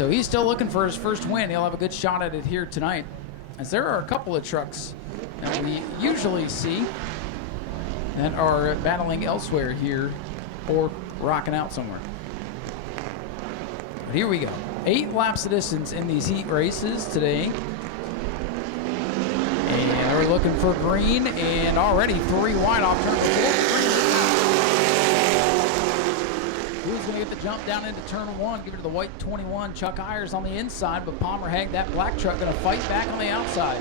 So he's still looking for his first win. He'll have a good shot at it here tonight, as there are a couple of trucks that we usually see that are battling elsewhere here or rocking out somewhere. But here we go. 8 laps of distance in these heat races today. And we're looking for green, and already 3 wide off turn 4. Who's going to get the jump down into turn 1? Give it to the white 21. Chuck Ayers on the inside, but Palmer Hag, that black truck, going to fight back on the outside.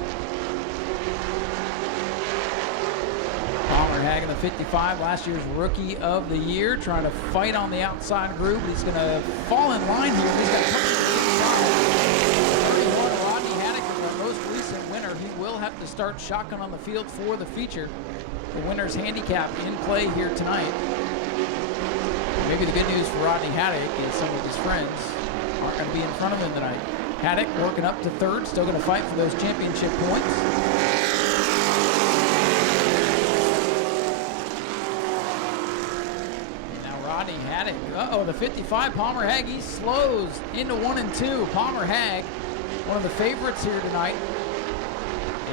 Palmer Hag in the 55, last year's Rookie of the Year, trying to fight on the outside group. He's going to fall in line here. He's got 31. Rodney Haddock is our most recent winner. He will have to start shotgun on the field for the feature. The winner's handicap in play here tonight. Maybe the good news for Rodney Haddock is some of his friends aren't going to be in front of him tonight. Haddock working up to 3rd, still going to fight for those championship points. And now Rodney Haddock, the 55, Palmer Hag, he slows into 1 and 2. Palmer Hag, one of the favorites here tonight,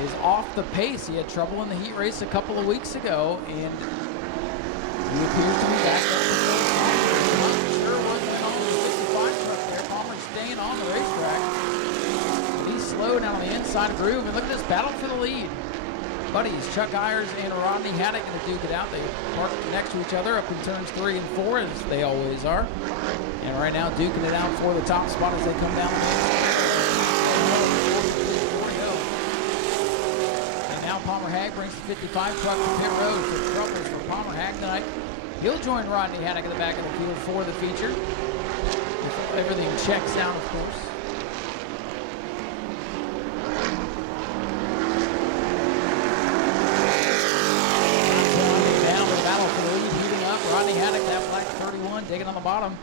is off the pace. He had trouble in the heat race a couple of weeks ago, and he appears to be back up. On the racetrack. He's slow down on the inside groove, and look at this battle for the lead. Buddies, Chuck Ayers and Rodney Haddock going to duke it out. They park next to each other up in turns 3 and 4, as they always are. And right now, duking it out for the top spot as they come down the and now Palmer Hag brings the 55 truck to pit road for troubles for Palmer Hag tonight. He'll join Rodney Haddock in the back of the field for the feature. Everything checks out, of course. Down the battle for the lead, heating up. Rodney Haddock, that black 31, digging on the bottom.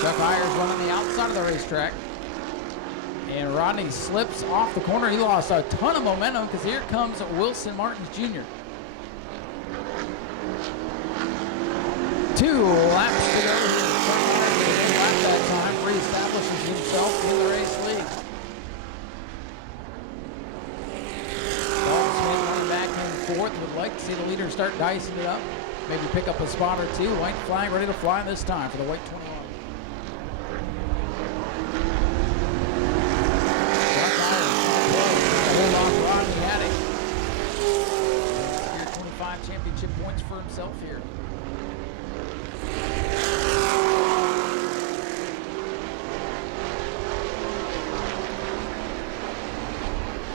Chuck Ayers running the outside of the racetrack. And Rodney slips off the corner. He lost a ton of momentum because here comes Wilson Martins Jr. 2 laps to go here. That time reestablishes himself in the race lead. Dalton Smith running back in 4th. Would like to see the leader start dicing it up. Maybe pick up a spot or 2. White flag ready to fly this time for the white 21. Hold on, Rodney Haddock. Year 25 championship points for himself here.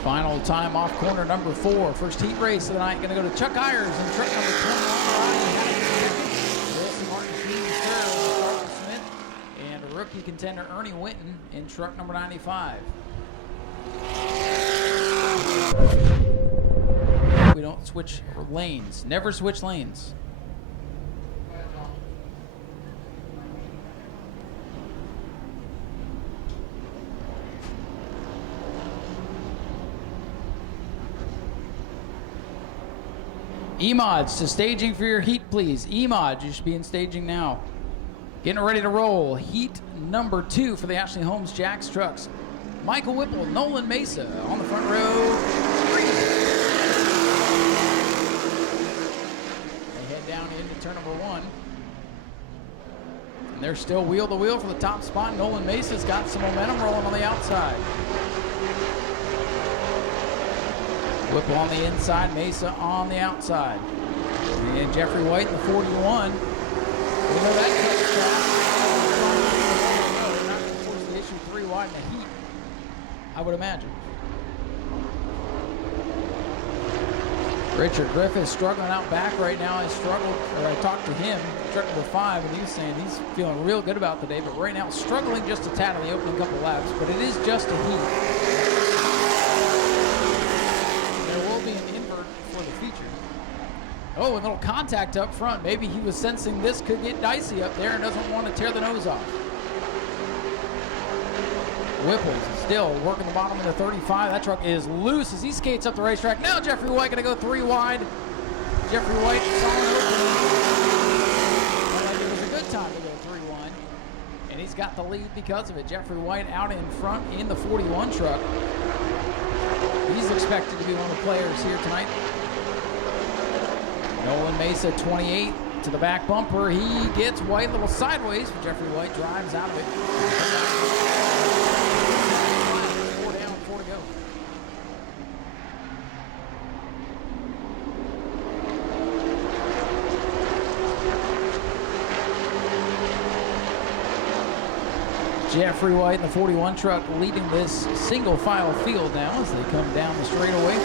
Final time off corner number 4. First heat race of the night. Going to go to Chuck Ayers in truck number 21. Rodney Haddock Wilson Martins Jr. Smith, and rookie contender Ernie Winton in truck number 95. We don't switch lanes. Never switch lanes. E-Mods to staging for your heat, please. E-Mods, you should be in staging now. Getting ready to roll. Heat number 2 for the Ashley Holmes Jacks trucks. Michael Whipple, Nolan Mesa on the front row. They head down into turn number 1. And they're still wheel to wheel for the top spot. Nolan Mesa's got some momentum rolling on the outside. Whipple on the inside, Mesa on the outside. And Jeffrey White in the 41. We know that truck's fast. They're not going to force the issue 3 wide in the heat, I would imagine. Richard Griffith struggling out back right now. I talked to him, truck number 5, and he was saying he's feeling real good about the day, but right now struggling just a tad in the opening couple laps, but it is just a heat. Oh, a little contact up front. Maybe he was sensing this could get dicey up there and doesn't want to tear the nose off. Whipples still working the bottom of the 35. That truck is loose as he skates up the racetrack. Now Jeffrey White going to go 3 wide. Jeffrey White solid opening. It was a good time to go 3 wide. And he's He's got the lead because of it. Jeffrey White out in front in the 41 truck. He's expected to be one of the players here tonight. Nolan Mesa, 28 to the back bumper. He gets White a little sideways, but Jeffrey White drives out of it. 4 down, 4 to go. Jeffrey White in the 41 truck leading this single file field now as they come down the straightaway.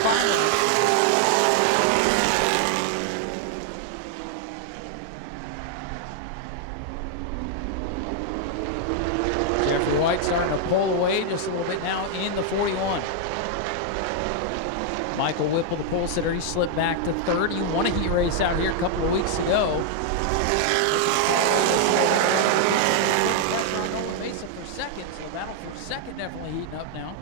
Jeffrey White starting to pull away just a little bit now in the 41. Michael Whipple, the pole sitter, he slipped back to third. He won a heat race out here a couple of weeks ago. Second definitely heating up now.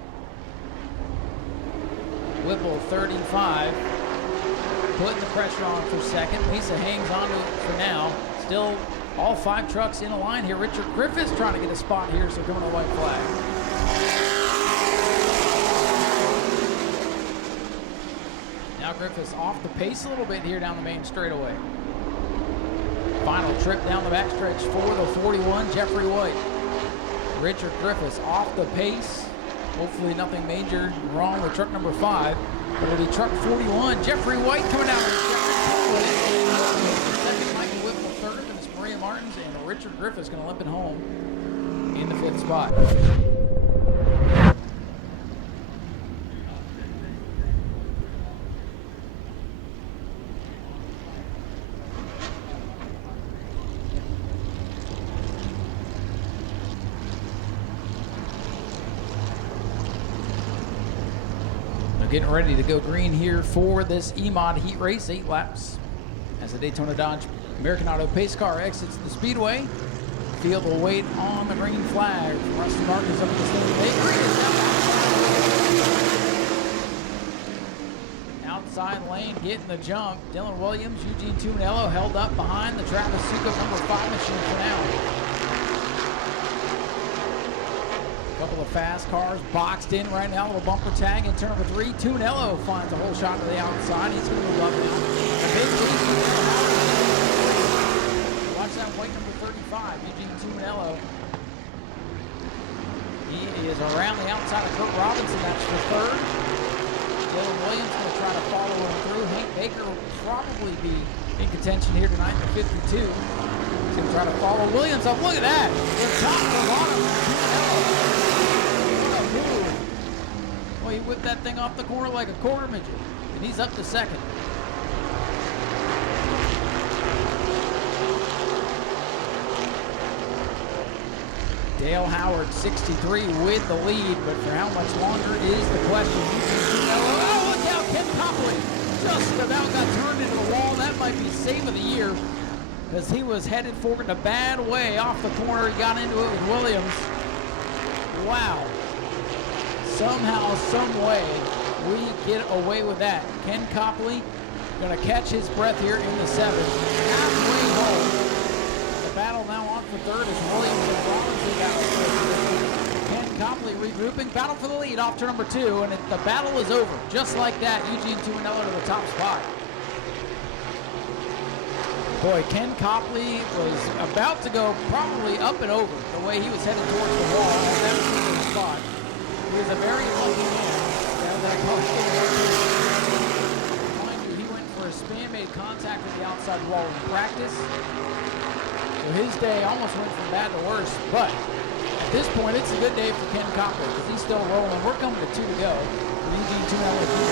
Whipple 35, putting the pressure on for second. Mesa hangs on to it for now. Still all 5 trucks in a line here. Richard Griffiths trying to get a spot here, so coming to the white flag. Now Griffiths off the pace a little bit here down the main straightaway. Final trip down the backstretch for the 41, Jeffrey White. Richard Griffiths off the pace. Hopefully nothing major wrong with truck number 5. But it'll be truck 41. Jeffrey White coming down. Second, Michael Whipple third, and it's Maria Martins, and Richard Griffiths going to limp it home in the 5th spot. Getting ready to go green here for this EMOD heat race, 8 laps. As the Daytona Dodge American Auto pace car exits the Speedway, field will wait on the green flag. Rusty Martin's up at the stage. Outside lane getting the jump. Dylan Williams, Eugene Tuminello held up behind the Travis Sukup number 5 machine for now. Couple of fast cars boxed in right now. Little bumper tag in turn number 3. Tuminello finds a whole shot to the outside. He's going to move up now. A big lead. Watch that white number 35, Eugene Tuminello. He is around the outside of Kurt Robinson. That's for third. Dylan Williams going to try to follow him through. Hank Baker will probably be in contention here tonight in the 52. He's going to try to follow Williams up. Look at that. The top of the bottom. Tuminello. Well, he whipped that thing off the corner like a quarter midget, and he's up to second. Dale Howard, 63, with the lead, but for how much longer is the question. Oh, look out, Ken Copley just about got turned into the wall. That might be save of the year, because he was headed forward in a bad way off the corner. He got into it with Williams. Wow. Somehow, some way, we get away with that. Ken Copley going to catch his breath here in the 7th. Halfway home. The battle now on for third as Williams and Robinson got Ken Copley regrouping. Battle for the lead off to number 2, and the battle is over. Just like that, Eugene Tuminello to the top spot. Boy, Ken Copley was about to go probably up and over the way he was headed towards the wall on that particular spot. He was a very lucky man. Mind you, he went for a spin, made contact with the outside wall in practice. So his day almost went from bad to worse. But at this point, it's a good day for Ken Copley because he's still rolling. We're coming to 2 to go. Eugene Tuminello Jr.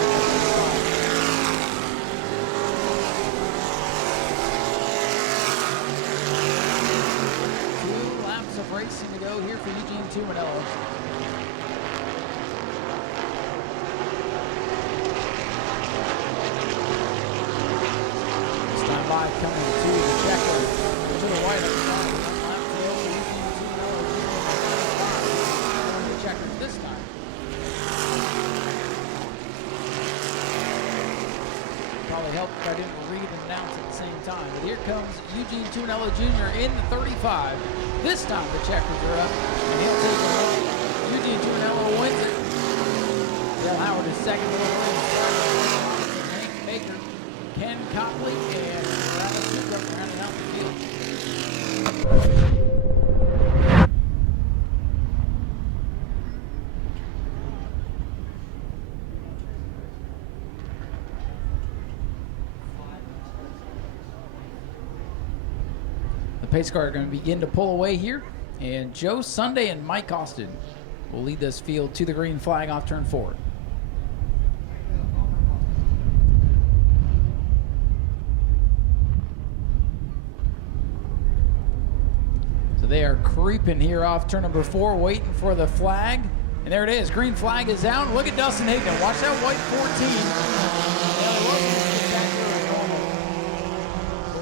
2 laps of racing to go here for Eugene Tuminello. Coming to the checker to the white up front. Lap field, Eugene Tuminello Jr. Checkers this time. Probably helped if I didn't read and announce at the same time. But here comes Eugene Tuminello Jr. in the 35. This time the checkers are up, and he'll take it away. Eugene Gianello wins it. Dale Howard is second. Hank Baker, Ken Copley, and Travis Tuebok rounding out the field. The pace car are going to begin to pull away here, and Joe Sunday and Mike Austin will lead this field to the green flag off turn 4. So they are creeping here off turn number 4, waiting for the flag. And there it is, green flag is out. Look at Dustin Higdon, watch that white 14.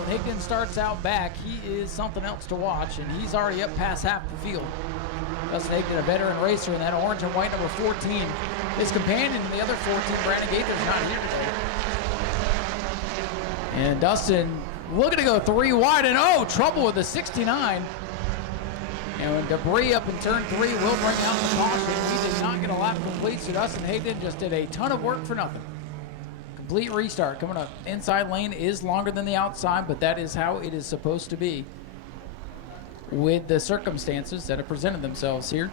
When Higdon starts out back, he is something else to watch, and he's already up past half the field. Dustin Higdon, a veteran racer in that orange and white number 14. His companion in the other 14, Brandon Gaither's not here today. And Dustin looking to go 3 wide, and oh, trouble with the 69. And debris up in turn 3 will bring out the caution. He did not get a lap complete, so Dustin Higdon just did a ton of work for nothing. Complete restart coming up. Inside lane is longer than the outside, but that is how it is supposed to be with the circumstances that have presented themselves here.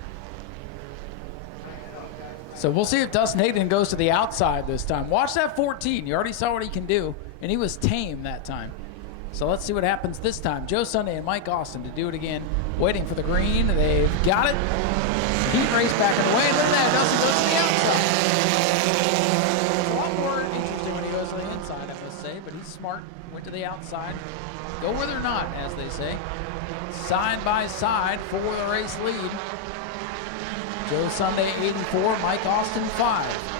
So we'll see if Dustin Higdon goes to the outside this time. Watch that 14. You already saw what he can do, and he was tame that time. So let's see what happens this time. Joe Sunday and Mike Austin to do it again. Waiting for the green. They've got it. Heat race back in the way. Look at that. Dustin goes to the outside. It's a lot more interesting when he goes to the inside, I must say. But he's smart. Went to the outside. Go where they're not, as they say. Side by side for the race lead. Joe Sunday 84, Mike Austin 5.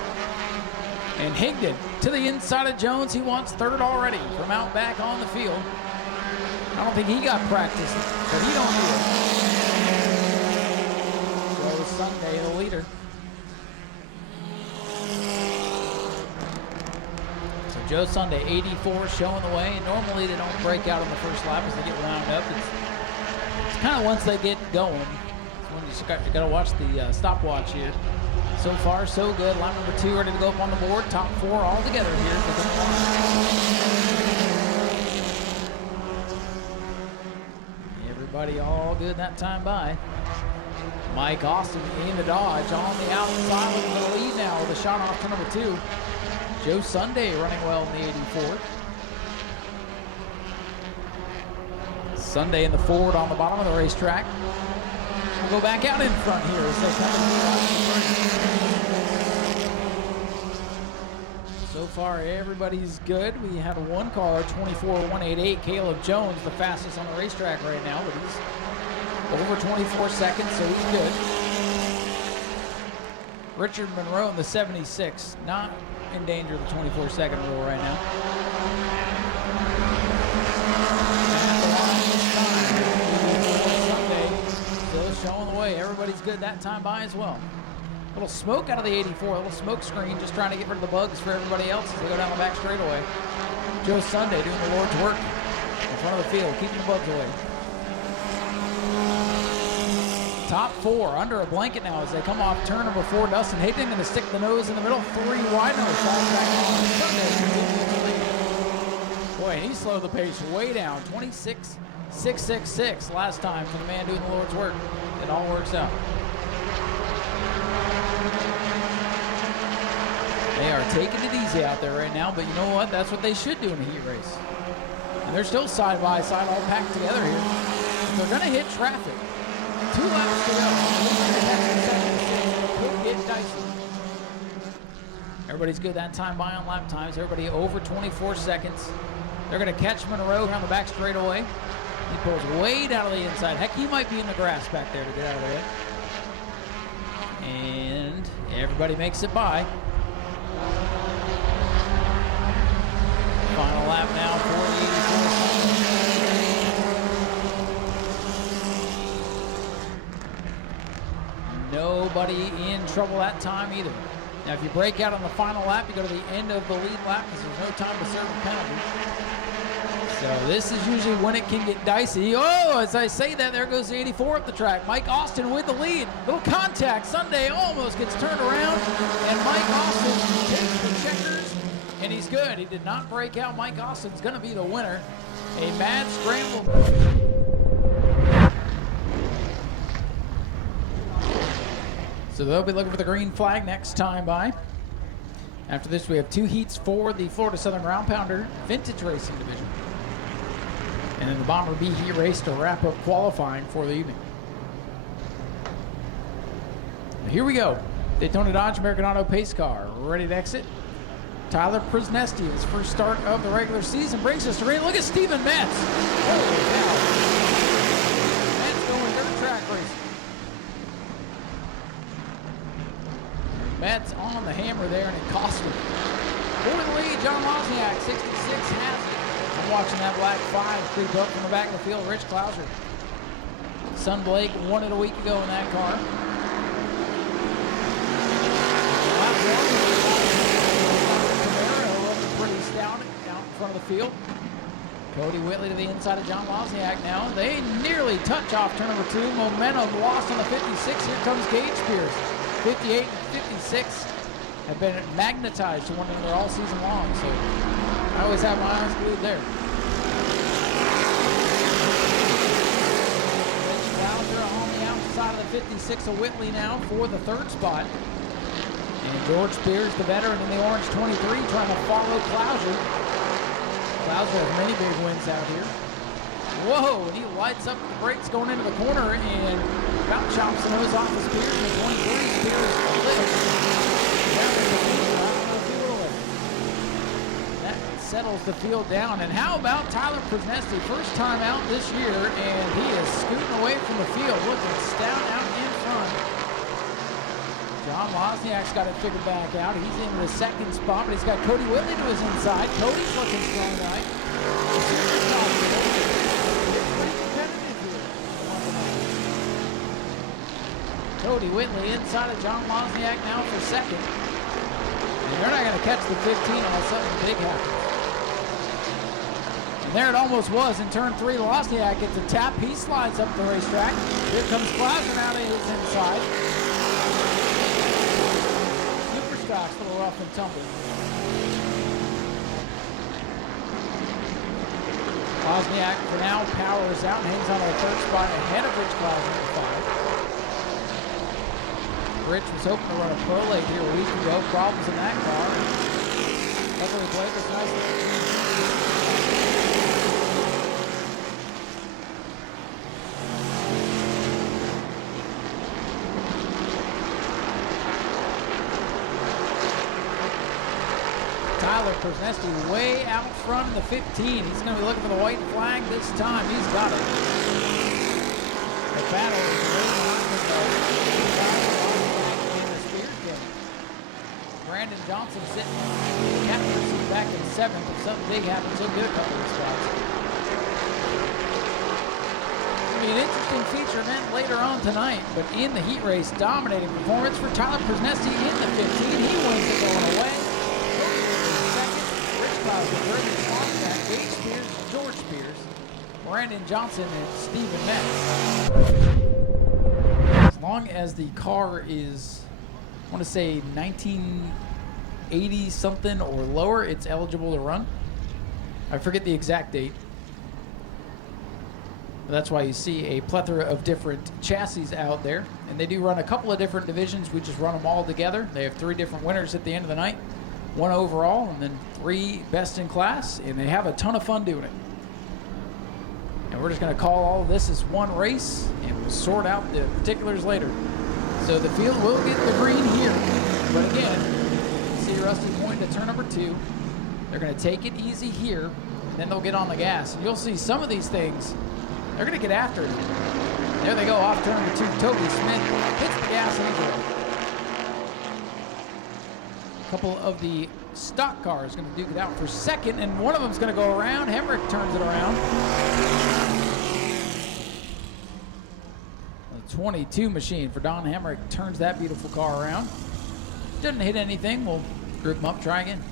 And Higdon to the inside of Jones. He wants third already from out back on the field. I don't think he got practice, but he don't need it. Joe Sunday, the leader. So Joe Sunday, 84, showing the way. Normally they don't break out on the first lap as they get wound up. It's kind of once they get going. You got to watch the stopwatch here. So far, so good. Lap number 2 ready to go up on the board. Top 4 all together here. Everybody all good that time by. Mike Austin in the dodge on the outside with the lead now with a shot off to number 2. Joe Sunday running well in the 84. Sunday in the Ford on the bottom of the racetrack. We'll go back out in front here as they come in. So far, everybody's good. We have one car, 24.188. Caleb Jones, the fastest on the racetrack right now, but he's over 24 seconds, so he's good. Richard Monroe in the 76, not in danger of the 24-second rule right now. Showing the way. Everybody's good that time by as well. A little smoke out of the 84, a little smoke screen, just trying to get rid of the bugs for everybody else as they go down the back straightaway. Joe Sunday doing the Lord's work in front of the field, keeping the bugs away. Top 4 under a blanket now as they come off turn number 4. Dustin Higdon going to stick the nose in the middle. 3 wide nose. Falls back on. Boy, and he slowed the pace way down. 26.666 last time for the man doing the Lord's work. It all works out. They are taking it easy out there right now, but you know what? That's what they should do in a heat race. And they're still side by side, all packed together here. They're going to hit traffic. 2 laps to go. Could get dicey. Everybody's good that time by on lap times. Everybody over 24 seconds. They're going to catch Monroe around the back straightaway. He pulls way down to the inside. Heck, he might be in the grass back there to get out of there. And everybody makes it by. Final lap now for the 84. Nobody in trouble that time either. Now, if you break out on the final lap, you go to the end of the lead lap because there's no time to serve a penalty. So this is usually when it can get dicey. Oh, as I say that, there goes the 84 up the track. Mike Austin with the lead. Little contact. Sunday almost gets turned around, and Mike Austin takes the checkers, and he's good. He did not break out. Mike Austin's going to be the winner. A mad scramble. So they'll be looking for the green flag next time by. After this, we have 2 heats for the Florida Southern Ground Pounder Vintage Racing Division. And then the Bomber B heat race to wrap up qualifying for the evening. Here we go. Daytona Dodge American Auto Pace Car ready to exit. Tyler Prisnesti, his first start of the regular season, brings us to rain. Look at Steven Metz. Holy cow. Metz going dirt track racing. Metz on the hammer there, and it cost him. For the lead, John Wozniak, 66 has it. I'm watching that black 5 creep up from the back of the field. Rich Clouser. Son Blake won it a week ago in that car. Pretty stout out in front of the field. Cody Whitley to the inside of John Wozniak now. They nearly touch off turn number 2. Momentum lost on the 56. Here comes Gage Spears. 58 and 56 have been magnetized to one another all season long, so I always have my eyes glued there. Rich Clouser on the outside of the 56 of Whitley now for the 3rd spot. And George Spears, the veteran in the orange 23, trying to follow Clouser. Clouser has many big wins out here. Whoa, and he lights up the brakes going into the corner and about chops the nose off of Spears. And 23 Spears flips. That settles the field down. And how about Tyler Prisnesti? First time out this year, and he is scooting away from the field, looking stout out in front. John Wozniak's got it figured back out. He's in the 2nd spot, but he's got Cody Whitley to his inside. Cody's looking strong tonight. Cody Whitley inside of John Wozniak now for 2nd. And they're not going to catch the 15 unless something big happens. And there it almost was in turn 3. Wozniak gets a tap. He slides up the racetrack. Here comes Clouser now to his inside. Superstock's a little rough and tumble. Wozniak for now powers out and hangs on to the 3rd spot ahead of Rich Clouser at 5. Rich was hoping to run a pro late here a week ago. Problems in that car. Luckily played this nicely. Tyler Prisnesti way out front in the 15. He's going to be looking for the white flag this time. He's got it. The battle is really hot Brandon Johnson sitting in the captain seat back in 7th. If something big happens, he'll get a couple of spots. It'll be an interesting feature event later on tonight, but in the heat race, dominating performance for Tyler Prisnesti in the 15. He wins it going away. Rich Clouser, Brendan Wozniak, Gage Spears, George Spears, Brandon Johnson, and Steven Metz. As long as the car is, I want to say 1980 something or lower, it's eligible to run. I forget the exact date. But that's why you see a plethora of different chassis out there. And they do run a couple of different divisions. We just run them all together. They have 3 different winners at the end of the night. 1 overall, and then 3 best in class. And they have a ton of fun doing it. And we're just going to call all of this as one race, and we'll sort out the particulars later. So the field will get the green here. But again, see Rusty pointing to turn number 2. They're going to take it easy here, and then they'll get on the gas. And you'll see some of these things, they're going to get after it. There they go, off turn number 2. Toby Smith hits the gas and he's a couple of the stock cars going to duke it out for 2nd, and one of them's going to go around. Hemrick turns it around. 22 machine for Don Hemrick turns that beautiful car around. Doesn't hit anything. We'll group them up, try again.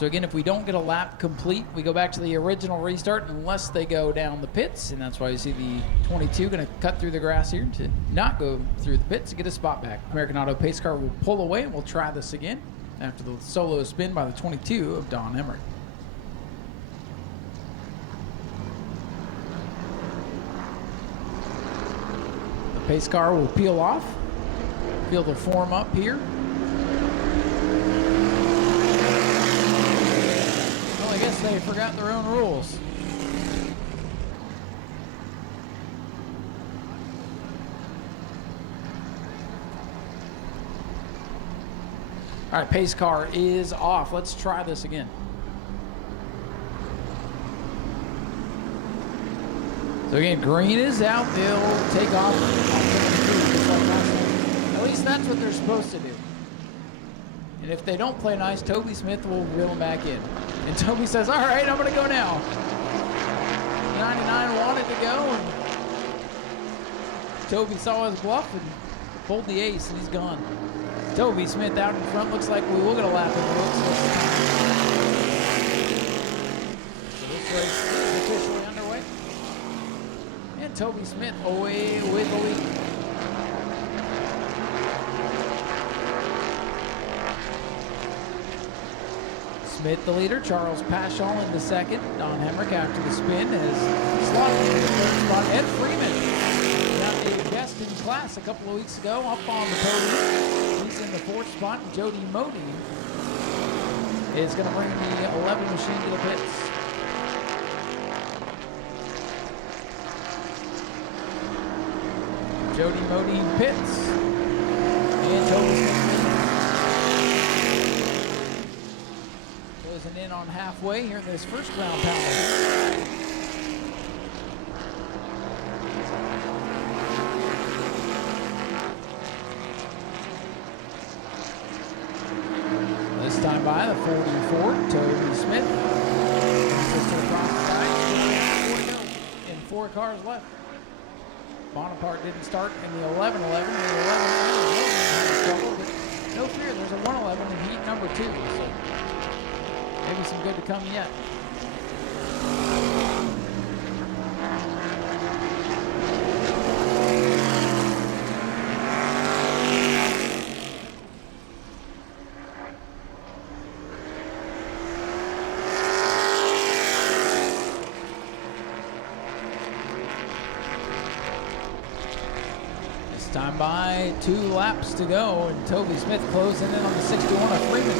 So again, if we don't get a lap complete, we go back to the original restart unless they go down the pits, and that's why you see the 22 going to cut through the grass here to not go through the pits to get a spot back. American Auto pace car will pull away, and we'll try this again after the solo spin by the 22 of Don Hemrick. The pace car will peel off. Field will form up here. Well, I guess they forgot their own rules. All right, pace car is off. Let's try this again. So again, green is out. They'll take off just like last time. At least that's what they're supposed to do. And if they don't play nice, Toby Smith will reel them back in. And Toby says, all right, I'm going to go now. 99 wanted to go, and Toby saw his bluff and pulled the ace, and he's gone. Toby Smith out in front. Looks like we will get a lap in the books this time. So this race is officially underway. And Toby Smith away with the lead. Smith the leader, Charles Paschal into second. Don Hemrick after the spin has slotted into the third spot. Ed Freeman, got a best in class a couple of weeks ago, up on the podium. He's in the fourth spot. Jody Modi is going to bring the 11 machine to the pits. Jody Modi in pits. And Toby Smith closing in on halfway here in this first round penalty. This time by the 44, Toby Smith. Just across the side, 4 to go, and 4 cars left. Bonaparte didn't start in the 11-11. The 11 had trouble, but no fear, there's a 111 in heat number 2. So maybe some good to come yet. Time by 2 laps to go, and Toby Smith closing in on the 61 of Freeman.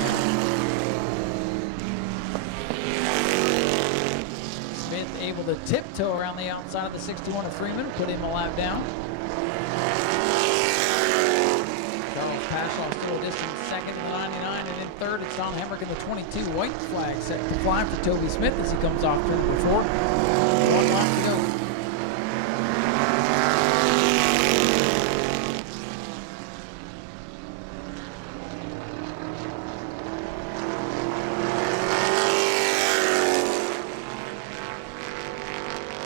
Smith able to tiptoe around the outside of the 61 of Freeman, put him a lap down. Charles Paschal still a distant second in the 99, and in third it's Don Hemrick in the 22. White flag set to fly for Toby Smith as he comes off turn number 4. 1 lap to go.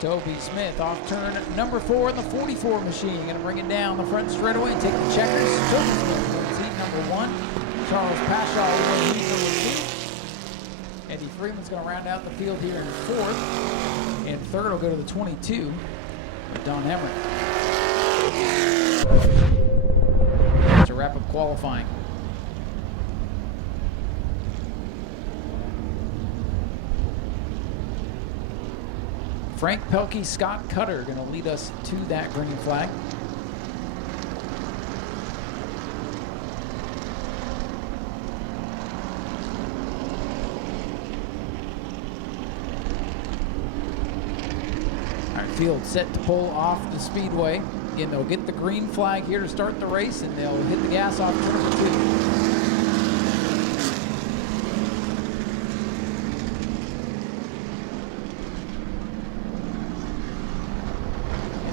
Toby Smith off turn number 4 in the 44 machine. Going to bring it down the front straightaway and take the checkers. Toby Smith wins heat number 1. Charles Paschal wins heat number 2. Eddie Freeman's going to round out the field here in 4th. And 3rd will go to the 22 with Don Hemrick. To wrap up qualifying. Frank Pelkey, Scott Cutter going to lead us to that green flag. All right, field set to pull off the Speedway. Again, they'll get the green flag here to start the race, and they'll hit the gas off turn number 2.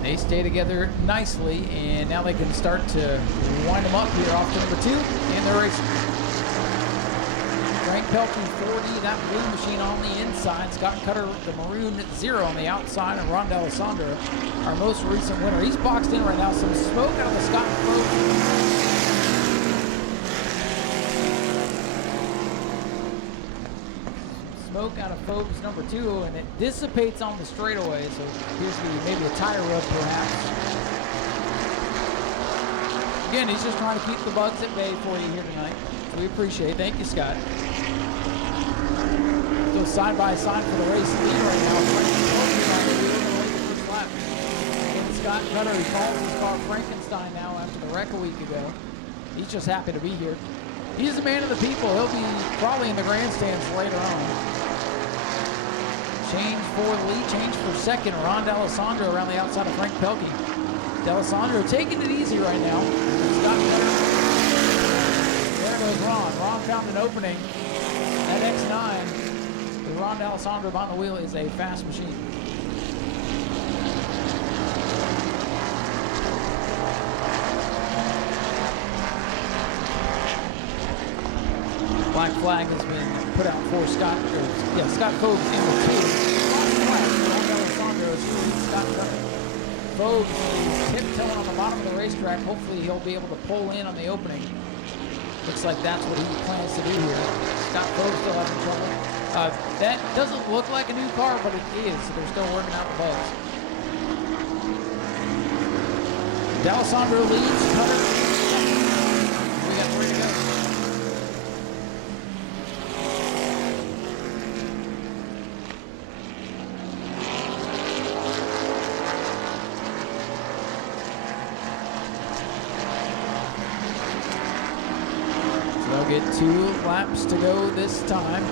They stay together nicely, and now they can start to wind them up here off to number 2, and they're racing. Frank Pelkey 40, that blue machine on the inside. Scott Cutter, the maroon 0 on the outside, and Ron D'Alessandro, our most recent winner. He's boxed in right now. Some smoke out of the Scott float. smoke out of Phobes number 2, and it dissipates on the straightaway, so it appears to be maybe a tire rub perhaps. Again, he's just trying to keep the bugs at bay for you here tonight. So we appreciate it. Thank you, Scott. Still side by side for the race lead right now. First lap. And Scott Cutter, he calls his car Frankenstein now after the wreck a week ago. He's just happy to be here. He's a man of the people. He'll be probably in the grandstands later on. Change for the lead, change for second. Ron D'Alessandro around the outside of Frank Pelkey. D'Alessandro taking it easy right now. Scott Cutter. There goes Ron. Ron found an opening. That X9 with Ron D'Alessandro behind the wheel is a fast machine. Black flag has been put out for Scott Phobes in the 2. Black flag for Ron D'Alessandro as he leads Scott Cutter. Phobes is tiptoeing on the bottom of the racetrack. Hopefully he'll be able to pull in on the opening. Looks like that's what he plans to do here. Scott Phobes still having trouble. That doesn't look like a new car, but it is, so they're still working out the bugs. D'Alessandro leads, Cutter. We got 3 to go. Get 2 laps to go this time.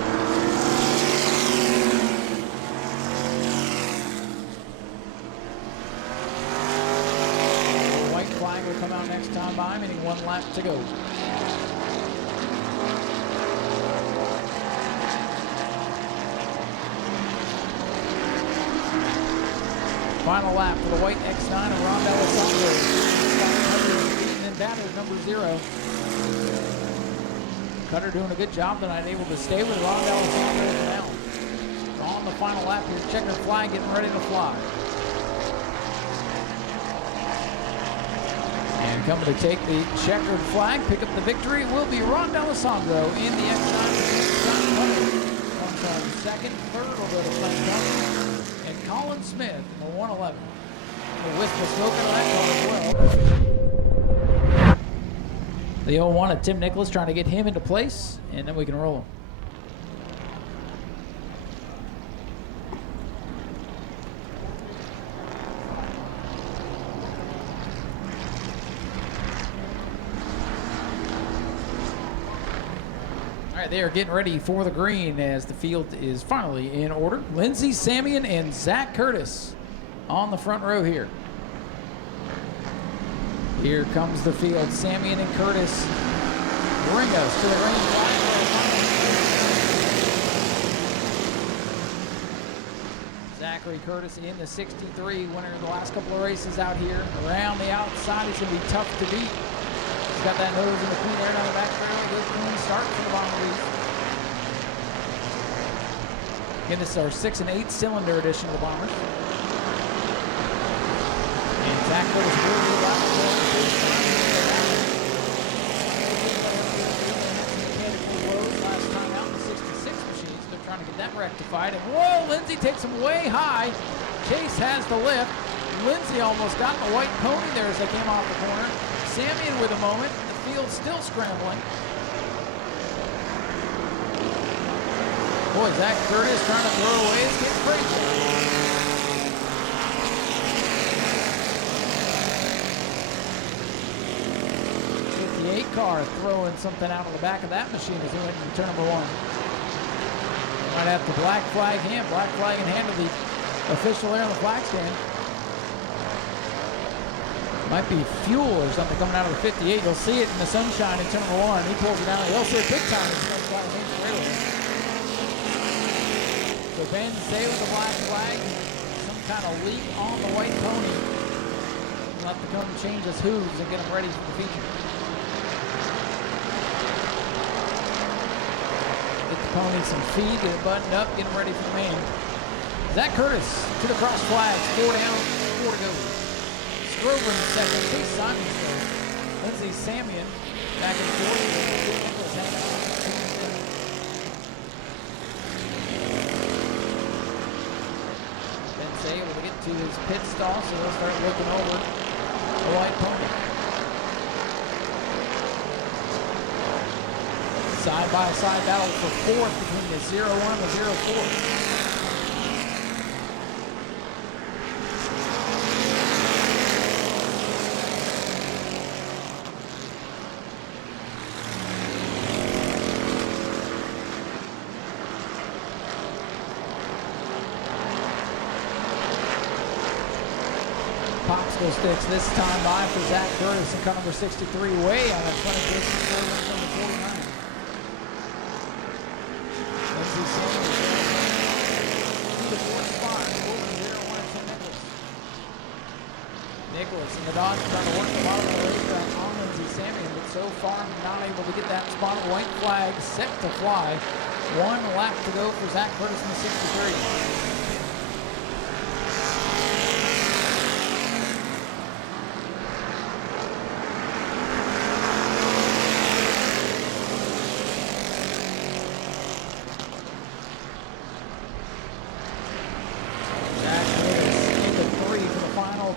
The white flag will come out next time by, meaning 1 lap to go. Final lap for the white X9 of Ron D'Alessandro. Beaten and battered number 0. Cutter doing a good job tonight, able to stay with Ron D'Alessandro now. On the final lap here, checkered flag getting ready to fly. And coming to take the checkered flag, pick up the victory, will be Ron D'Alessandro in the X9. Comes on second, third will go to Frank Pelkey, and Colin Smith in the 111. The wisp of smoke out of that car as well. The 0-1 of Tim Nicholas trying to get him into place, and then we can roll him. All right, they are getting ready for the green as the field is finally in order. Lindsey Samian and Zach Curtis on the front row here. Here comes the field. Samian and Curtis bring us to the green flag. Zachary Curtis in the 63, winner of the last couple of races out here. Around the outside, he's going to be tough to beat. He's got that nose in the clean air down the back barrel. Good clean start for the bottom of the Again, this is our 6 and 8 cylinder edition of the Bombers. And Zach Curtis will be last time out in the 66 machines. They're trying to get that rectified. And whoa, Lindsey takes him way high. Chase has the lift. Lindsey almost got the white pony there as they came off the corner. Samian with a moment. The field's still scrambling. Boy, Zach Curtis trying to throw away. It's getting crazy. 58 car throwing something out of the back of that machine as he went into turn number 1. Might have to black flag in hand of the official there on the flag stand. Might be fuel or something coming out of the 58. You'll see it in the sunshine in turn number 1. He pulls it down. You'll see it big time in the sunshine in the straightaway. So Ben stay with the black flag. Some kind of leak on the white pony. We'll have to come change his hooves and get him ready for the feature. Get the pony some feed, get it buttoned up, get him ready for the main. Zach Curtis to the cross flags. 4 down, 4 to go. Grover in second, Chase Simon third. Lindsey Samian back and forth. to his pit stall, so they'll start looking over the white pony. Side-by-side battle for fourth between the 0-1 and the 0-4. Popsicle sticks this time by for Zach Curtis in car number 63, way out of front of Jason number 49. Lindsay Samuels to the fourth spot, over 0-1 to Nicholas. Nicholas in the Dodge trying to work the bottom of the racetrack on Lindsay Samuels, but so far not able to get that spot. White flag set to fly. 1 lap to go for Zach Curtis in the 63.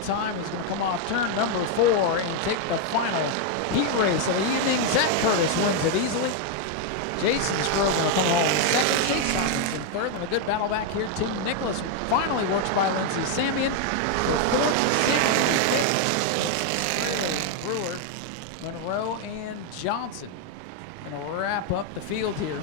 Time is going to come off turn number 4 and take the final heat race of the evening. Zach Curtis wins it easily. Jason Scrove going to come home in second. Chase Simons in third, and a good battle back here. Tim Nicholas finally works by Lindsay Samian for fourth. Brewer, Monroe, and Johnson going to wrap up the field here.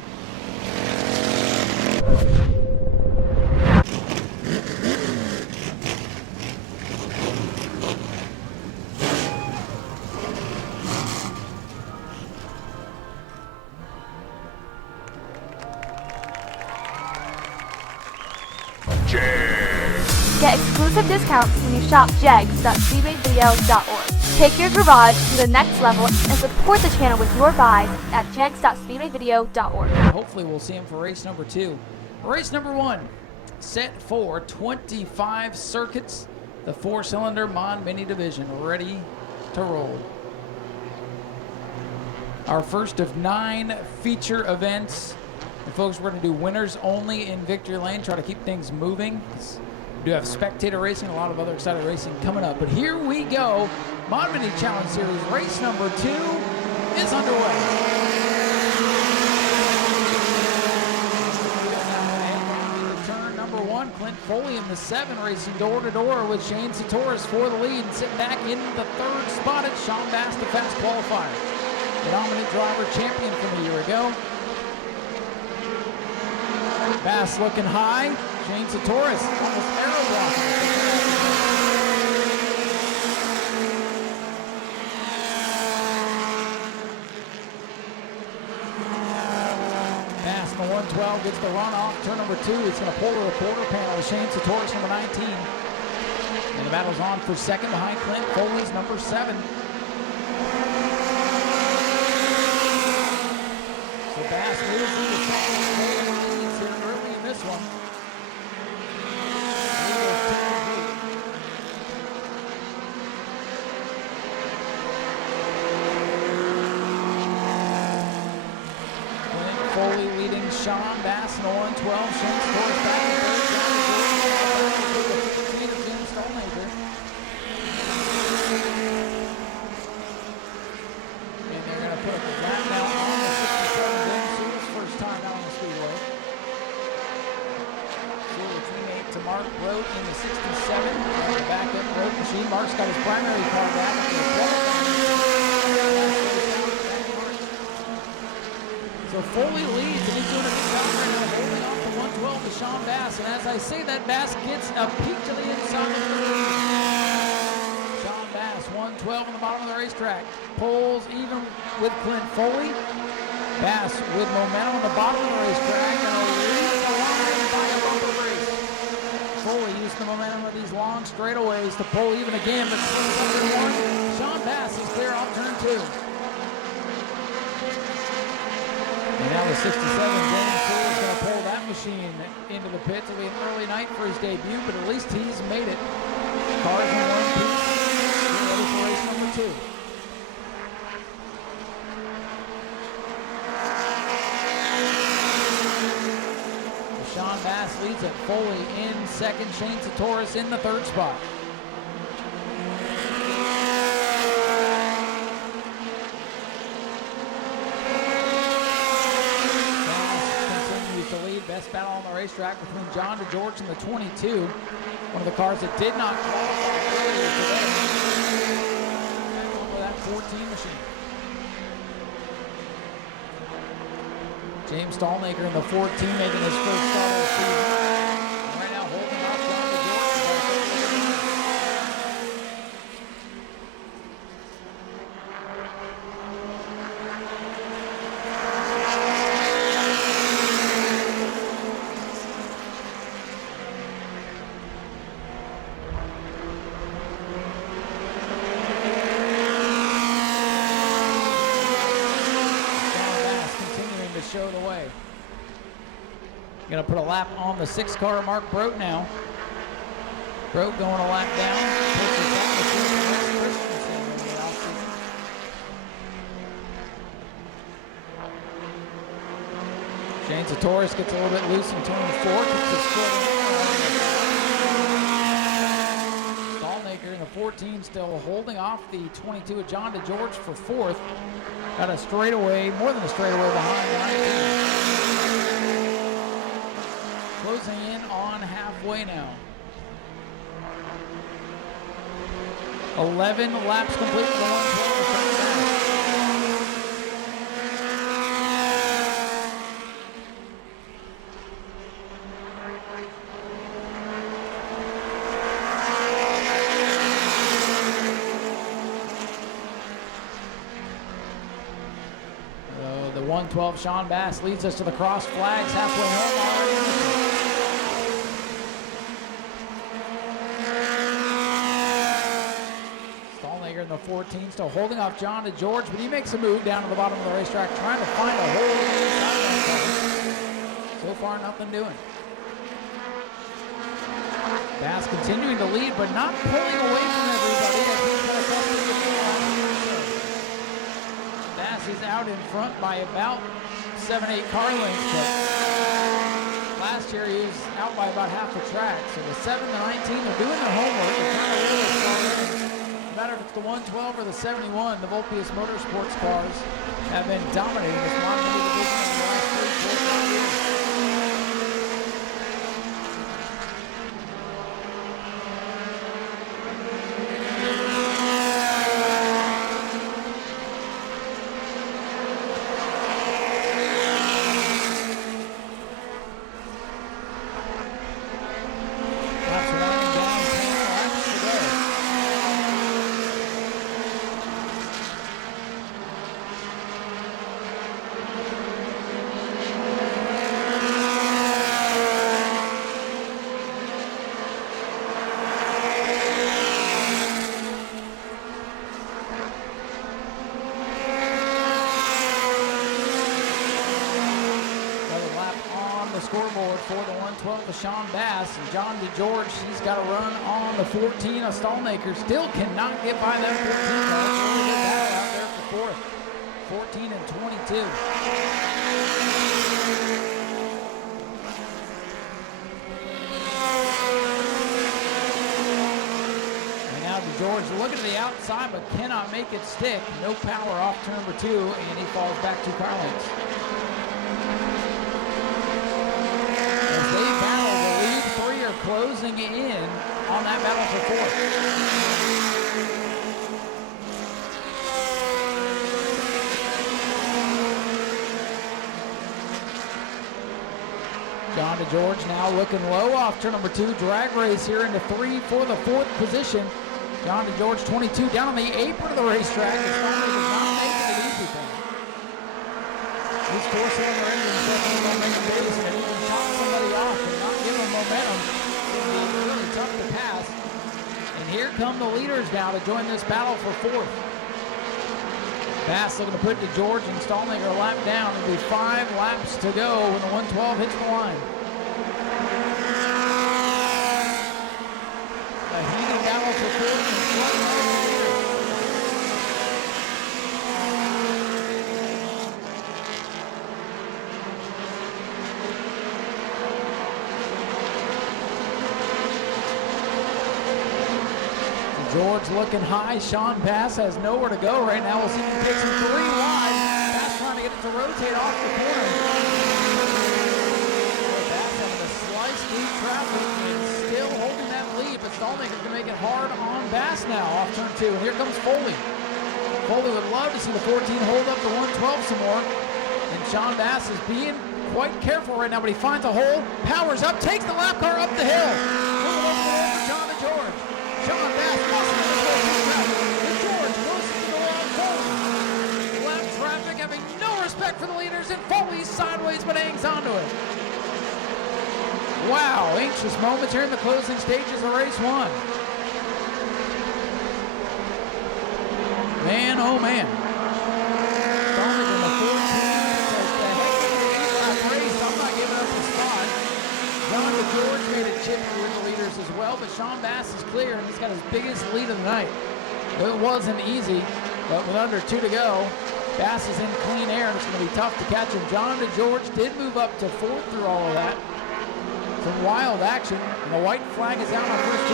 Get exclusive discounts when you shop jegs.speedwayvideo.org. Take your garage to the next level and support the channel with your buys at jegs.speedwayvideo.org. Hopefully we'll see him for race number 2. Race number 1, set for 25 circuits. The 4-cylinder Mon Mini division ready to roll. Our first of 9 feature events. And folks, we're going to do winners only in Victory Lane, try to keep things moving. We do have Spectator racing, a lot of other exciting racing coming up. But here we go. Mod Mini Challenge Series race number 2 is underway. Turn number 1, Clint Foley in the 7, racing door-to-door with Shane Satoris for the lead. And sitting back in the 3rd spot at Sean Bass, the fast qualifier. The dominant driver champion from a year ago. Bass looking high. Shane Satoris almost arrow blocking. Bass in the 112 gets the run off. Turn number 2. It's going to pull to the quarter panel. Shane Satoris number 19. And the battle's on for second behind Clint Foley's number 7. So Bass moves into second. Early in this one. Clint Foley leading Sean Bass in the 112. Shane Satoris back in third. And they're going to put a flat now on the 67 first time out on the Speedway. To Mark Road in the 67. The backup road machine. Mark's got his primary car back. So Foley leads, and he's doing a good job right now, holding off the 112 to Sean Bass. And as I say that, Bass gets a peek to the inside of the lead. Sean Bass, 112 on the bottom of the racetrack. Pulls even with Clint Foley. Bass with momentum on the bottom of the racetrack, and a lead the line by a bumper race. Foley used the momentum of these long straightaways to pull even again, but Sean Bass is clear off turn 2. And now the 67, James Sewell is going to pull that machine into the pits. It'll be an early night for his debut, but at least he's made it. Cars in one piece. We're ready for race number 2. Sean Bass leads at Foley in second. Shane Satoris in the third spot. To lead. Best battle on the racetrack between John DeGeorge and the 22. One of the cars that did not qualify earlier today. Over that 14 machine. James Stallmaker in the 14 making his first start of the season. Right now holding off John DeGeorge. Show the way. Gonna put a lap on the 6 car, Mark Brote now. Brote going a lap down. Shane Satoris gets a little bit loose in turn 4. Keeps his foot in. Stallmaker in the 14 still holding off the 22 of John DeGeorge for 4th. Got a straightaway, more than a straightaway behind the 19. Closing in on halfway now. 11 laps complete for the 112. The 112 Sean Bass leads us to the cross flags halfway home already. Stallmaker in the 14 still holding off John DeGeorge, but he makes a move down to the bottom of the racetrack trying to find a hole inside. So far nothing doing. Bass continuing to lead but not pulling away from everybody as he's going to come to the field. Bass is out in front by about 7-8 car lengths, but last year he was out by about half the track. So the 7 to 19, they're doing their homework. They're trying to really no matter if it's the 112 or the 71, the Volpius Motorsports cars have been dominating this Model E division in the last 3-4 years. Scoreboard for the 112 of Sean Bass, and John DeGeorge, he's got a run on the 14 of Stallmaker. Still cannot get by that 14. That's really good battle out there for 4th. 14 and 22. And now DeGeorge looking to the outside, but cannot make it stick. No power off turn number 2, and he falls back 2 car lengths. They battle, the lead 3 are closing in on that battle for 4th. John DeGeorge now looking low off turn number 2. Drag race here into 3 for the 4th position. John DeGeorge 22 down on the apron of the racetrack. His father does not make it easy for him. These 4-cylinder engines definitely don't make a base, and he can chop somebody off and not give them momentum. It's really tough to pass. And here come the leaders now to join this battle for 4th. Bass looking to put DeGeorge and Stallmaker a lap down. It'll be 5 laps to go when the 112 hits the line. A heated battle for 4th and front. George looking high. Sean Bass has nowhere to go right now. We'll see if he takes him 3 wide. Bass trying to get it to rotate off the corner. Bass having to slice through traffic and still holding that lead, but Stallmaker's going to make it hard on Bass now off turn 2. And here comes Foley. Foley would love to see the 14 hold up the 112 some more. And Sean Bass is being quite careful right now, but he finds a hole, powers up, takes the lap car up the hill. Moving over for John to George. Sean Bass crossing the 14 traffic. And George closes to the way on Foley. Lap traffic having no respect for the leaders, and Foley's sideways but hangs onto it. Wow, anxious moments here in the closing stages of race 1. Man, oh man. Stallmaker in the 14. I'm not giving up the spot. John DeGeorge made a chip with the leaders as well, but Sean Bass is clear, and he's got his biggest lead of the night. It wasn't easy, but with under 2 to go, Bass is in clean air, and it's going to be tough to catch him. John DeGeorge did move up to 4th through all of that. Some wild action, and the white flag is out on first 2.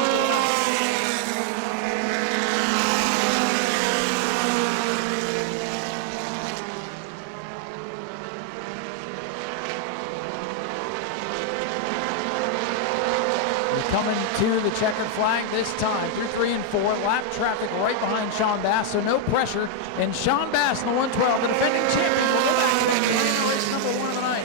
Coming to the checkered flag this time through 3 and 4. Lap traffic right behind Sean Bass, so no pressure. And Sean Bass in the 112, the defending champion, will go back to the race number 1 of the night.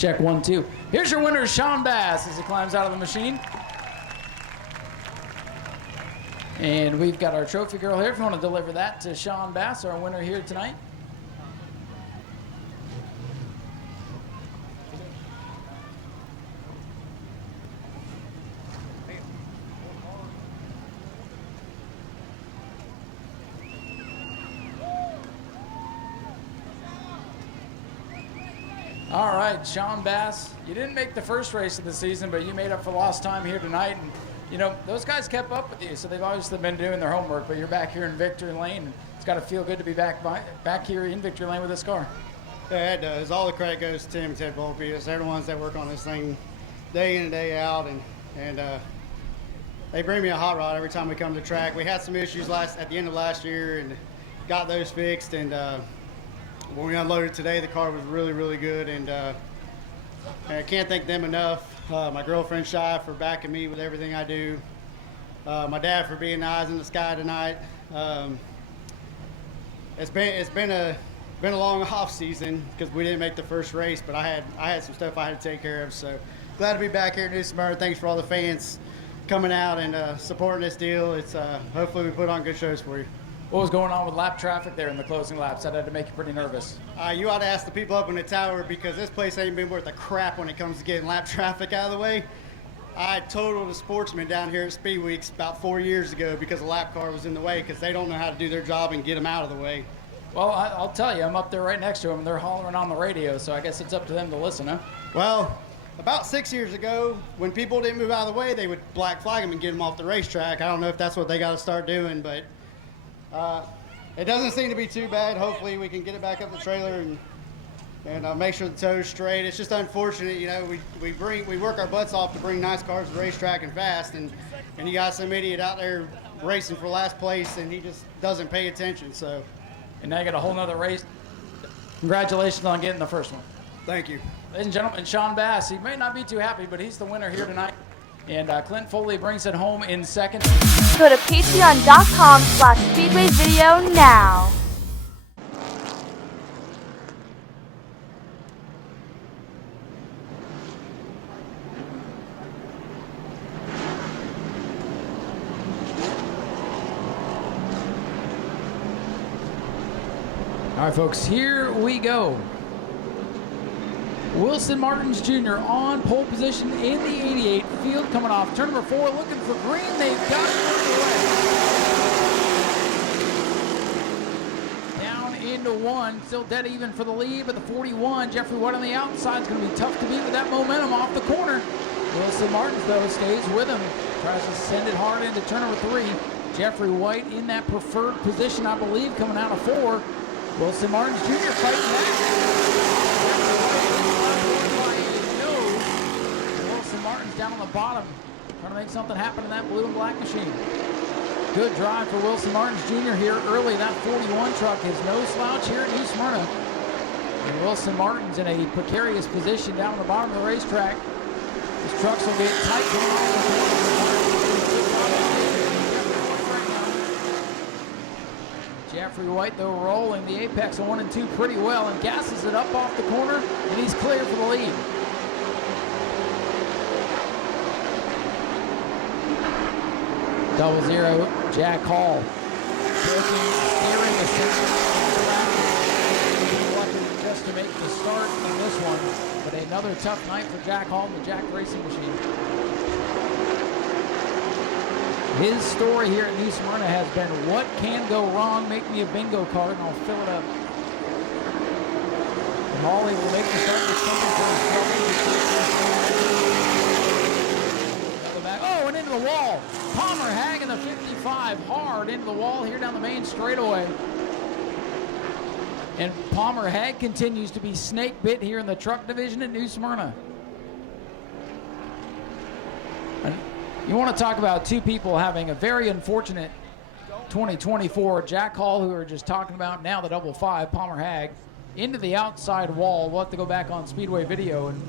Check 1, 2. Here's your winner, Sean Bass, as he climbs out of the machine. And we've got our trophy girl here. If you want to deliver that to Sean Bass, our winner here tonight. All right, Sean Bass, you didn't make the first race of the season, but you made up for lost time here tonight. And, you know, those guys kept up with you, so they've obviously been doing their homework, but you're back here in Victory Lane. And it's got to feel good to be back here in Victory Lane with this car. Yeah, it does. All the credit goes to Tim and Ted Volpe. They're the ones that work on this thing day in and day out, and they bring me a hot rod every time we come to the track. We had some issues at the end of last year and got those fixed, and when we unloaded today, the car was really, really good, and I can't thank them enough. My girlfriend Shy for backing me with everything I do. My dad for being the eyes in the sky tonight. It's been a long off season because we didn't make the first race, but I had some stuff I had to take care of. So glad to be back here at New Smyrna. Thanks for all the fans coming out and supporting this deal. It's hopefully we put on good shows for you. What was going on with lap traffic there in the closing laps? That had to make you pretty nervous. You ought to ask the people up in the tower because this place ain't been worth a crap when it comes to getting lap traffic out of the way. I totaled a sportsman down here at Speedway about 4 years ago because a lap car was in the way because they don't know how to do their job and get them out of the way. Well, I'll tell you, I'm up there right next to them. They're hollering on the radio, so I guess it's up to them to listen, huh? Well, about 6 years ago, when people didn't move out of the way, they would black flag them and get them off the racetrack. I don't know if that's what they got to start doing, but it doesn't seem to be too bad. Hopefully we can get it back up the trailer and make sure the toe's straight. It's just unfortunate, you know, we work our butts off to bring nice cars to the racetrack and fast, and you got some idiot out there racing for last place, and he just doesn't pay attention. So, and now you got a whole nother race. Congratulations on getting the first one. Thank you. Ladies and gentlemen, Sean Bass, he may not be too happy, but he's the winner here tonight. And Clint Foley brings it home in second. Go to patreon.com/Speedway video now. All right, folks, here we go. Wilson Martins Jr. on pole position in the 88 field coming off turn number 4, looking for green. They've got it away. Down into 1, still dead even for the lead, but the 41, Jeffrey White on the outside is going to be tough to beat with that momentum off the corner. Wilson Martins, though, stays with him, tries to send it hard into turn number 3. Jeffrey White in that preferred position, I believe, coming out of 4. Wilson Martins Jr. fighting back. Wilson Martins down on the bottom, trying to make something happen in that blue and black machine. Good drive for Wilson Martins Jr. here early. That 41 truck is no slouch here at New Smyrna. And Wilson Martins in a precarious position down on the bottom of the racetrack. His trucks will get tight going off the corner. Jeffrey White, though, rolling the apex of 1 and 2 pretty well and gasses it up off the corner, and he's clear for the lead. Double zero, Jack Hall. Steering the center just to make the start in this one. But another tough night for Jack Hall and the Jack Racing Machine. His story here at New Smyrna has been, what can go wrong? Make me a bingo card and I'll fill it up. And Hawley will make the start with something for his trouble. Oh, and into the wall. Palmer Hag in the 55, hard into the wall here down the main straightaway. And Palmer Hag continues to be snake bit here in the truck division at New Smyrna. And you want to talk about two people having a very unfortunate 2024. Jack Hall, who we were just talking about, now the double 5, Palmer Hag, into the outside wall. We'll have to go back on Speedway video and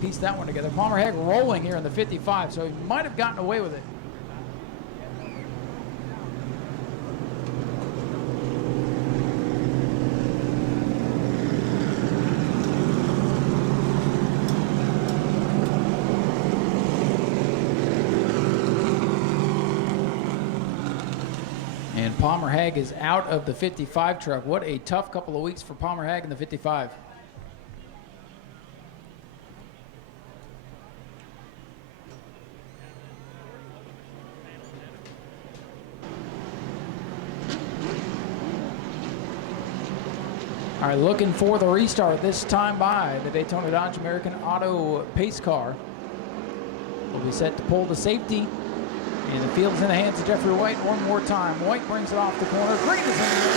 piece that one together. Palmer Hag rolling here in the 55, so he might have gotten away with it. And Palmer Hag is out of the 55 truck. What a tough couple of weeks for Palmer Hag in the 55. All right, looking for the restart this time by the Daytona Dodge American Auto pace car. Will be set to pull the safety. And the field's in the hands of Jeffrey White one more time. White brings it off the corner. Green is in the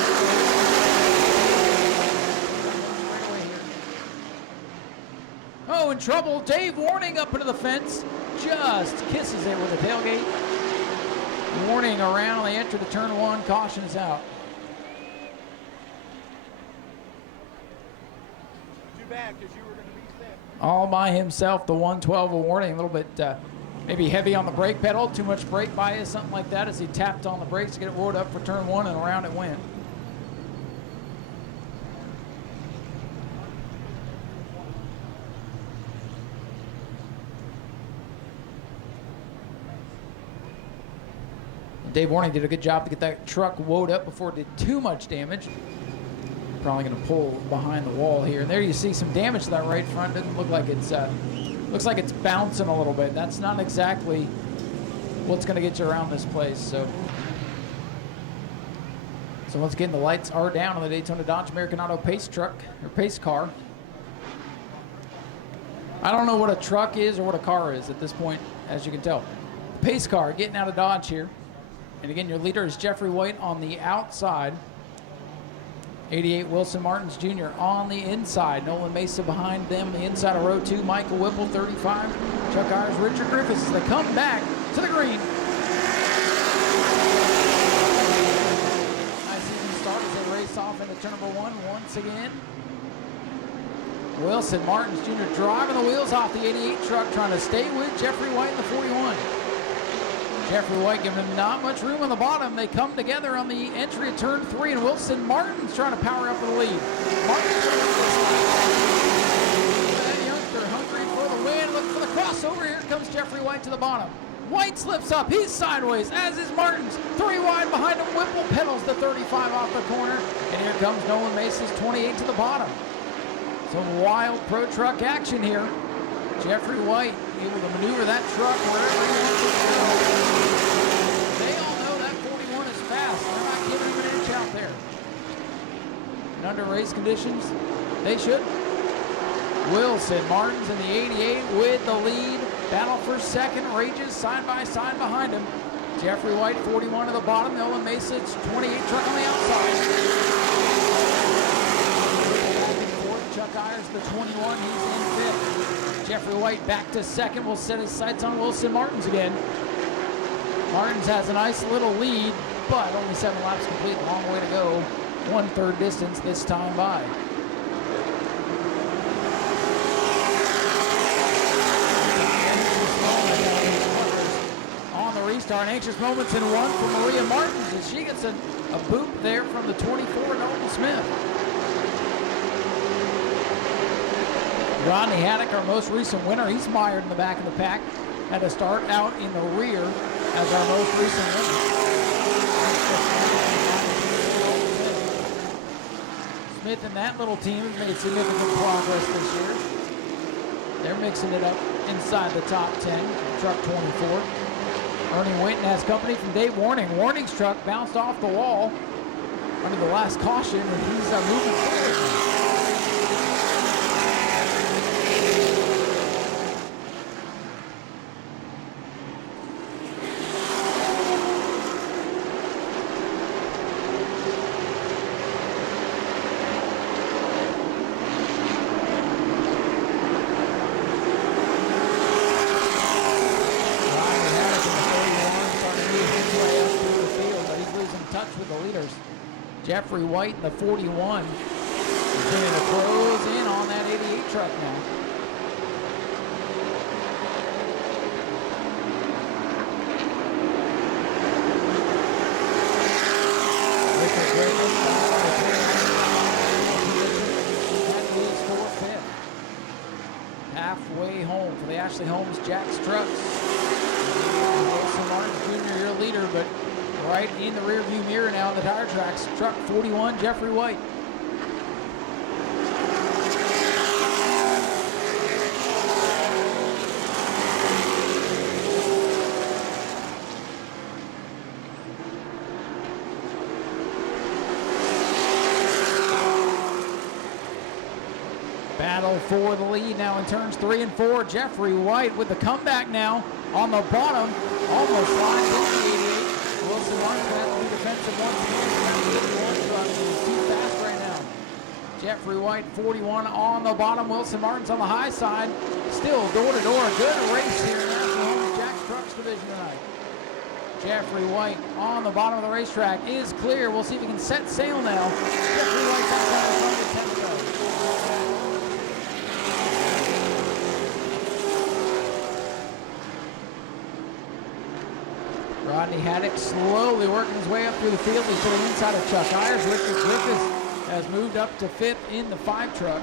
Oh, in trouble. Dave Warning up into the fence. Just kisses it with a tailgate. Warning around. They enter the turn 1. Caution is out. Too bad, because you were going to be set. All by himself, the 112 of Warning. A little bit maybe heavy on the brake pedal, too much brake bias, something like that, as he tapped on the brakes to get it rolled up for turn 1, and around it went. Dave Warning did a good job to get that truck woed up before it did too much damage. Probably going to pull behind the wall here. And there you see some damage to that right front. Doesn't look like it's looks like it's bouncing a little bit. That's not exactly what's going to get you around this place. So once again, the lights are down on the Daytona Dodge American Auto pace truck or pace car. I don't know what a truck is or what a car is at this point, as you can tell. Pace car getting out of Dodge here. And again, your leader is Jeffrey White on the outside. 88 Wilson Martins Jr. on the inside. Nolan Mesa behind them. The inside of row 2, Michael Whipple, 35. Chuck Ayers, Richard Griffiths as they come back to the green. Nice even start as they race off into turn number 1 once again. Wilson Martins Jr. driving the wheels off the 88 truck, trying to stay with Jeffrey White in the 41. Jeffrey White giving him not much room on the bottom. They come together on the entry of turn 3, and Wilson Martins trying to power up for the lead. Martins that youngster hungry for the win. Look for the crossover. Here comes Jeffrey White to the bottom. White slips up. He's sideways, as is Martins. 3 wide behind him. Whipple pedals the 35 off the corner. And here comes Nolan Mace's 28 to the bottom. Some wild pro truck action here. Jeffrey White able to maneuver that truck wherever he wants it to go. They all know that 41 is fast. They're not giving him an inch out there. And under race conditions, they should. Wilson Martins in the 88 with the lead. Battle for second, rages side by side behind him. Jeffrey White, 41 to the bottom. Nolan Mace's 28 truck on the outside. Back and forth. Chuck Ayers, the 21. He's in fifth. Jeffrey White back to second. Will set his sights on Wilson Martins again. Martins has a nice little lead, but only 7 laps complete. Long way to go. 1/3 distance this time by. On the restart, anxious moments in one for Maria Martins as she gets a boot there from the 24, Nolan Smith. Rodney Haddock, our most recent winner, he's mired in the back of the pack. Had to start out in the rear as our most recent winner. Smith and that little team have made significant progress this year. They're mixing it up inside the top 10, truck 24. Ernie Winton has company from Dave Warning. Warning's truck bounced off the wall under the last caution, and he's moving forward. Jeffrey White in the 41 continuing to close in on that 88 truck now. That leads for fifth. Halfway home for the Ashley Holmes Jacks trucks. Wilson Martins Jr., your leader, but right in the rearview mirror now on the tire tracks. Truck 41, Jeffrey White. Battle for the lead now in turns 3 and 4. Jeffrey White with the comeback now on the bottom. Almost lines into the 88. Wilson Martins has to be defensive once again. He's too fast right now. Jeffrey White, 41 on the bottom. Wilson Martins on the high side. Still door to door. Good race here in National Homes Jacks Trucks Division tonight. Jeffrey White on the bottom of the racetrack is clear. We'll see if he can set sail now. Jeffrey White back down in front of the 10th row. Rodney Haddock slowly working his way up through the field. He's to the inside of Chuck Ayers. Richard Griffiths has moved up to 5th in the 5 truck.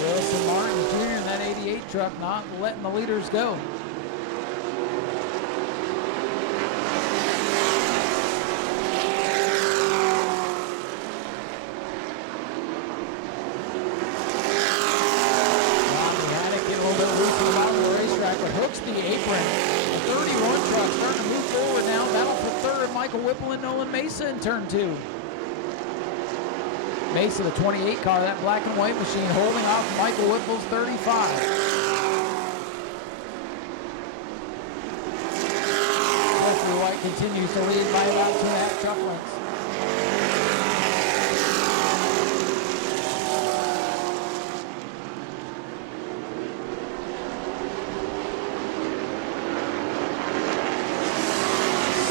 Wilson Martins Jr. in that 88 truck not letting the leaders go. The apron. The 31 truck starting to move forward now. Battle for third. Michael Whipple and Nolan Mesa in turn 2. Mesa, the 28 car, that black and white machine, holding off Michael Whipple's 35. Jeffrey White continues to lead by about 2.5 truck lengths.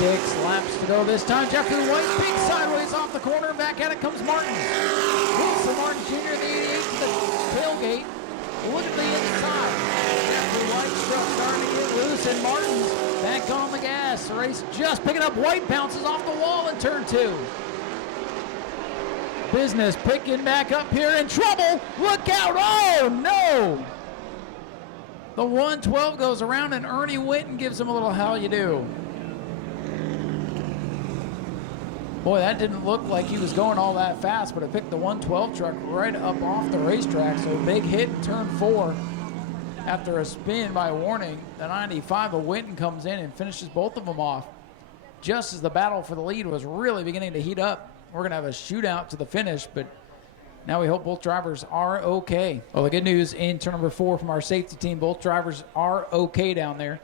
Six laps to go this time. Jeffrey White big sideways off the corner. Back at it comes Martin. Wilson Martin Jr. the 88 to the tailgate. Look at the inside. Jeffrey White's truck starting to get loose, and Martin's back on the gas. The race just picking up. White bounces off the wall in turn 2. Business picking back up here in trouble. Look out. Oh, no. The 112 goes around, and Ernie Winton gives him a little how you do. Boy, that didn't look like he was going all that fast, but it picked the 112 truck right up off the racetrack. So big hit in turn 4 after a spin by Warning. The 95 of Winton comes in and finishes both of them off. Just as the battle for the lead was really beginning to heat up. We're going to have a shootout to the finish, but now we hope both drivers are okay. Well, the good news in turn number 4 from our safety team, both drivers are okay down there.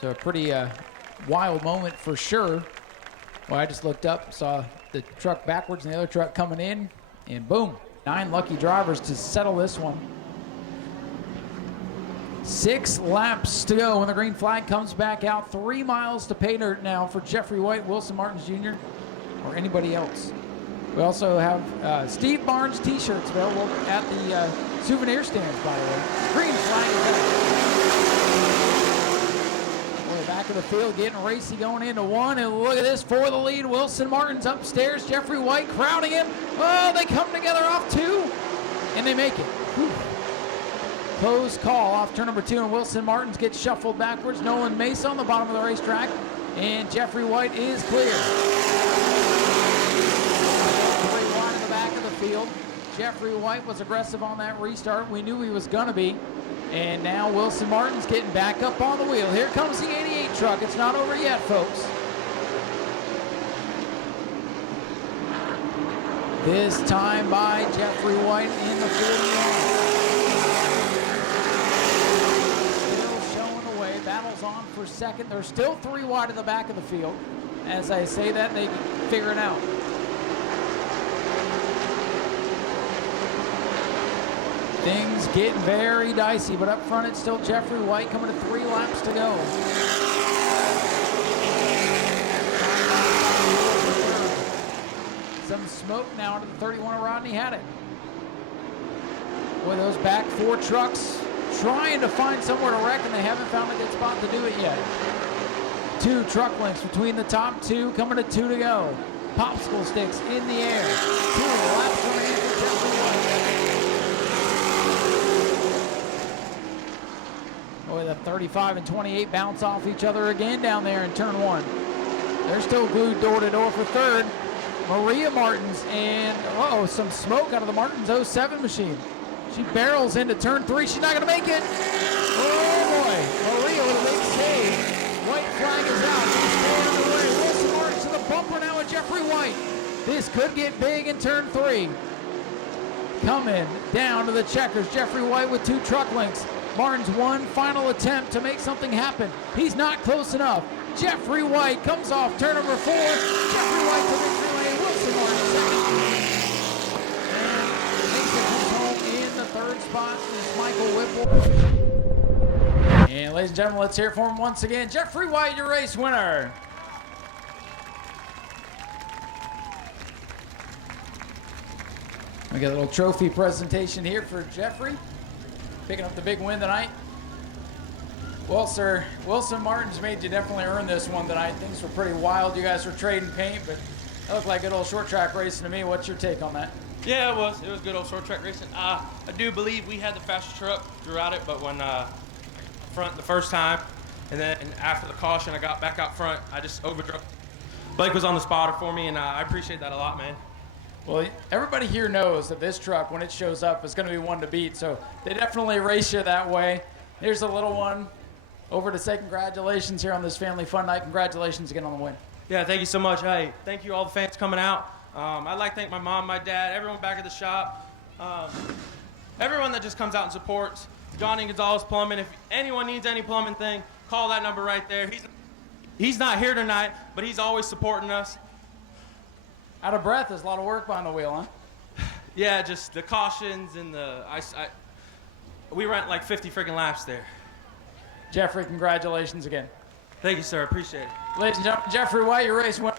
So a pretty wild moment for sure. Well, I just looked up, saw the truck backwards and the other truck coming in, and boom, 9 lucky drivers to settle this one. 6 laps to go when the green flag comes back out. 3 miles to pay dirt now for Jeffrey White, Wilson Martins Jr., or anybody else. We also have Steve Barnes t-shirts available at the souvenir stands, by the way. Green flag is out. We're back of the field, getting racy going into 1, and look at this for the lead. Wilson Martins upstairs, Jeffrey White crowding him. Oh, they come together off 2, and they make it. Whew. Close call off turn number 2, and Wilson Martins gets shuffled backwards. Nolan Mesa on the bottom of the racetrack, and Jeffrey White is clear. 3 wide in the back of the field. Jeffrey White was aggressive on that restart. We knew he was going to be. And now Wilson Martins getting back up on the wheel. Here comes the 88 truck. It's not over yet, folks. This time by Jeffrey White in the 41. Battles on for second. There's still 3 wide in the back of the field. As I say that, they figure it out. Things getting very dicey, but up front it's still Jeffrey White coming to 3 laps to go. Some smoke now into the 31 of Rodney Haddock. Boy, those back 4 trucks trying to find somewhere to wreck, and they haven't found a good spot to do it yet. 2 truck lengths between the top 2, coming to 2 to go. Popsicle sticks in the air. 2 laps remaining for Jeffrey White. Boy, the 35 and 28 bounce off each other again down there in turn 1. They're still glued door to door for third. Maria Martins, and some smoke out of the Martins 07 machine. She barrels into turn 3. She's not going to make it. Oh, boy. Maria with a big save. White flag is out. She's staying on the way. Wilson Martins to the bumper now with Jeffrey White. This could get big in turn 3. Coming down to the checkers. Jeffrey White with 2 truck lengths. Martins one final attempt to make something happen. He's not close enough. Jeffrey White comes off turn number 4. Jeffrey White to victory lane. Wilson Martins second. Third spot is Michael Whipple. And ladies and gentlemen, let's hear it for him once again. Jeffrey White, your race winner. We got a little trophy presentation here for Jeffrey. Picking up the big win tonight. Well, sir, Wilson Martins made you definitely earn this one tonight. Things were pretty wild. You guys were trading paint, but it looked like good old short track racing to me. What's your take on that? Yeah, it was good old short track racing. I do believe we had the fastest truck throughout it, but when front the first time, and then after the caution, I got back out front. I just overdrove. Blake was on the spotter for me, and I appreciate that a lot, man. Well, everybody here knows that this truck, when it shows up, is going to be one to beat, so they definitely race you that way. Here's a little one over to say congratulations here on this family fun night. Congratulations again on the win. Yeah, thank you so much. Hey, thank you all the fans coming out. I'd like to thank my mom, my dad, everyone back at the shop, everyone that just comes out and supports. Johnny Gonzalez Plumbing. If anyone needs any plumbing thing, call that number right there. He's not here tonight, but he's always supporting us. Out of breath, there's a lot of work behind the wheel, huh? Yeah, just the cautions and we ran like 50 freaking laps there. Jeffrey, congratulations again. Thank you, sir. Appreciate it. Ladies and gentlemen, Jeffrey White, your race winner.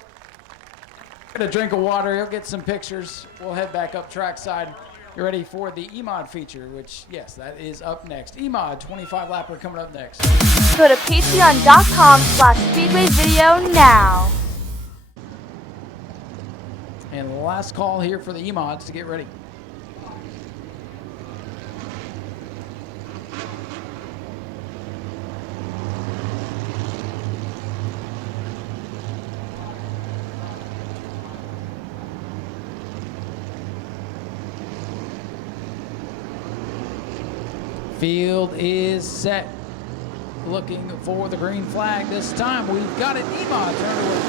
Get a drink of water. He'll get some pictures. We'll head back up trackside. You're ready for the EMOD feature, which, yes, that is up next. EMOD 25 lapper coming up next. Go to patreon.com/Speedway video now. And the last call here for the EMODs to get ready. Field is set. Looking for the green flag this time. We've got it. EMOD turned away.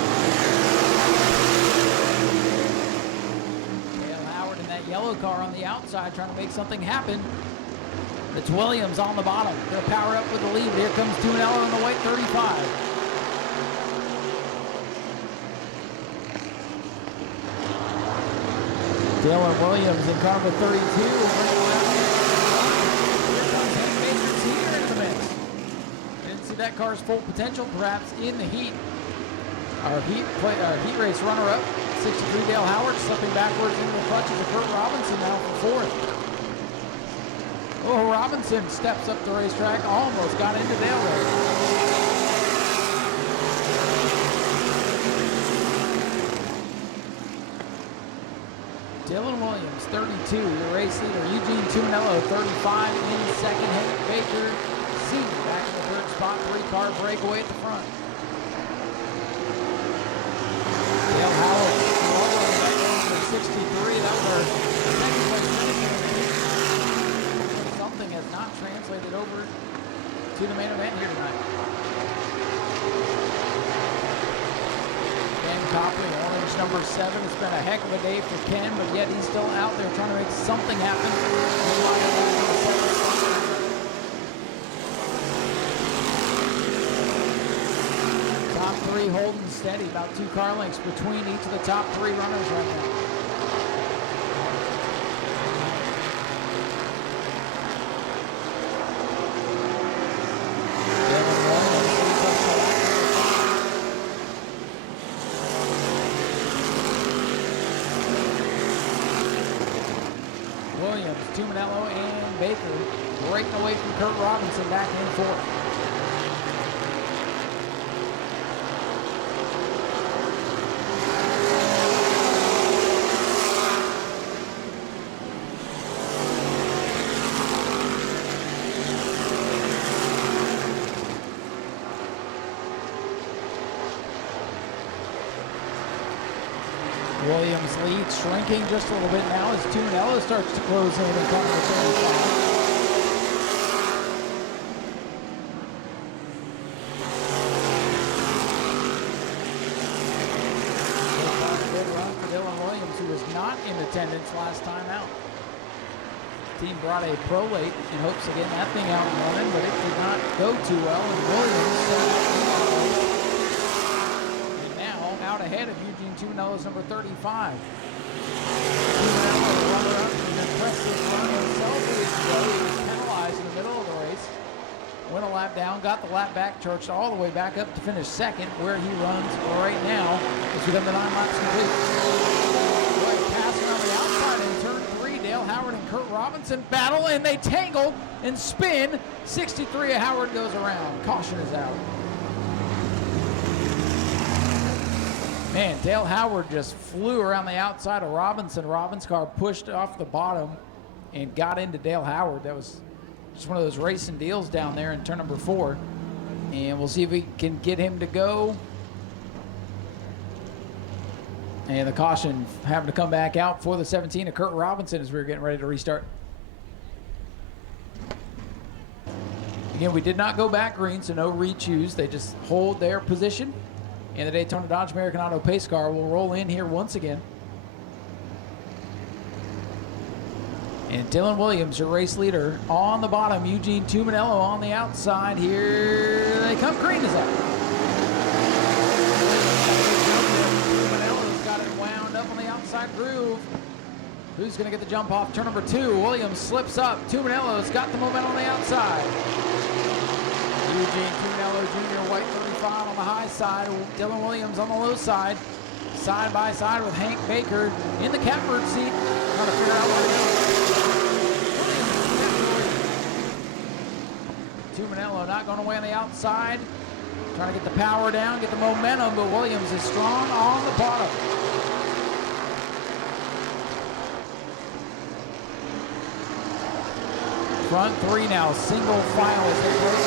Dale Howard in that yellow car on the outside trying to make something happen. It's Williams on the bottom. They'll power up with the lead. Here comes Tunella on the white 35. Dylan Williams in car number 32. Here comes Hank Baker Sr. into the mix. Didn't see that car's full potential, perhaps in the heat. Our heat race runner-up, 63 Dale Howard, slipping backwards into the clutches of Kurt Robinson now for fourth. Oh, Robinson steps up the racetrack, almost got into Dale there. Dylan Williams, 32, the race leader. Eugene Tuminello, 35 in second. Hank Baker Sr. back in the third spot, three-car breakaway at the front. Dale Howard, for 63. That was our second place finish. Something has not translated over to the main event here tonight. Ken Copley, orange number 7. It's been a heck of a day for Ken, but yet he's still out there trying to make something happen. Top 3 holding steady, about 2 car lengths between each of the top 3 runners right now. Williams, Tuminello, and Baker breaking away from Kurt Robinson back in fourth. Williams lead shrinking just a little bit now as Tuminello starts to close in and come to 35. Good run for Dylan Williams, who was not in attendance last time out. Team brought a pro late in hopes of getting that thing out and running, but it did not go too well, and Williams out ahead of Eugene Tuminello's number 35. Tuminello runner up an impressive run himself years ago. He was penalized in the middle of the race. Went a lap down, got the lap back, charged all the way back up to finish second, where he runs right now. It's become the 9 laps complete. Right, passing on the outside in turn 3, Dale Howard and Kurt Robinson battle, and they tangle and spin. 63 of Howard goes around. Caution is out. Man, Dale Howard just flew around the outside of Robinson. Robinson's car pushed off the bottom and got into Dale Howard. That was just one of those racing deals down there in turn number 4. And we'll see if we can get him to go. And the caution having to come back out for the 17 of Kurt Robinson as we were getting ready to restart. Again, we did not go back green, so no re-choose. They just hold their position. And the Daytona Dodge American Auto pace car will roll in here once again. And Dylan Williams, your race leader, on the bottom. Eugene Tuminello on the outside. Here they come. Green is out. Tuminello's got it wound up on the outside groove. Who's going to get the jump off turn number 2? Williams slips up. Tuminello's got the momentum on the outside. Eugene Tuminello Jr., white 35 on the high side. Dylan Williams on the low side. Side by side with Hank Baker in the catbird seat. Trying to figure out where to go. Tuminello not going away on the outside. Trying to get the power down, get the momentum, but Williams is strong on the bottom. Front 3 now, single file as they break.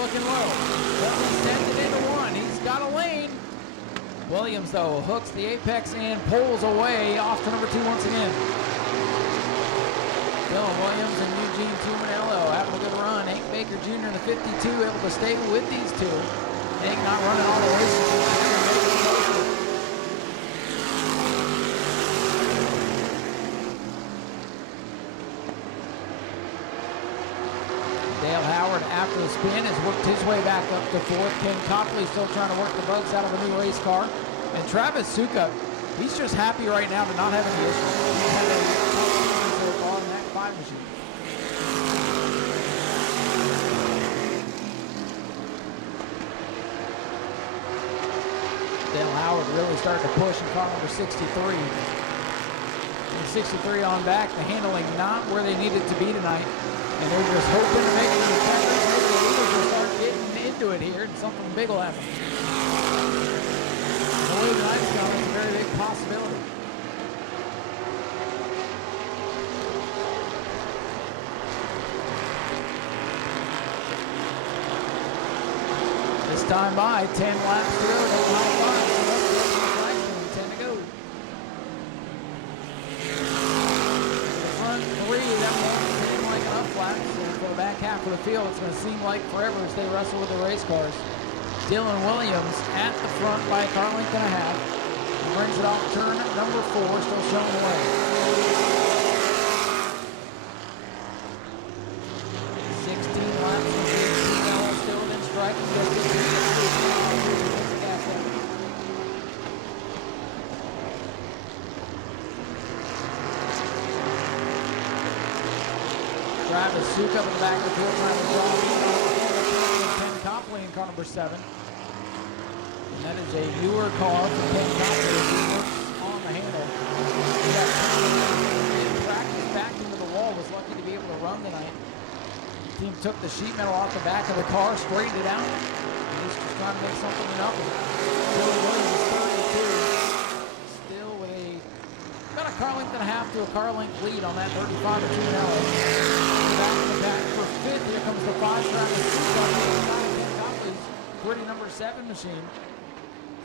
Looking low. He sends it into 1. He's got a lane. Williams, though, hooks the apex and pulls away off to number 2 once again. Dylan Williams and Eugene Tuminello having a good run. Hank Baker Jr. in the 52 able to stay with these two. Hank not running all the races. Dale Howard, after the spin, has worked his way back up to 4th. Ken Copley still trying to work the bugs out of a new race car. And Travis Sukup He's just happy right now to not have any issues. He's had a tough season so far in that 5 machine. Dale Howard really starting to push in car number 63. And 63 on back, the handling not where they need it to be tonight. And they're just hoping to make it to the center. Maybe the Eagles will start getting into it here and something big will happen. The way tonight's going is a very big possibility. This time by, 10 laps to go. Don't know how far. So that's 10 to go. The front 3, that won't seem like enough laps. And for the back half of the field, it's going to seem like forever as they wrestle with the race cars. Dylan Williams at the front by a car length and a half. He brings it off turn number 4, still showing the way. 16 laps from 18, still within striking distance. Travis Suk up in the back of the field trying to draw Ken Copley in car number 7. And that is a newer car for Ken Copley as he works on the handle. He got in practice back into the wall, was lucky to be able to run tonight. The team took the sheet metal off the back of the car, straightened it out. And he's just trying to make something or nothing. Billy Williams, 32. Still with about a car length and a half to a car length lead on that 35 or 2 hours. Back in the back for 5th. Here comes the 5 Travis Copley's pretty number 7 machine.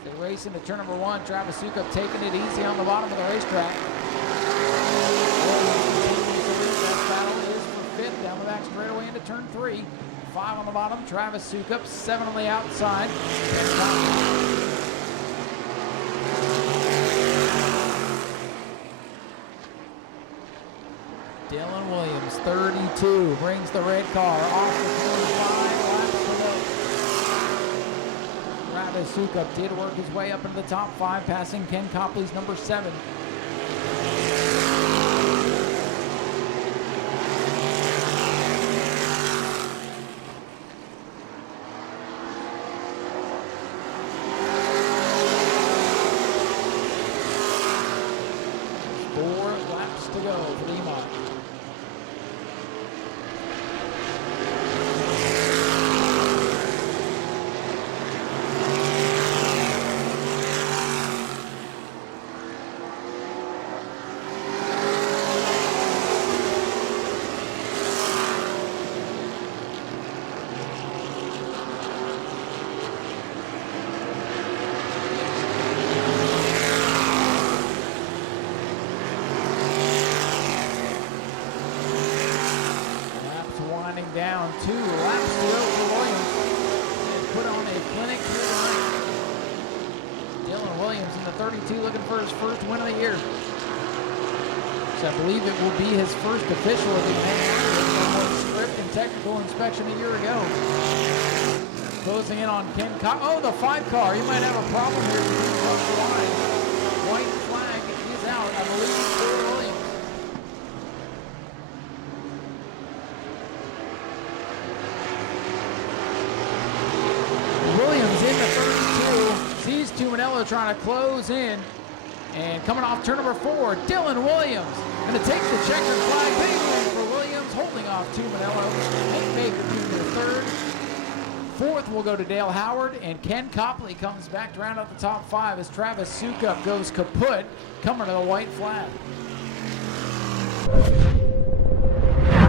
They race into turn number 1. Travis Sukup taking it easy on the bottom of the racetrack. That battle is for 5th down the back straightaway into turn 3. 5 on the bottom. Travis Sukup, 7 on the outside. Dylan Williams, 32, brings the red car off the corner, 5 laps to go. Travis Sukup did work his way up into the top 5, passing Ken Copley's number 7. To go for the Emot. Down 2 laps to go for Williams and put on a clinic here tonight. Dylan Williams in the 32 looking for his first win of the year. So I believe it will be his first official of the script and technical inspection a year ago. Closing in on Ken Oh, the 5 car. He might have a problem here with the line. White flag is out. I believe it's for Williams. Williams in the 32, sees Tumanello trying to close in, and coming off turn number 4, Dylan Williams going to take the checkered flag. Big win for Williams, holding off Tumanello. Hank Baker Jr. 3rd. 4th will go to Dale Howard, and Ken Copley comes back to round out the top 5 as Travis Sukup goes kaput, coming to the white flag.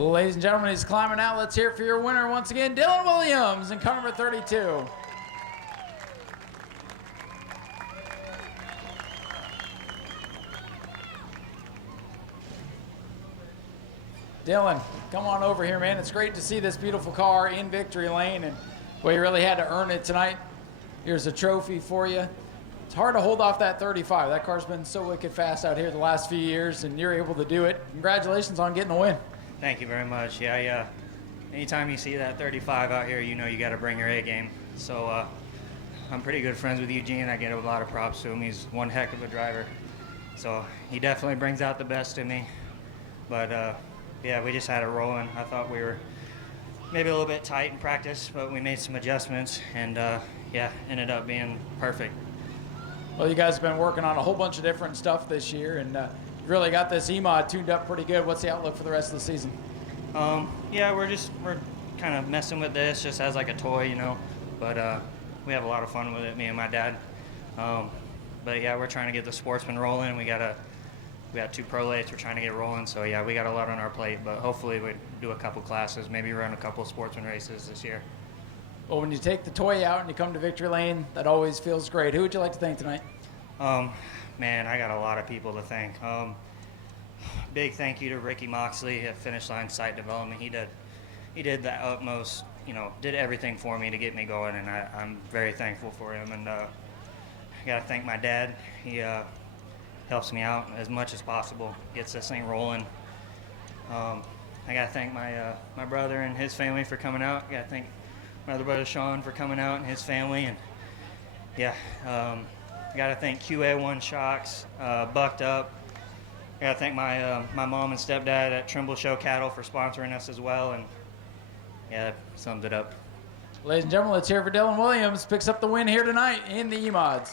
Ladies and gentlemen, he's climbing out. Let's hear it for your winner once again, Dylan Williams in car number 32. Dylan, come on over here, man. It's great to see this beautiful car in victory lane, and well, you really had to earn it tonight. Here's a trophy for you. It's hard to hold off that 35. That car's been so wicked fast out here the last few years, and you're able to do it. Congratulations on getting the win. Thank you very much. Yeah. Anytime you see that 35 out here, you know you got to bring your A game. So I'm pretty good friends with Eugene. I get a lot of props to him. He's one heck of a driver. So he definitely brings out the best in me. But yeah, we just had it rolling. I thought we were maybe a little bit tight in practice, but we made some adjustments, and yeah, ended up being perfect. Well, you guys have been working on a whole bunch of different stuff this year, and really got this E-Mod tuned up pretty good. What's the outlook for the rest of the season? Yeah, we're kind of messing with this just as like a toy, you know, but we have a lot of fun with it, me and my dad. But yeah, we're trying to get the Sportsman rolling. We got 2 pro lates we're trying to get rolling, so yeah, we got a lot on our plate, but hopefully we do a couple classes, maybe run a couple Sportsman races this year. Well, when you take the toy out and you come to victory lane, that always feels great. Who would you like to thank tonight? Man, I got a lot of people to thank. Big thank you to Ricky Moxley at Finish Line Site Development. He did the utmost, you know, did everything for me to get me going, and I'm very thankful for him. And I got to thank my dad. He helps me out as much as possible, gets this thing rolling. I got to thank my brother and his family for coming out. I got to thank my other brother Sean for coming out and his family. And yeah, I got to thank QA1 Shocks, Bucked Up. I got to thank my mom and stepdad at Trimble Show Cattle for sponsoring us as well. And yeah, that sums it up. Ladies and gentlemen, let's hear for Dylan Williams. Picks up the win here tonight in the E-Mods.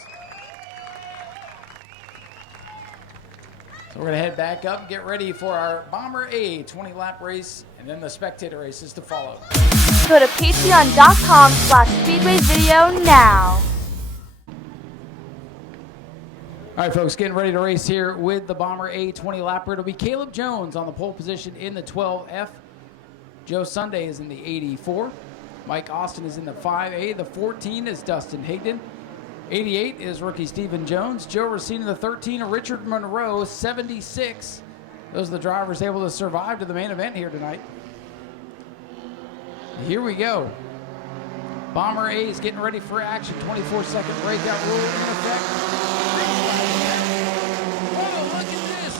So we're going to head back up, get ready for our Bomber A 20-lap race, and then the Spectator races to follow. Go to patreon.com/Speedway video now. All right, folks, getting ready to race here with the Bomber A 20-lapper. It'll be Caleb Jones on the pole position in the 12F. Joe Sunday is in the 84. Mike Austin is in the 5A. The 14 is Dustin Higdon. 88 is rookie Stephen Jones. Joe Racine in the 13. Richard Monroe, 76. Those are the drivers able to survive to the main event here tonight. Here we go. Bomber A is getting ready for action. 24-second breakout rule in effect. Whoa, look at this.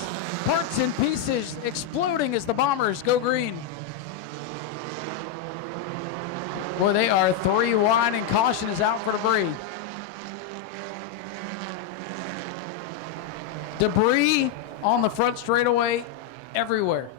Parts and pieces exploding as the Bombers go green. Boy, they are 3 wide, and caution is out for debris. Debris on the front straightaway everywhere.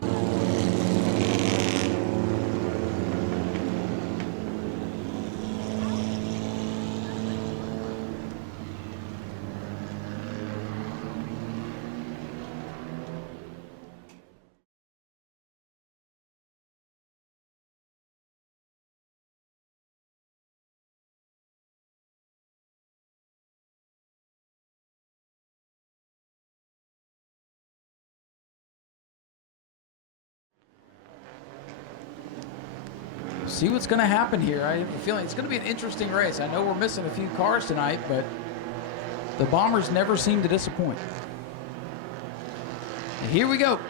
See what's going to happen here. I have a feeling it's going to be an interesting race. I know we're missing a few cars tonight, but the Bombers never seem to disappoint. And here we go.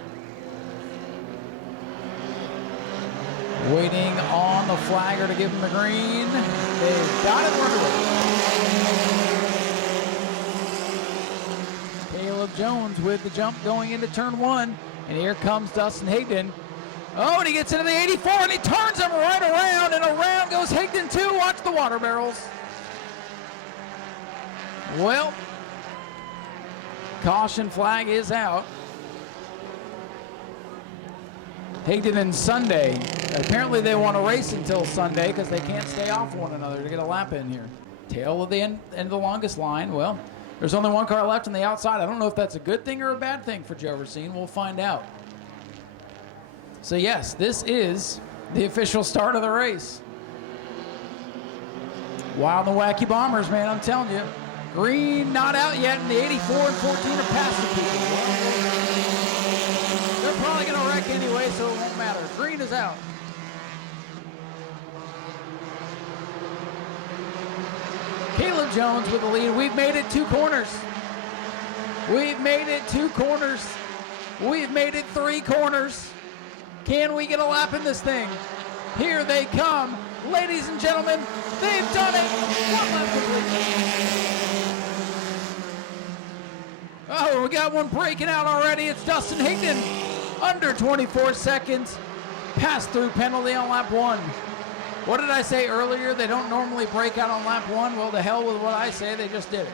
Waiting on the flagger to give them the green. They've got it underway. Caleb Jones with the jump going into turn 1. And here comes Dustin Higdon. Oh, and he gets into the 84, and he turns him right around, and around goes Higdon too. Watch the water barrels. Well, caution flag is out. Higdon and Sunday. Apparently they want to race until Sunday because they can't stay off one another to get a lap in here. Tail of the end of the longest line. Well, there's only one car left on the outside. I don't know if that's a good thing or a bad thing for Joe Racine. We'll find out. So yes, this is the official start of the race. Wild and wacky Bombers, man, I'm telling you. Green not out yet, and the 84 and 14 are passing people. They're probably going to wreck anyway, so it won't matter. Green is out. Caleb Jones with the lead. We've made it 2 corners. We've made it 2 corners. We've made it 3 corners. Can we get a lap in this thing? Here they come. Ladies and gentlemen, they've done it. 1 lap complete. Oh, we got one breaking out already. It's Dustin Higdon. Under 24 seconds. Pass through penalty on lap 1. What did I say earlier? They don't normally break out on lap 1. Well, to hell with what I say. They just did it.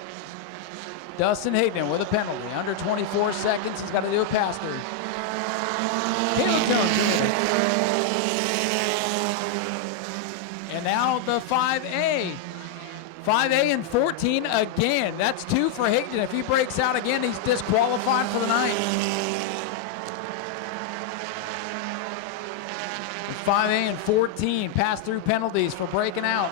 Dustin Higdon with a penalty. Under 24 seconds. He's got to do a pass through. Caleb Jones. And now the 5A. 5A and 14 again. That's 2 for Higdon. If he breaks out again, he's disqualified for the night. 5A and 14 pass-through penalties for breaking out.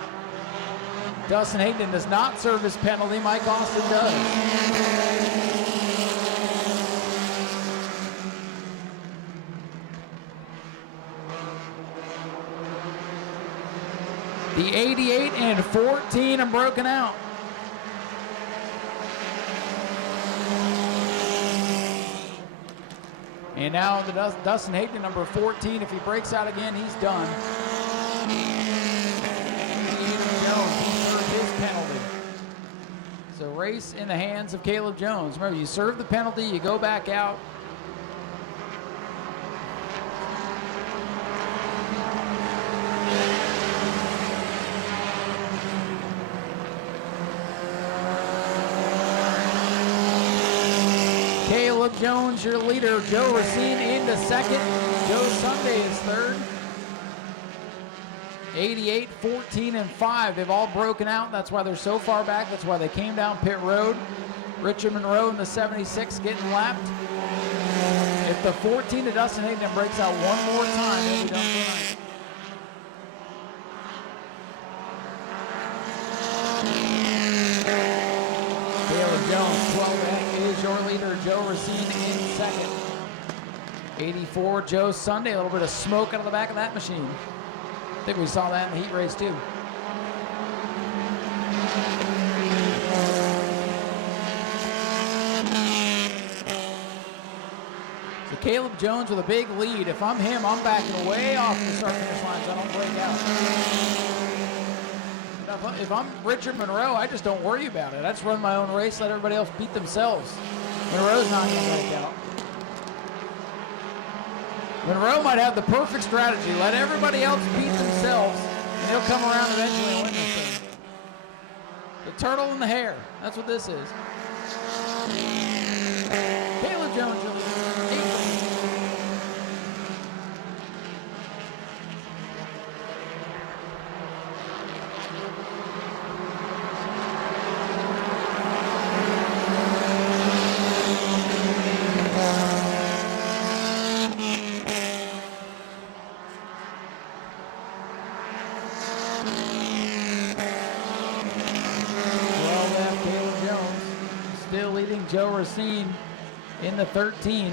Dustin Higdon does not serve his penalty. Mike Austin does. The 88 and 14 are broken out. And now the Dustin Higdon, number 14, if he breaks out again, he's done. Jones, he served his penalty. So race in the hands of Caleb Jones. Remember, you serve the penalty, you go back out. Caleb Jones, your leader. Joe Racine into second. Joe Sunday is third. 88, 14, and 5. They've all broken out. That's why they're so far back. That's why they came down pit road. Richard Monroe in the 76 getting lapped. If the 14 to Dustin Higdon breaks out one more time, they'll be done tonight. Caleb Jones, 12 is your leader. Joe Racine in second. 84, Joe Sunday. A little bit of smoke out of the back of that machine. I think we saw that in the heat race too. So Caleb Jones with a big lead. If I'm him, I'm backing way off the start finish line so I don't break out. If I'm Richard Monroe, I just don't worry about it. I just run my own race, let everybody else beat themselves. Monroe's not going to break out. Monroe might have the perfect strategy. Let everybody else beat themselves, and he'll come around eventually and win this thing. The turtle and the hare. That's what this is. Caleb Jones. Joe Racine in the 13.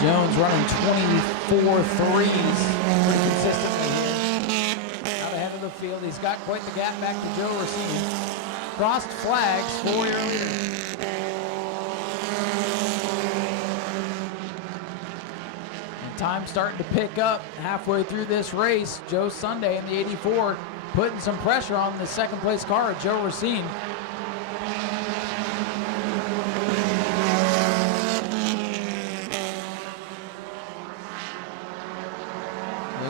Jones running 24 threes pretty consistently here. Out ahead of the field. He's got quite the gap back to Joe Racine. Crossed flags for your leader. And time starting to pick up halfway through this race. Joe Sunday in the 84 putting some pressure on the second place car, Joe Racine.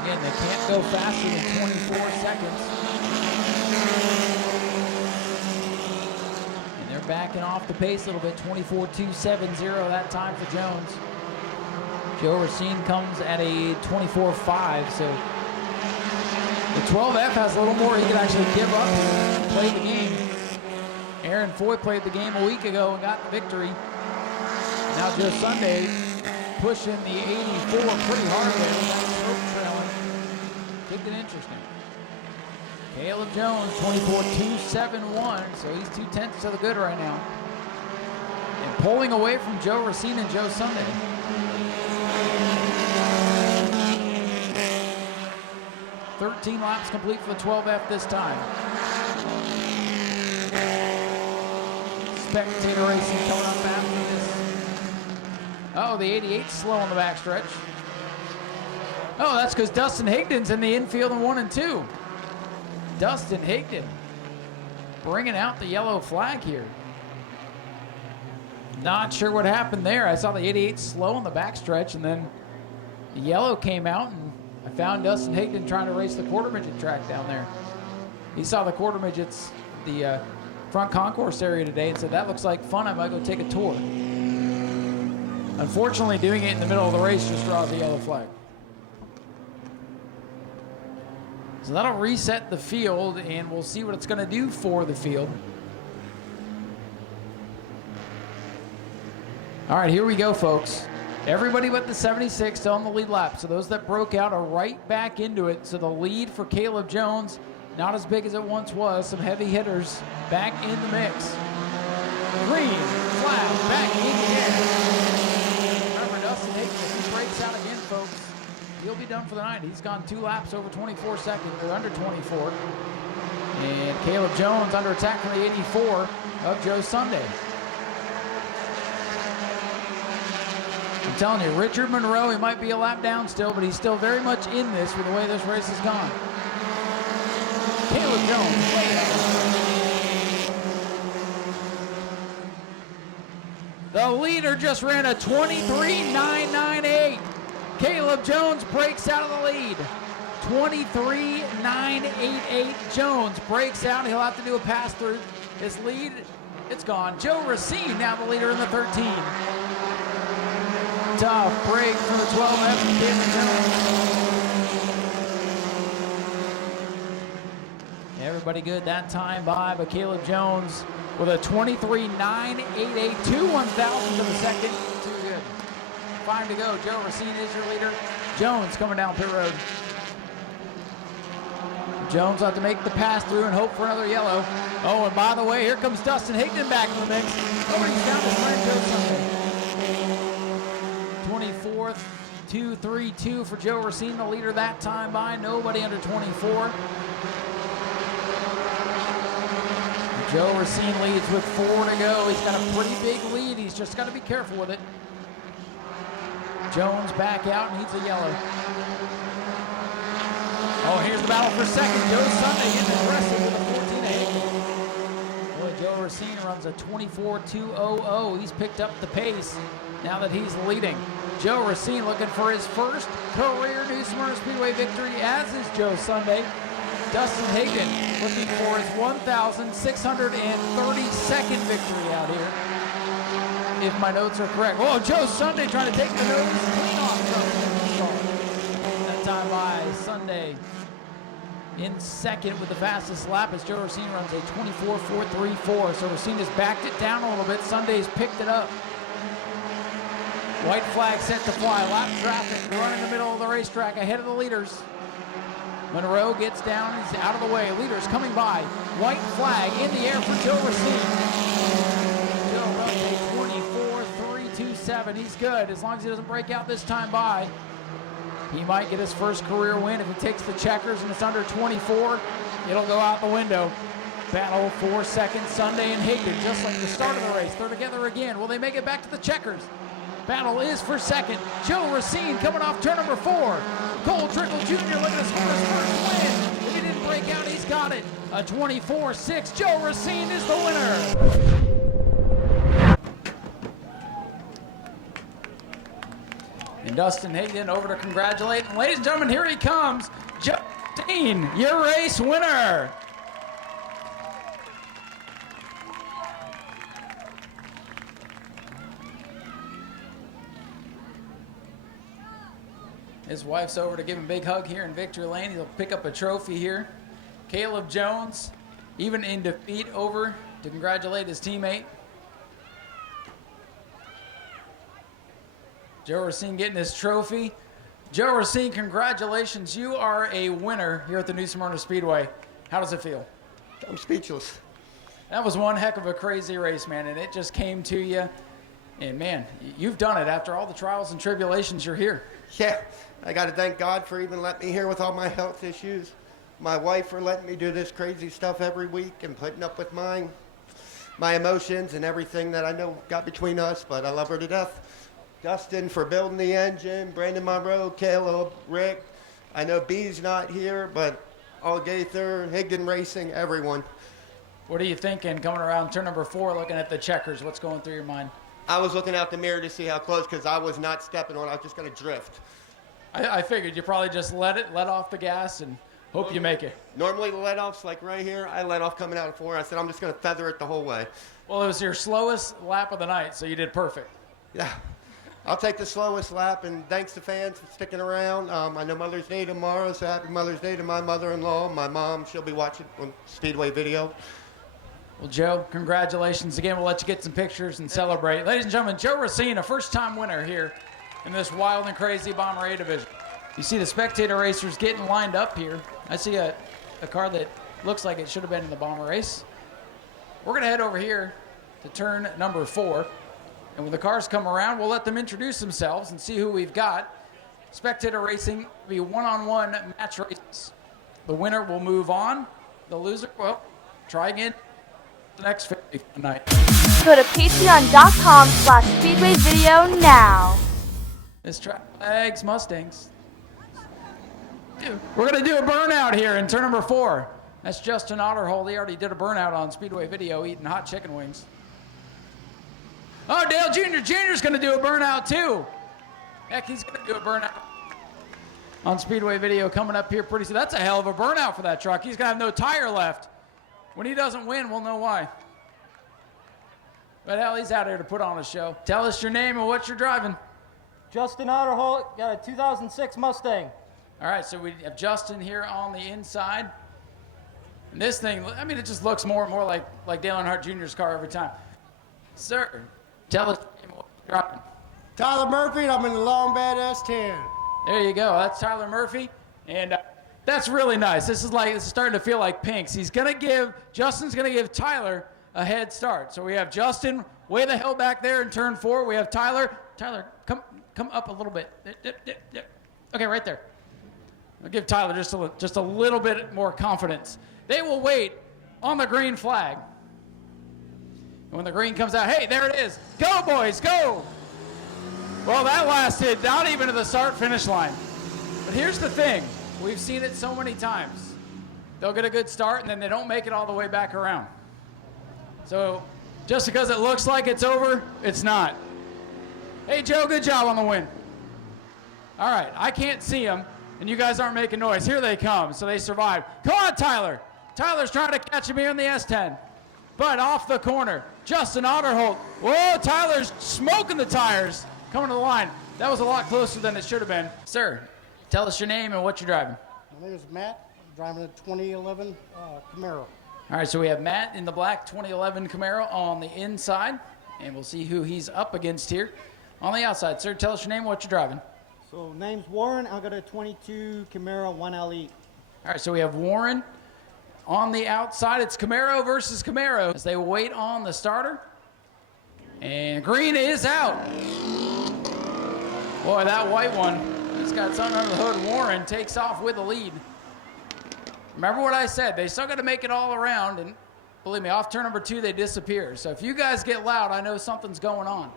Again, they can't go faster than 24 seconds. And they're backing off the pace a little bit, 24.270 that time for Jones. Joe Racine comes at a 24.5, so the 12F has a little more he can actually give up here and play the game. Aaron Foy played the game a week ago and got the victory. Now Joe Sunday pushing the 84 pretty hard there. That smoke trailing. Kept it interesting. Caleb Jones, 24.271, so he's 2/10 to the good right now. And pulling away from Joe Racine and Joe Sunday. 13 laps complete for the 12F this time. Spectator racing coming up after this. Oh, the 88's slow on the backstretch. Oh, that's because Dustin Higdon's in the infield in 1 and 2. Dustin Higdon bringing out the yellow flag here. Not sure what happened there. I saw the 88 slow on the backstretch, and then the yellow came out, and I found Dustin Higdon trying to race the quarter midget track down there. He saw the quarter midgets, the front concourse area today, and said, that looks like fun, I might go take a tour. Unfortunately, doing it in the middle of the race just draws the yellow flag. So that'll reset the field, and we'll see what it's going to do for the field. All right, here we go, folks. Everybody but the 76 still on the lead lap. So those that broke out are right back into it. So the lead for Caleb Jones, not as big as it once was. Some heavy hitters back in the mix. Green flag back in the air. Remember, Dustin Higdon, if he breaks out again, folks, he'll be done for the night. He's gone 2 laps over 24 seconds, or under 24. And Caleb Jones under attack from the 84 of Joe Sunday. I'm telling you, Richard Monroe, he might be a lap down still, but he's still very much in this with the way this race has gone. Caleb Jones, way ahead. The leader just ran a 23.998. Caleb Jones breaks out of the lead. 23.988. Jones breaks out. He'll have to do a pass through. His lead, it's gone. Joe Racine now the leader in the 13. Tough break for the 12F from Caleb Jones. Everybody good that time by, but Caleb Jones with a 23.988, 2/1000 of a second. Too good. 5 to go. Joe Racine is your leader. Jones coming down pit road. Jones will have to make the pass through and hope for another yellow. Oh, and by the way, here comes Dustin Higdon back in the mix. Nobody's down his friend Joe Sunday. 24th, 2.32 for Joe Racine, the leader that time by. Nobody under 24. Joe Racine leads with 4 to go. He's got a pretty big lead. He's just got to be careful with it. Jones back out, needs a yellow. Oh, here's the battle for second. Joe Sunday getting aggressive with a 14.8. Boy, Joe Racine runs a 24.200. He's picked up the pace now that he's leading. Joe Racine looking for his first career New Smyrna Speedway victory, as is Joe Sunday. Dustin Higdon looking for his 1,632nd victory out here, if my notes are correct. Oh, Joe Sunday trying to take the nose clean off. That time by Sunday in second with the fastest lap as Joe Racine runs a 24.434. So Racine has backed it down a little bit. Sunday's picked it up. White flag set to fly. Lap traffic running in the middle of the racetrack ahead of the leaders. Monroe gets down. He's out of the way. Leaders coming by. White flag in the air for Joe Racine. Joe runs a 24.327. He's good as long as he doesn't break out this time by. He might get his first career win. If he takes the checkers and it's under 24, it'll go out the window. Battle for second, Sunday and Higdon, just like the start of the race. They're together again. Will they make it back to the checkers? Battle is for second. Joe Racine coming off turn number 4. Cole Trickle Jr. looking to score his first win. If he didn't break out, he's got it. A 24.6. Joe Racine is the winner. And Dustin Higdon over to congratulate. And ladies and gentlemen, here he comes. Joe Racine, your race winner. His wife's over to give him a big hug here in Victory Lane. He'll pick up a trophy here. Caleb Jones, even in defeat, over to congratulate his teammate. Joe Racine getting his trophy. Joe Racine, congratulations. You are a winner here at the New Smyrna Speedway. How does it feel? I'm speechless. That was one heck of a crazy race, man, and it just came to you. And, man, you've done it. After all the trials and tribulations, you're here. Yeah, I got to thank God for even letting me here with all my health issues. My wife for letting me do this crazy stuff every week and putting up with my emotions and everything that I know got between us, but I love her to death. Dustin for building the engine, Brandon Monroe, Caleb, Rick. I know B's not here, but all Gaither, Higdon Racing, everyone. What are you thinking coming around turn number 4, looking at the checkers? What's going through your mind? I was looking out the mirror to see how close, because I was not stepping on. I was just going to drift. I figured you probably just let off the gas and hope you make it. Normally the let-off's like right here. I let off coming out of 4. I said, I'm just going to feather it the whole way. Well, it was your slowest lap of the night, so you did perfect. Yeah. I'll take the slowest lap, and thanks to fans for sticking around. I know Mother's Day tomorrow, so happy Mother's Day to my mother-in-law. My mom, she'll be watching on Speedway video. Well, Joe, congratulations again. We'll let you get some pictures and celebrate. Ladies and gentlemen, Joe Racine, a first-time winner here in this wild and crazy Bomber A division. You see the Spectator racers getting lined up here. I see a car that looks like it should have been in the Bomber race. We're going to head over here to turn number 4. And when the cars come around, we'll let them introduce themselves and see who we've got. Spectator racing will be one-on-one match races. The winner will move on. The loser, well, try again the next 50 night. Go to patreon.com/Speedway video now. This track flags Mustangs. Dude, we're going to do a burnout here in turn number 4. That's Justin Otterhold. He already did a burnout on Speedway video eating hot chicken wings. Oh, Dale Jr.'s going to do a burnout too. Heck, he's going to do a burnout on Speedway video coming up here pretty soon. That's a hell of a burnout for that truck. He's going to have no tire left. When he doesn't win, we'll know why. But hell, he's out here to put on a show. Tell us your name and what you're driving. Justin Otterholt, got a 2006 Mustang. All right, so we have Justin here on the inside. And this thing, I mean, it just looks more and more like Dale Earnhardt Jr.'s car every time. Sir, tell us your name and what you're driving. Tyler Murphy, and I'm in the Long Bad S10. There you go. That's Tyler Murphy, and that's really nice. This is starting to feel like pinks. Justin's gonna give Tyler a head start. So we have Justin way the hell back there in turn 4. We have Tyler. Tyler, come up a little bit. Okay, right there. I'll give Tyler just a little bit more confidence. They will wait on the green flag. And when the green comes out, hey, there it is. Go, boys, go. Well, that lasted not even to the start-finish line. But here's the thing. We've seen it so many times. They'll get a good start, and then they don't make it all the way back around. So just because it looks like it's over, it's not. Hey, Joe, good job on the win. All right, I can't see them, and you guys aren't making noise. Here they come, so they survive. Come on, Tyler. Tyler's trying to catch him here in the S10. But off the corner, Justin Otterholt. Whoa, Tyler's smoking the tires. Coming to the line. That was a lot closer than it should have been. Sir, tell us your name and what you're driving. My name is Matt. I'm driving a 2011 Camaro. All right, so we have Matt in the black 2011 Camaro on the inside, and we'll see who he's up against here on the outside. Sir, tell us your name and what you're driving. So name's Warren. I got a 22 Camaro 1LE. All right, so we have Warren on the outside. It's Camaro versus Camaro as they wait on the starter. And green is out. Boy, that white one, he's got something under the hood. Warren takes off with the lead. Remember what I said. They still got to make it all around. And believe me, off turn number 2, they disappear. So if you guys get loud, I know something's going on.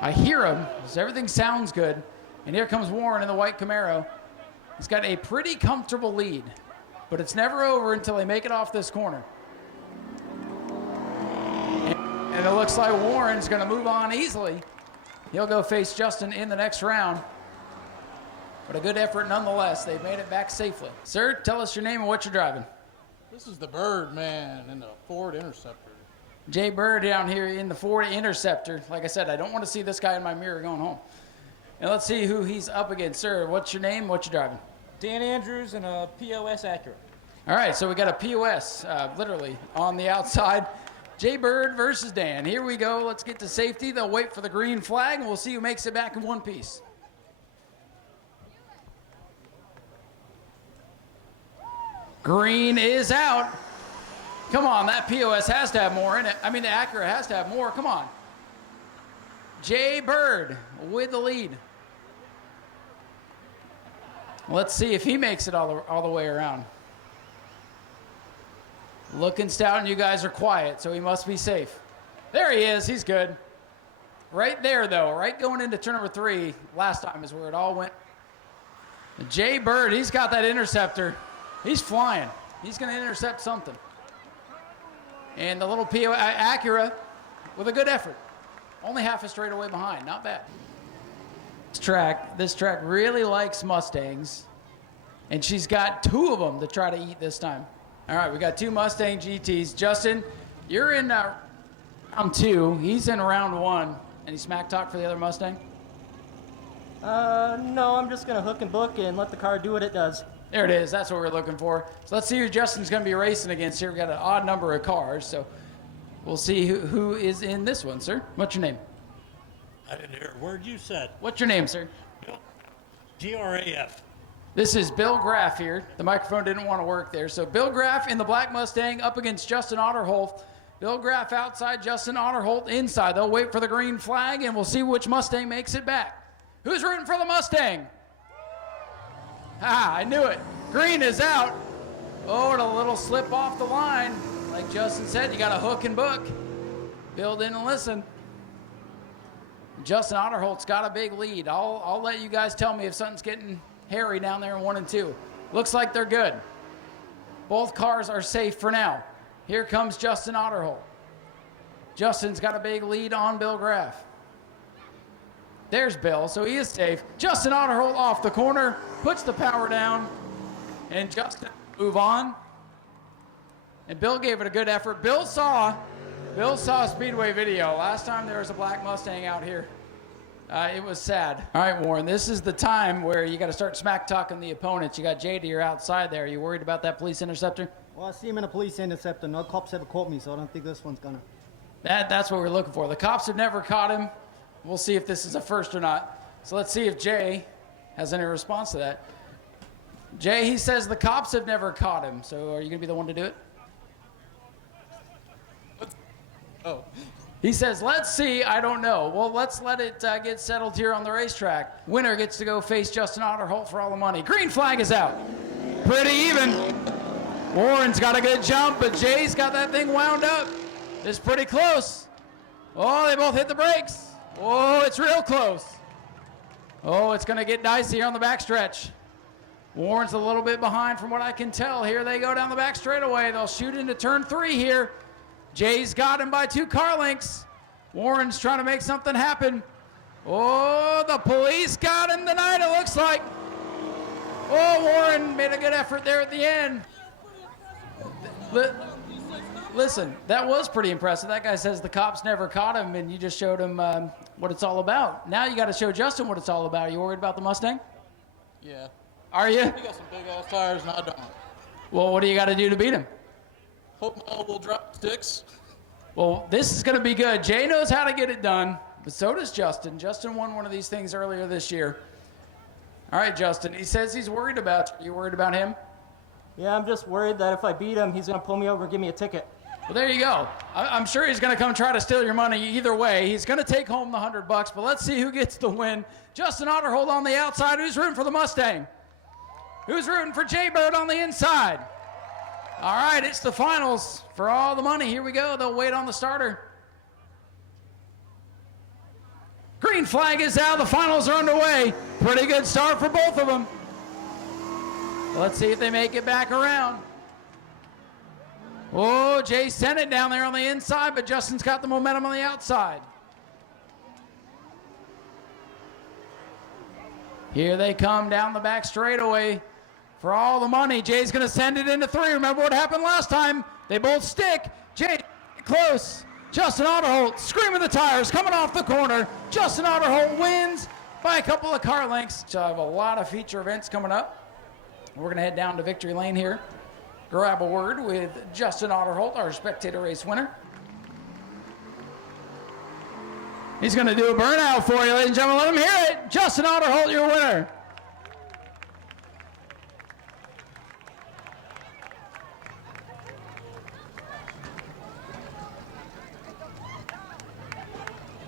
I hear him, so everything sounds good. And here comes Warren in the white Camaro. He's got a pretty comfortable lead. But it's never over until they make it off this corner. And it looks like Warren's going to move on easily. He'll go face Justin in the next round. But a good effort nonetheless. They've made it back safely. Sir, tell us your name and what you're driving. This is the Birdman in the Ford Interceptor. Jay Bird down here in the Ford Interceptor. Like I said, I don't want to see this guy in my mirror going home. And let's see who he's up against. Sir, what's your name and what you're driving? Dan Andrews and a POS Acura. All right, so we got a POS literally on the outside. Jay Bird versus Dan. Here we go. Let's get to safety. They'll wait for the green flag, and we'll see who makes it back in one piece. Green is out. Come on, that POS has to have more in it. I mean, the Acura has to have more. Come on. Jay Bird with the lead. Let's see if he makes it all the way around. Looking stout, and you guys are quiet, so he must be safe. There he is. He's good. Right there, though, right going into turn number 3 last time is where it all went. Jay Bird, he's got that interceptor. He's flying. He's going to intercept something. And the little Acura with a good effort. Only half a straightaway behind. Not bad. This track really likes Mustangs, and she's got 2 of them to try to eat this time. All right, we got 2 Mustang GTs. Justin, you're in round 2. He's in round 1. Any smack talk for the other Mustang? No, I'm just going to hook and book and let the car do what it does. There it is. That's what we're looking for. So let's see who Justin's going to be racing against here. We've got an odd number of cars, so we'll see who is in this one, sir. What's your name? I didn't hear a word you said. What's your name, sir? GRAF. This is Bill Graff here. The microphone didn't want to work there. So Bill Graff in the black Mustang up against Justin Otterholt. Bill Graff outside, Justin Otterholt inside. They'll wait for the green flag, and we'll see which Mustang makes it back. Who's rooting for the Mustang? I knew it. Green is out. Oh, and a little slip off the line. Like Justin said, you got to hook and book. Bill didn't listen. Justin Otterholt's got a big lead. I'll let you guys tell me if something's getting hairy down there in 1 and 2. Looks like they're good. Both cars are safe for now. Here comes Justin Otterholt. Justin's got a big lead on Bill Graff. There's Bill, so he is safe. Justin Otterholt off the corner, puts the power down, and Justin move on. And Bill gave it a good effort. Bill saw a Speedway video. Last time there was a black Mustang out here. It was sad. All right, Warren, this is the time where you got to start smack talking the opponents. You got Jay to your outside there. Are you worried about that police interceptor? Well, I see him in a police interceptor. No cops ever caught me, so I don't think this one's gonna. That's what we're looking for. The cops have never caught him. We'll see if this is a first or not. So let's see if Jay has any response to that. Jay, he says the cops have never caught him. So are you going to be the one to do it? Oh. He says, let's see, I don't know. Well, let's let it get settled here on the racetrack. Winner gets to go face Justin Otterholt for all the money. Green flag is out. Pretty even. Warren's got a good jump, but Jay's got that thing wound up. It's pretty close. Oh, they both hit the brakes. Oh, it's real close. Oh, it's going to get dicey here on the backstretch. Warren's a little bit behind from what I can tell. Here they go down the back straightaway. They'll shoot into turn 3 here. Jay's got him by 2 car lengths. Warren's trying to make something happen. Oh, the police got him tonight, it looks like. Oh, Warren made a good effort there at the end. Listen, that was pretty impressive. That guy says the cops never caught him, and you just showed him what it's all about. Now you got to show Justin what it's all about. Are you worried about the Mustang? Yeah. Are you? He got some big ass tires, and I don't. Well, what do you got to do to beat him? Hope my will drop sticks. Well, this is going to be good. Jay knows how to get it done, but so does Justin. Justin won one of these things earlier this year. All right, Justin. He says he's worried about you. Are you worried about him? Yeah, I'm just worried that if I beat him, he's going to pull me over and give me a ticket. Well, there you go. I'm sure he's going to come try to steal your money either way. He's going to take home the $100, but let's see who gets the win. Justin Otterholt on the outside. Who's rooting for the Mustang? Who's rooting for Jay Bird on the inside? All right, it's the finals for all the money. Here we go. They'll wait on the starter. Green flag is out. The finals are underway. Pretty good start for both of them. Let's see if they make it back around. Oh, Jay sent it down there on the inside, but Justin's got the momentum on the outside. Here they come down the back straightaway for all the money. Jay's going to send it into 3. Remember what happened last time? They both stick. Jay close. Justin Otterholt screaming the tires, coming off the corner. Justin Otterholt wins by a couple of car lengths. So I have a lot of feature events coming up. We're going to head down to Victory Lane here. Grab a word with Justin Otterholt, our Spectator race winner. He's going to do a burnout for you, ladies and gentlemen. Let him hear it. Justin Otterholt, your winner.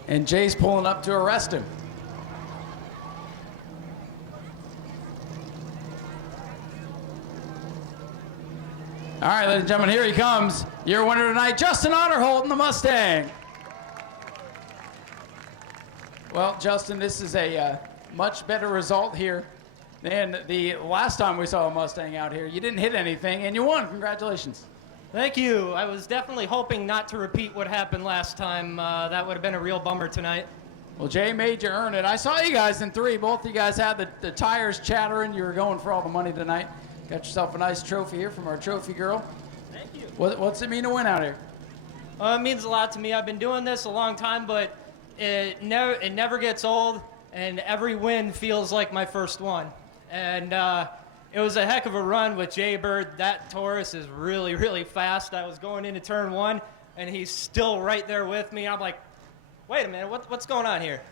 And Jay's pulling up to arrest him. All right, ladies and gentlemen, here he comes. Your winner tonight, Justin Otterholt in the Mustang. Well, Justin, this is a much better result here than the last time we saw a Mustang out here. You didn't hit anything, and you won. Congratulations. Thank you. I was definitely hoping not to repeat what happened last time. That would have been a real bummer tonight. Well, Jay made you earn it. I saw you guys in 3. Both of you guys had the tires chattering. You were going for all the money tonight. Got yourself a nice trophy here from our trophy girl. Thank you. What's it mean to win out here? It means a lot to me. I've been doing this a long time, but it never gets old, and every win feels like my first one. And it was a heck of a run with Jay Bird. That Taurus is really, really fast. I was going into turn 1, and he's still right there with me. I'm like, wait a minute, what's going on here?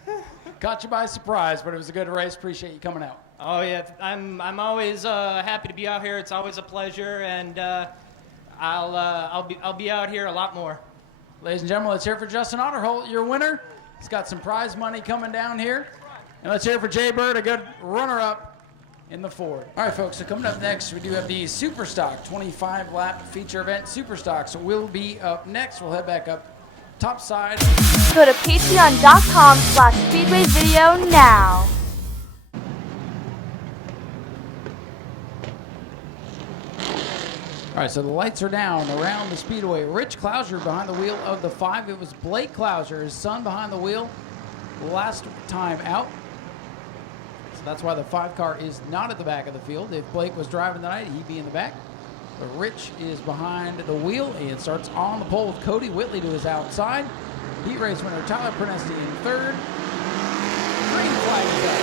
Caught you by surprise, but it was a good race. Appreciate you coming out. Oh yeah, I'm always happy to be out here. It's always a pleasure, and I'll be out here a lot more. Ladies and gentlemen, let's hear it for Justin Otterholt, your winner. He's got some prize money coming down here. And let's hear it for Jay Bird, a good runner-up in the Ford. All right, folks, so coming up next, we do have the Superstock 25-lap feature event. Superstock, so we'll be up next. We'll head back up top side. Go to patreon.com/Speedway video now. All right, so the lights are down around the Speedway. Rich Clouser behind the wheel of the 5. It was Blake Clouser, his son, behind the wheel last time out. So that's why the 5 car is not at the back of the field. If Blake was driving tonight, he'd be in the back. But Rich is behind the wheel. It starts on the pole with Cody Whitley to his outside. Heat race winner Tyler Prenesti in 3rd. Green flag is up.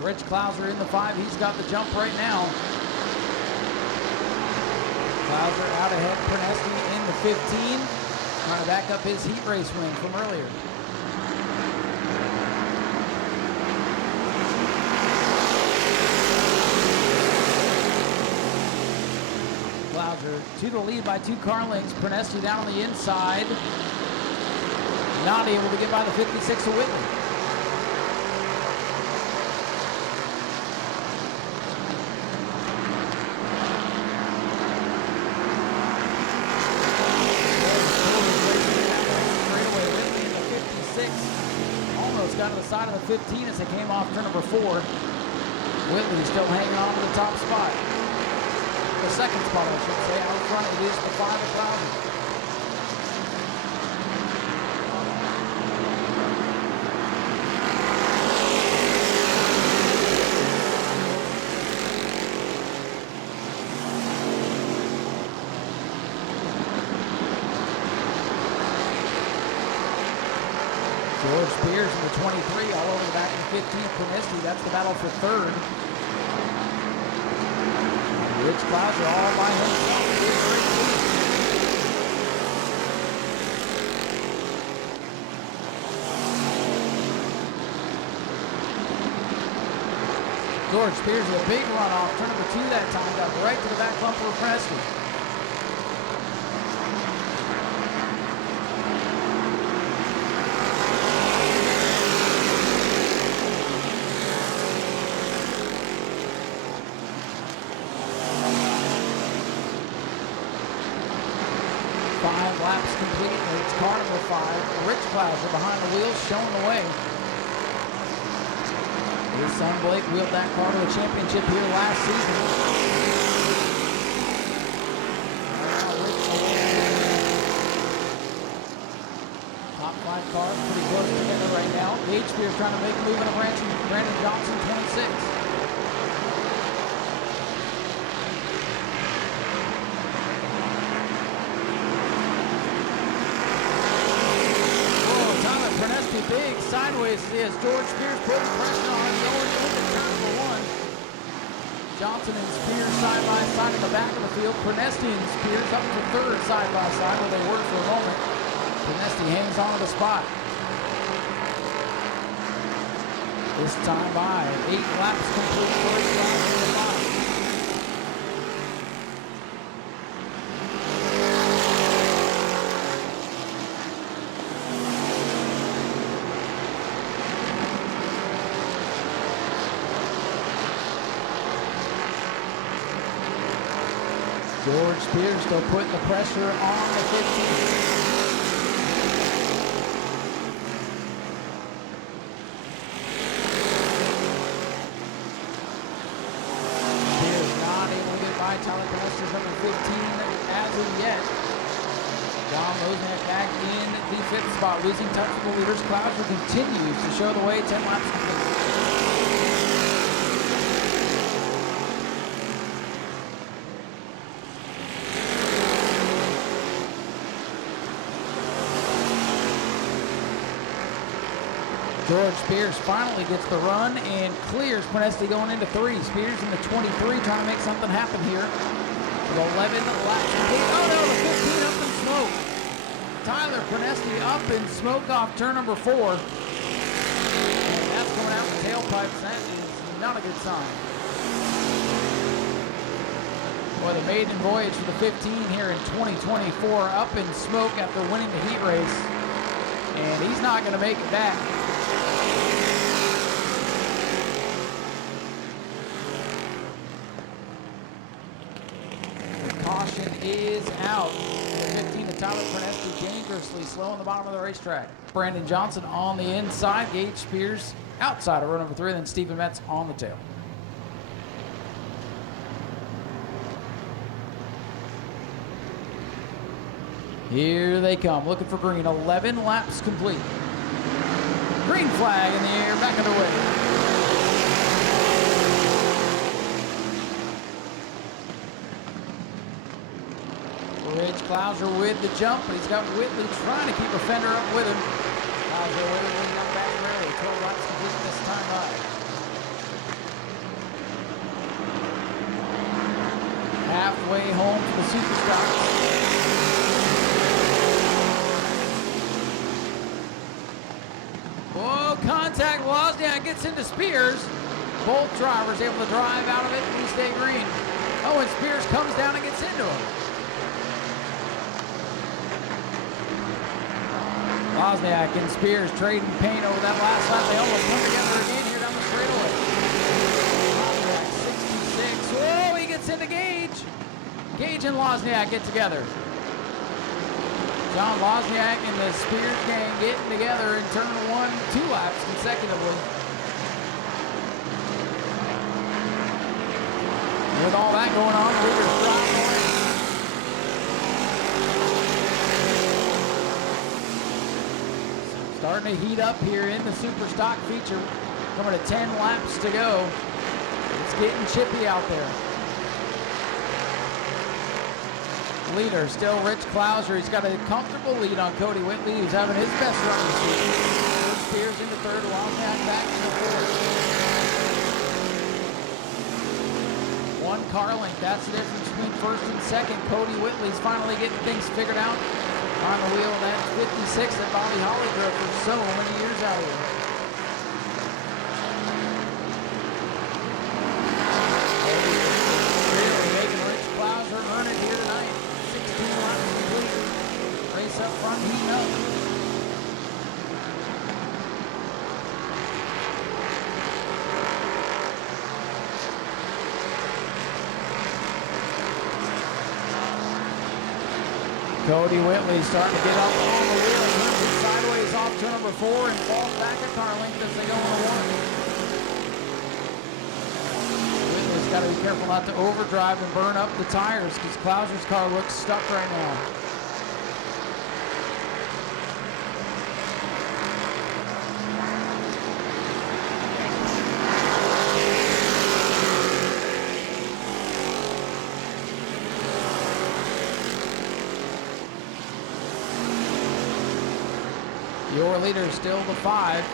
Rich Clouser in the 5. He's got the jump right now. Clouser out ahead. Prenesti in the 15. Trying to back up his heat race win from earlier. Clouser to the lead by 2 car lengths. Prenesti down on the inside. Not able to get by the 56 of Whitley. Got to the side of the 15 as they came off turn number 4. Whitley still hanging on to the top spot. The second spot, I should say. Out front, it is the 5 of Clouser. George Spears in the 23, all over the back of the 15. Prenesti, that's the battle for 3rd. Rich Clouser all by himself. George Spears with a big run off, turn number 2 that time, got right to the back bumper of Prenesti. Laps complete, and it's car number 5. Rich Clouser behind the wheel, showing the way. His son Blake wheeled that car to a championship here last season. Top 5 cars pretty close together right now. Gage Spears trying to make a move in a Brandon Johnson 26. Big sideways as George Spears putting pressure on going into turn number 1. Johnson and Spears side by side in the back of the field. Prenesti and Spears up to 3rd side by side where they work for a moment. Prenesti hangs on to the spot. This time by 8 laps complete. 1st lap in the 5. George Spears still putting the pressure on the 15. Spears not able to get by Tyler Prenesti's number 15 as of yet. Wozniak back in the 5th spot, losing touch with the leaders. Clouser continues to show the way, 10 laps complete. George Spears finally gets the run and clears Prenesti going into 3. Spears in the 23 trying to make something happen here. With 11 laps complete. Oh no, the 15 up in smoke. Tyler Prenesti up in smoke off turn number 4. And that's going out the tailpipes. That is not a good sign. Boy, the maiden voyage for the 15 here in 2024 up in smoke after winning the heat race. And he's not going to make it back. Caution is out. The 15 of Tyler Prenesti dangerously slow on the bottom of the racetrack. Brandon Johnson on the inside. Gage Spears outside of row number 3. Then Stephen Metz on the tail. Here they come, looking for green. 11 laps complete. Green flag in the air, back underway. Ridge Clouser with the jump, but he's got Whitley trying to keep a fender up with him. Clouser with it, leading up back early. 12 laps complete this time by. Halfway home for the Superstars. Oh, contact. Wozniak gets into Spears. Both drivers able to drive out of it and we stay green. Oh, and Spears comes down and gets into him. Wozniak and Spears trading paint over that last lap. They almost come together again here down the straightaway. Wozniak 66. Whoa, he gets into Gage. Gage and Wozniak get together. John Wozniak and the Spears gang getting together in turn 1, 2 laps consecutively. With all that going on, the leaders drive away. Starting to heat up here in the Super Stock feature. Coming to 10 laps to go. It's getting chippy out there. Leader still Rich Clouser. He's got a comfortable lead on Cody Whitley, who's having his best run this season. George Spears into 3rd, Wozniak back into 4th. 1 car length, that's the difference between 1st and 2nd. Cody Whitley's finally getting things figured out on the wheel of that 56 that Bobby Holly drove for so many years out here. Really making Rich Clouser earn it here tonight. 16 laps complete. Race up front, heating up. Cody Whitley starting to get up on the wheel. Turns it sideways off turn number 4 and falls back a car length as they go on the 1. Whitley's got to be careful not to overdrive and burn up the tires because Clouser's car looks stuck right now. Your leader is still the 5.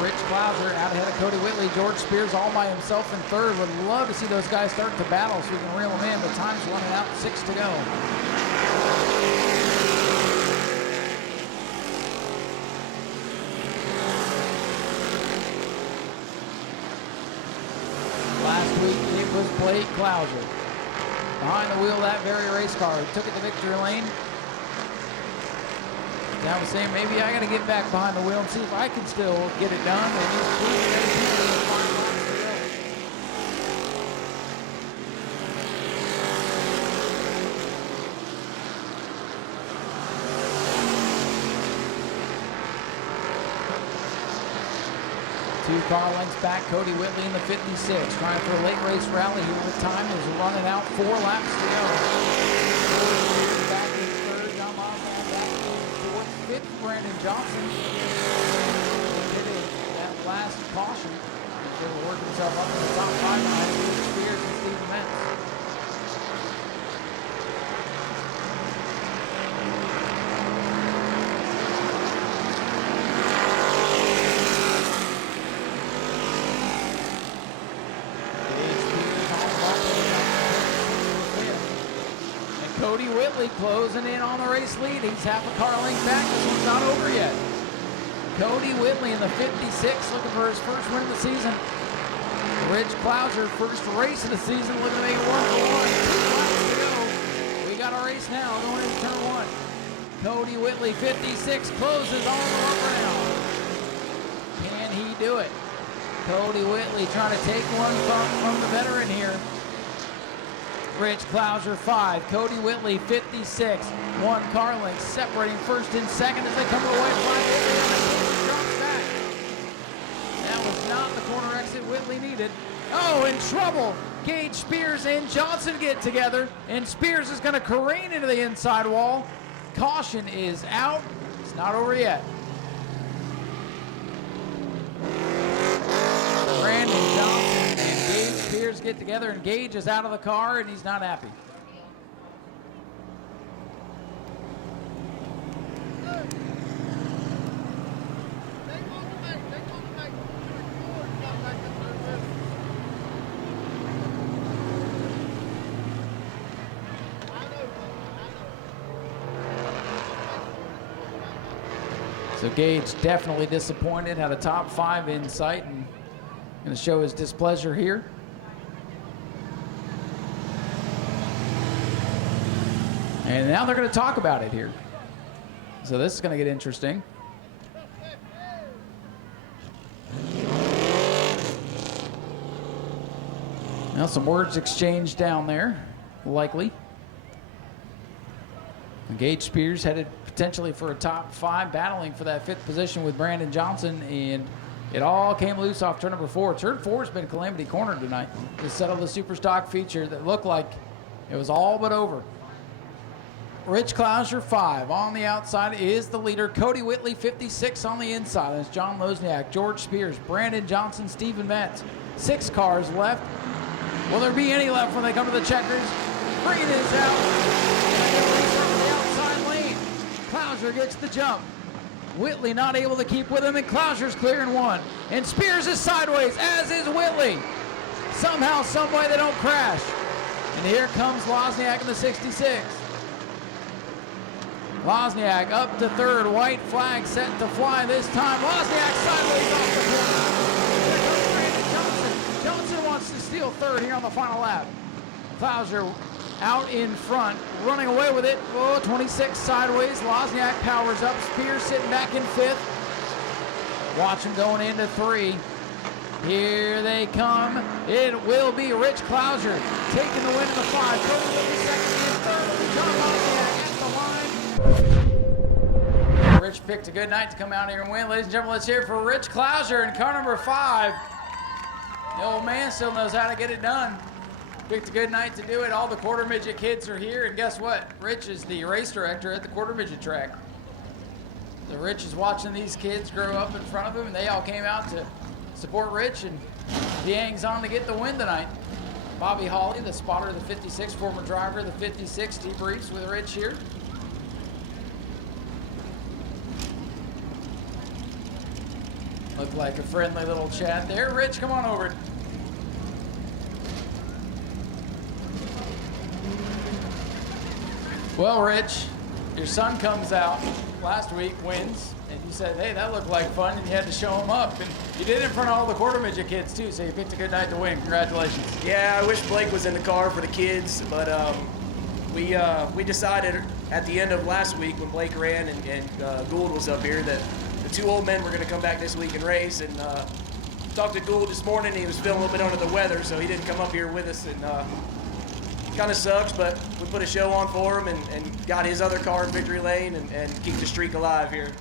Rich Clouser out ahead of Cody Whitley. George Spears all by himself in 3rd. Would love to see those guys start to battle so we can reel them in, but time's running out, 6 to go. Last week it was Blake Clouser. Behind the wheel of that very race car. He took it to victory lane. I was saying maybe I got to get back behind the wheel and see if I can still get it done. And he's proving that he can. Two car lengths back, Cody Whitley in the 56, trying for a late race rally here with time. Is running out 4 laps to go. Back in 3rd, John Wozniak back Brandon Johnson. Did it that last caution. He will work himself up to the top 5 behind Gage Spears and Stephen Metz. Cody Whitley closing in on the race lead. He's half a car length back. This one's not over yet. Cody Whitley in the 56 looking for his first win of the season. Rich Clouser, first race of the season, looking to make it 1-for-1. 2 laps to go. We got our race now going into turn 1. Cody Whitley, 56, closes on the rubber now. Can he do it? Cody Whitley trying to take one from the veteran here. Rich Clouser 5, Cody Whitley 56, 1 car length separating first and second as they come to the white flag. Drops back. That was not the corner exit Whitley needed. Oh, in trouble. Gage Spears and Johnson get together, and Spears is going to careen into the inside wall. Caution is out. It's not over yet. Brandon Johnson and Gage Spears get together, and Gage is out of the car, and he's not happy. So Gage definitely disappointed, had a top 5 in sight, and going to show his displeasure here. And now they're going to talk about it here. So this is going to get interesting. Now some words exchanged down there, likely. Gage Spears headed potentially for a top 5, battling for that 5th position with Brandon Johnson, and it all came loose off turn number 4. Turn 4 has been Calamity Corner tonight to settle the super stock feature that looked like it was all but over. Rich Clouser 5 on the outside is the leader. Cody Whitley 56 on the inside. That's John Lozniak, George Spears, Brandon Johnson, Stephen Metz. 6 cars left. Will there be any left when they come to the checkers? Green is out. Clouser gets the jump. Whitley not able to keep with him, and Clouser's clearing 1. And Spears is sideways, as is Whitley. Somehow, some way they don't crash. And here comes Lozniak in the 66. Lozniak up to 3rd, white flag set to fly this time. Lozniak sideways off the corner. Here comes Brandon Johnson. Johnson wants to steal 3rd here on the final lap. Clouser out in front, running away with it. Oh, 26 sideways. Lozniak powers up. Spears sitting back in 5th. Watch him going into 3. Here they come. It will be Rich Clouser taking the win in the 5. Cody Whitley second and 3rd. John Lozniak at the line. Rich picked a good night to come out here and win. Ladies and gentlemen, let's hear it for Rich Clouser in car number 5. The old man still knows how to get it done. Picked a good night to do it. All the quarter midget kids are here, and guess what? Rich is the race director at the quarter midget track. So Rich is watching these kids grow up in front of him, and they all came out to support Rich, and he hangs on to get the win tonight. Bobby Hawley, the spotter of the 56, former driver of the 56, debriefs with Rich here. Looked like a friendly little chat there. Rich, come on over. Well, Rich, your son comes out last week, wins, and you said, hey, that looked like fun, and you had to show him up. And you did it in front of all the quarter midget kids, too, so you picked a good night to win. Congratulations. Yeah, I wish Blake was in the car for the kids, but we decided at the end of last week when Blake ran and Gould was up here that the 2 old men were going to come back this week and race. And talked to Gould this morning. He was feeling a little bit under the weather, so he didn't come up here with us. And kind of sucks, but we put a show on for him and got his other car in victory lane and keep the streak alive here.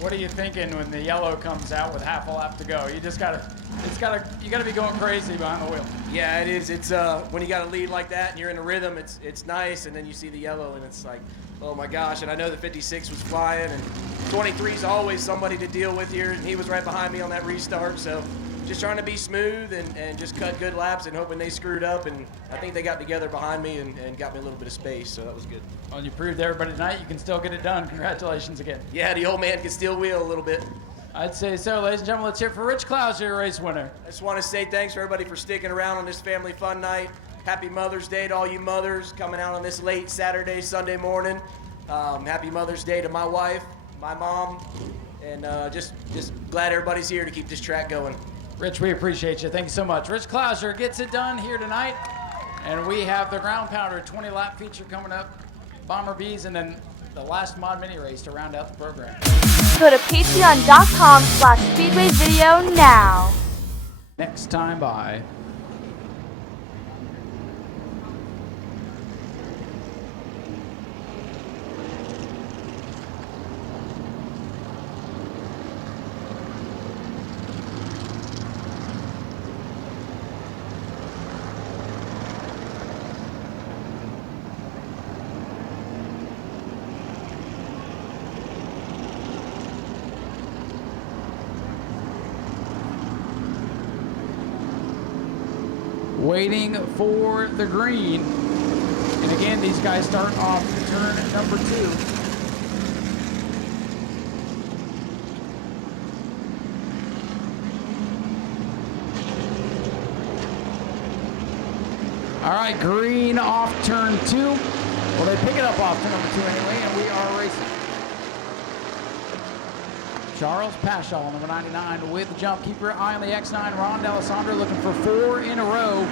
What are you thinking when the yellow comes out with half a lap to go? You gotta be going crazy behind the wheel. Yeah, it is. It's when you got a lead like that and you're in a rhythm, it's nice, and then you see the yellow and it's like, Oh my gosh, and I know the 56 was flying, and 23 is always somebody to deal with here, and he was right behind me on that restart, so just trying to be smooth and just cut good laps and hoping they screwed up, and I think they got together behind me and got me a little bit of space, so that was good. Well, you proved to everybody tonight you can still get it done. Congratulations again. Yeah, the old man can still wheel a little bit. I'd say so. Ladies and gentlemen, let's hear it for Rich Klaus, your race winner. I just want to say thanks for everybody for sticking around on this family fun night. Happy Mother's Day to all you mothers coming out on this late Saturday, Sunday morning. Happy Mother's Day to my wife, my mom, and just glad everybody's here to keep this track going. Rich, we appreciate you. Thank you so much. Rich Klauser gets it done here tonight. And we have the Ground Pounder 20-lap feature coming up, Bomber Bees, and then the last Mod Mini race to round out the program. Go to patreon.com/Speedway video now. Next time by. Waiting for the green. And again, these guys start off turn number 2. All right, green off turn 2. Well, they pick it up off turn number 2 anyway, and we are racing. Charles Paschal, number 99, with the jump. Keep your eye on the X9. Ron D'Alessandro looking for 4 in a row.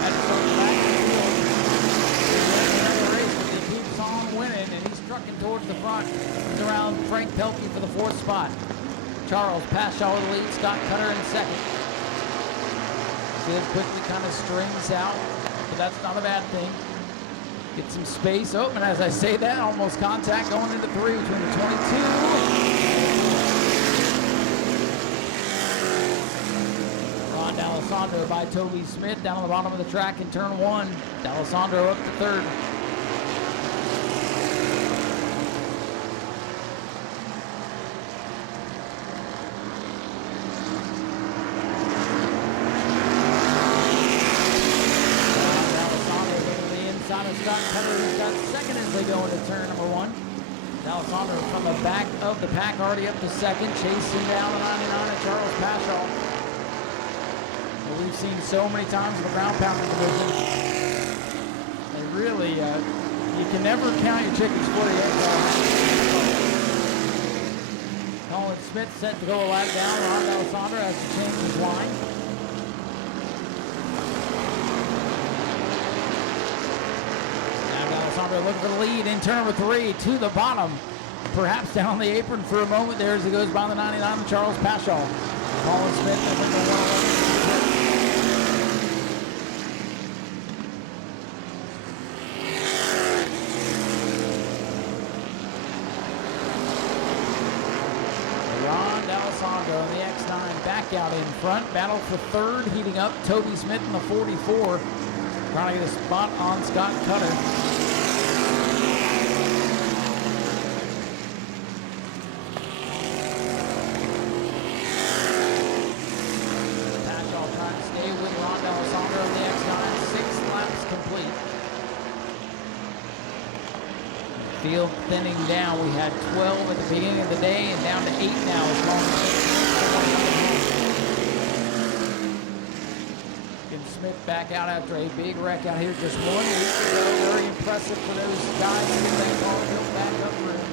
At the back of the field. The race, but he keeps on winning, and he's trucking towards the front. Comes around Frank Pelkey for the 4th spot. Charles Paschal with the lead. Scott Cutter in second. Sid quickly kind of strings out, but that's not a bad thing. Get some space. Oh, and as I say that, almost contact going into 3 between the 22. D'Alessandro by Toby Smith down on the bottom of the track in turn 1. D'Alessandro up to 3rd. D'Alessandro getting the inside of Scott Cutter, who's got 2nd as they go into turn number 1. D'Alessandro from the back of the pack already up to 2nd, chasing down the 99 of Charles Paschal. We've seen so many times in the Ground Pounder division. They really, you can never count your chickens before they get Colin Smith set to go a lap down. Ron D'Alessandro has to change his line. Now D'Alessandro looking for the lead in turn number 3 to the bottom. Perhaps down on the apron for a moment there as he goes by the 99 of Charles Paschal. Colin Smith, number 111. D'Alessandro and the X9 back out in front. Battle for 3rd, heating up. Toby Smith in the 44. Trying to get a spot on Scott Cutter. Paschal trying to stay with Ron D'Alessandro and the X9. 6 laps complete. Field thinning down. We had 12 at the beginning of the day and down to 8 now. Getting Smith back out after a big wreck out here just 1 week ago. Very impressive for those guys to get that car built back up for him.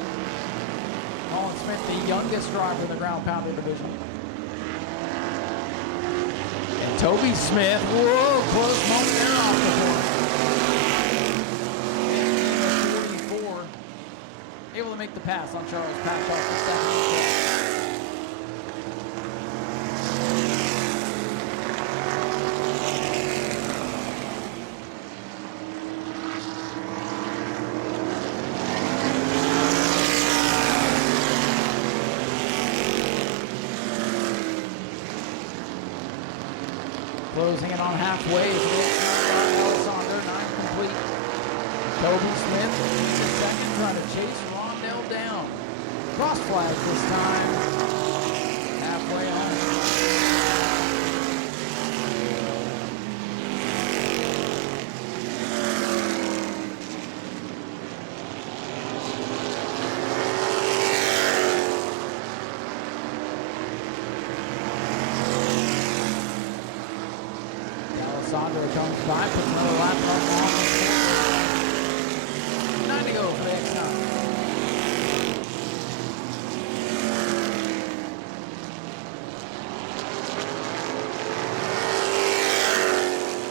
Colin Smith, the youngest driver in the Ground Pounder division. And Toby Smith, whoa, close moment there off the board. Able to make the pass on Charles Paschal for 2nd. Closing in on halfway. D'Alessandro, 9 complete. Toby Smith in the second, trying to chase Rondell down. Cross flag this time. Halfway home. Alessandro comes by, puts another lap up on the floor. 9 to go for the X9.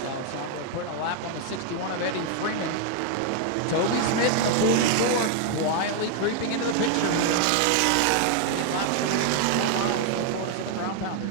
Alessandro putting a lap on the 61 of Eddie Freeman. Toby Smith in the 44, quietly creeping into the picture here. Lap for the ground pounders.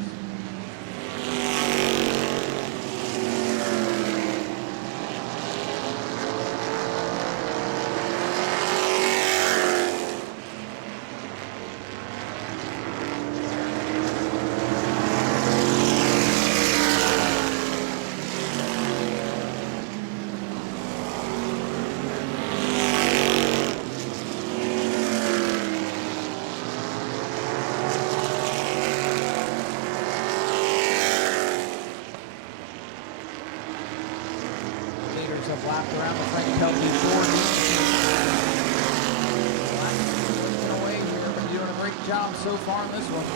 Have lapped around the Frank Pelkey 40. In a way here, but doing a great job so far in this one.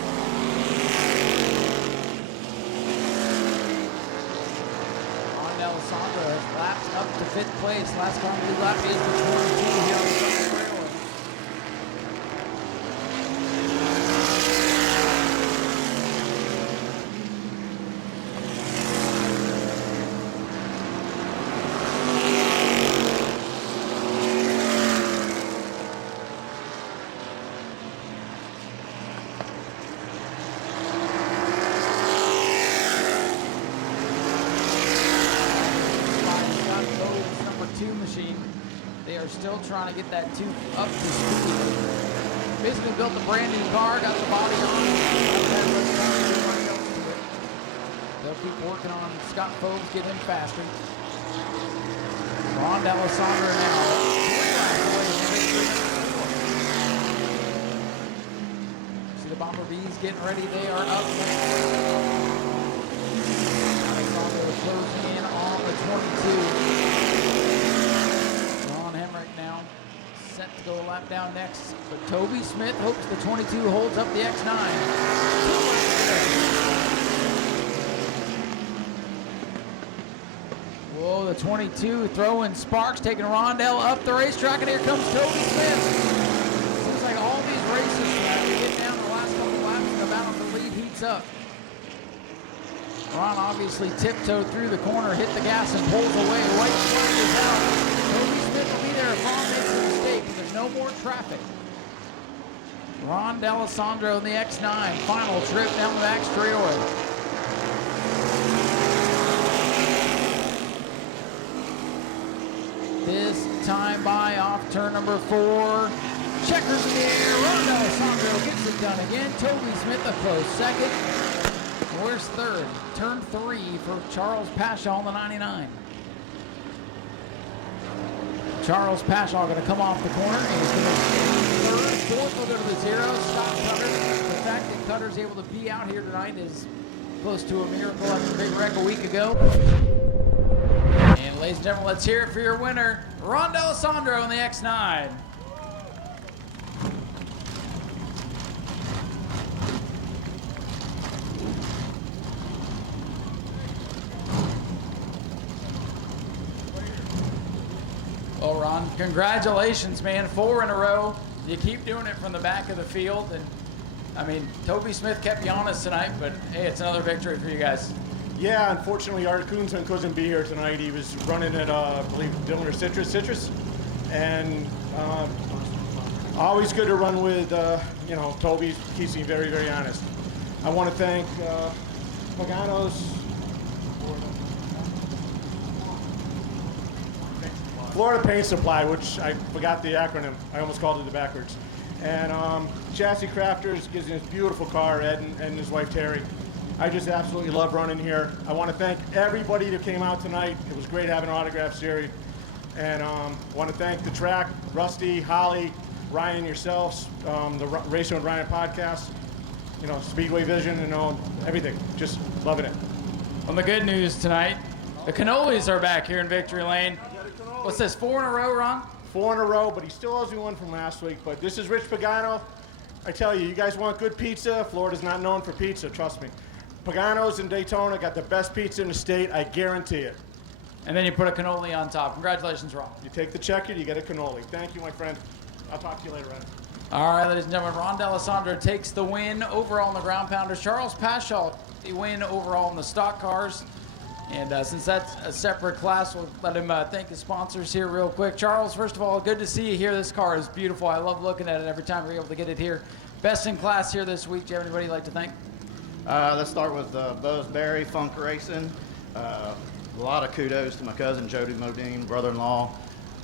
On Alessandro has lapped up to 5th place. Last time we lapped is the 22 here on the straightaway. Still trying to get that tube up to speed. Basically built a brand new car, got the body on it. They'll keep working on Scott Foves, get him faster. Ron Alessandro now. See the Bomber Bees getting ready. They are up next. Alessandro closing in on the 22. Now set to go a lap down next, but Toby Smith hopes the 22 holds up the X9. Whoa, the 22 throwing sparks, taking Rondell up the racetrack, and here comes Toby Smith. Seems like all these races, we get down the last couple laps and the battle for the lead heats up. Ron obviously tiptoed through the corner, hit the gas, and pulls away. White flag is out. Toby Smith will be there if Ron makes a mistake, but there's no more traffic. Ron D'Alessandro in the X9, final trip down the back straightaway. This time by off turn number 4. Checkers in the air, Ron D'Alessandro gets it done again. Toby Smith a close second. Where's third? Turn 3 for Charles Pashaw on the 99. Charles Pashaw going to come off the corner, and he's going to third. Fourth will go to the 0. Stop Cutter. The fact that Cutter's able to be out here tonight is close to a miracle after the big wreck a week ago. And ladies and gentlemen, let's hear it for your winner, Ron D'Alessandro in the X9. Well, Ron, congratulations, man. 4 in a row. You keep doing it from the back of the field. And, I mean, Toby Smith kept you honest tonight, but, hey, it's another victory for you guys. Yeah, unfortunately, Art Coonson couldn't be here tonight. He was running at, I believe, Dillon or Citrus. And always good to run with, Toby. Keeps me very, very honest. I want to thank Pagano's Florida Paint Supply, which I forgot the acronym. I almost called it backwards. And Chassis Crafters gives me this beautiful car, Ed and his wife Terry. I just absolutely love running here. I want to thank everybody that came out tonight. It was great having an autograph series. And want to thank the track, Rusty, Holly, Ryan, yourselves, the Racing with Ryan podcast, you know, Speedway Vision, and everything. Just loving it. On the good news tonight, the cannolis are back here in Victory Lane. What's this, 4 in a row, Ron? 4 in a row, but he still owes me one from last week. But this is Rich Pagano. I tell you, you guys want good pizza? Florida's not known for pizza, trust me. Pagano's in Daytona got the best pizza in the state, I guarantee it. And then you put a cannoli on top. Congratulations, Ron. You take the checkered, you get a cannoli. Thank you, my friend. I'll talk to you later, Ed. All right, ladies and gentlemen, Ron D'Alessandro takes the win overall in the ground pounders. Charles Pashaw, the win overall in the stock cars. And since that's a separate class, we'll let him thank his sponsors here real quick. Charles, first of all, good to see you here. This car is beautiful. I love looking at it every time we're able to get it here. Best in class here this week. Do you have anybody you'd like to thank? Let's start with Buzz Berry, Funk Racing. A lot of kudos to my cousin Jody Modine, brother-in-law,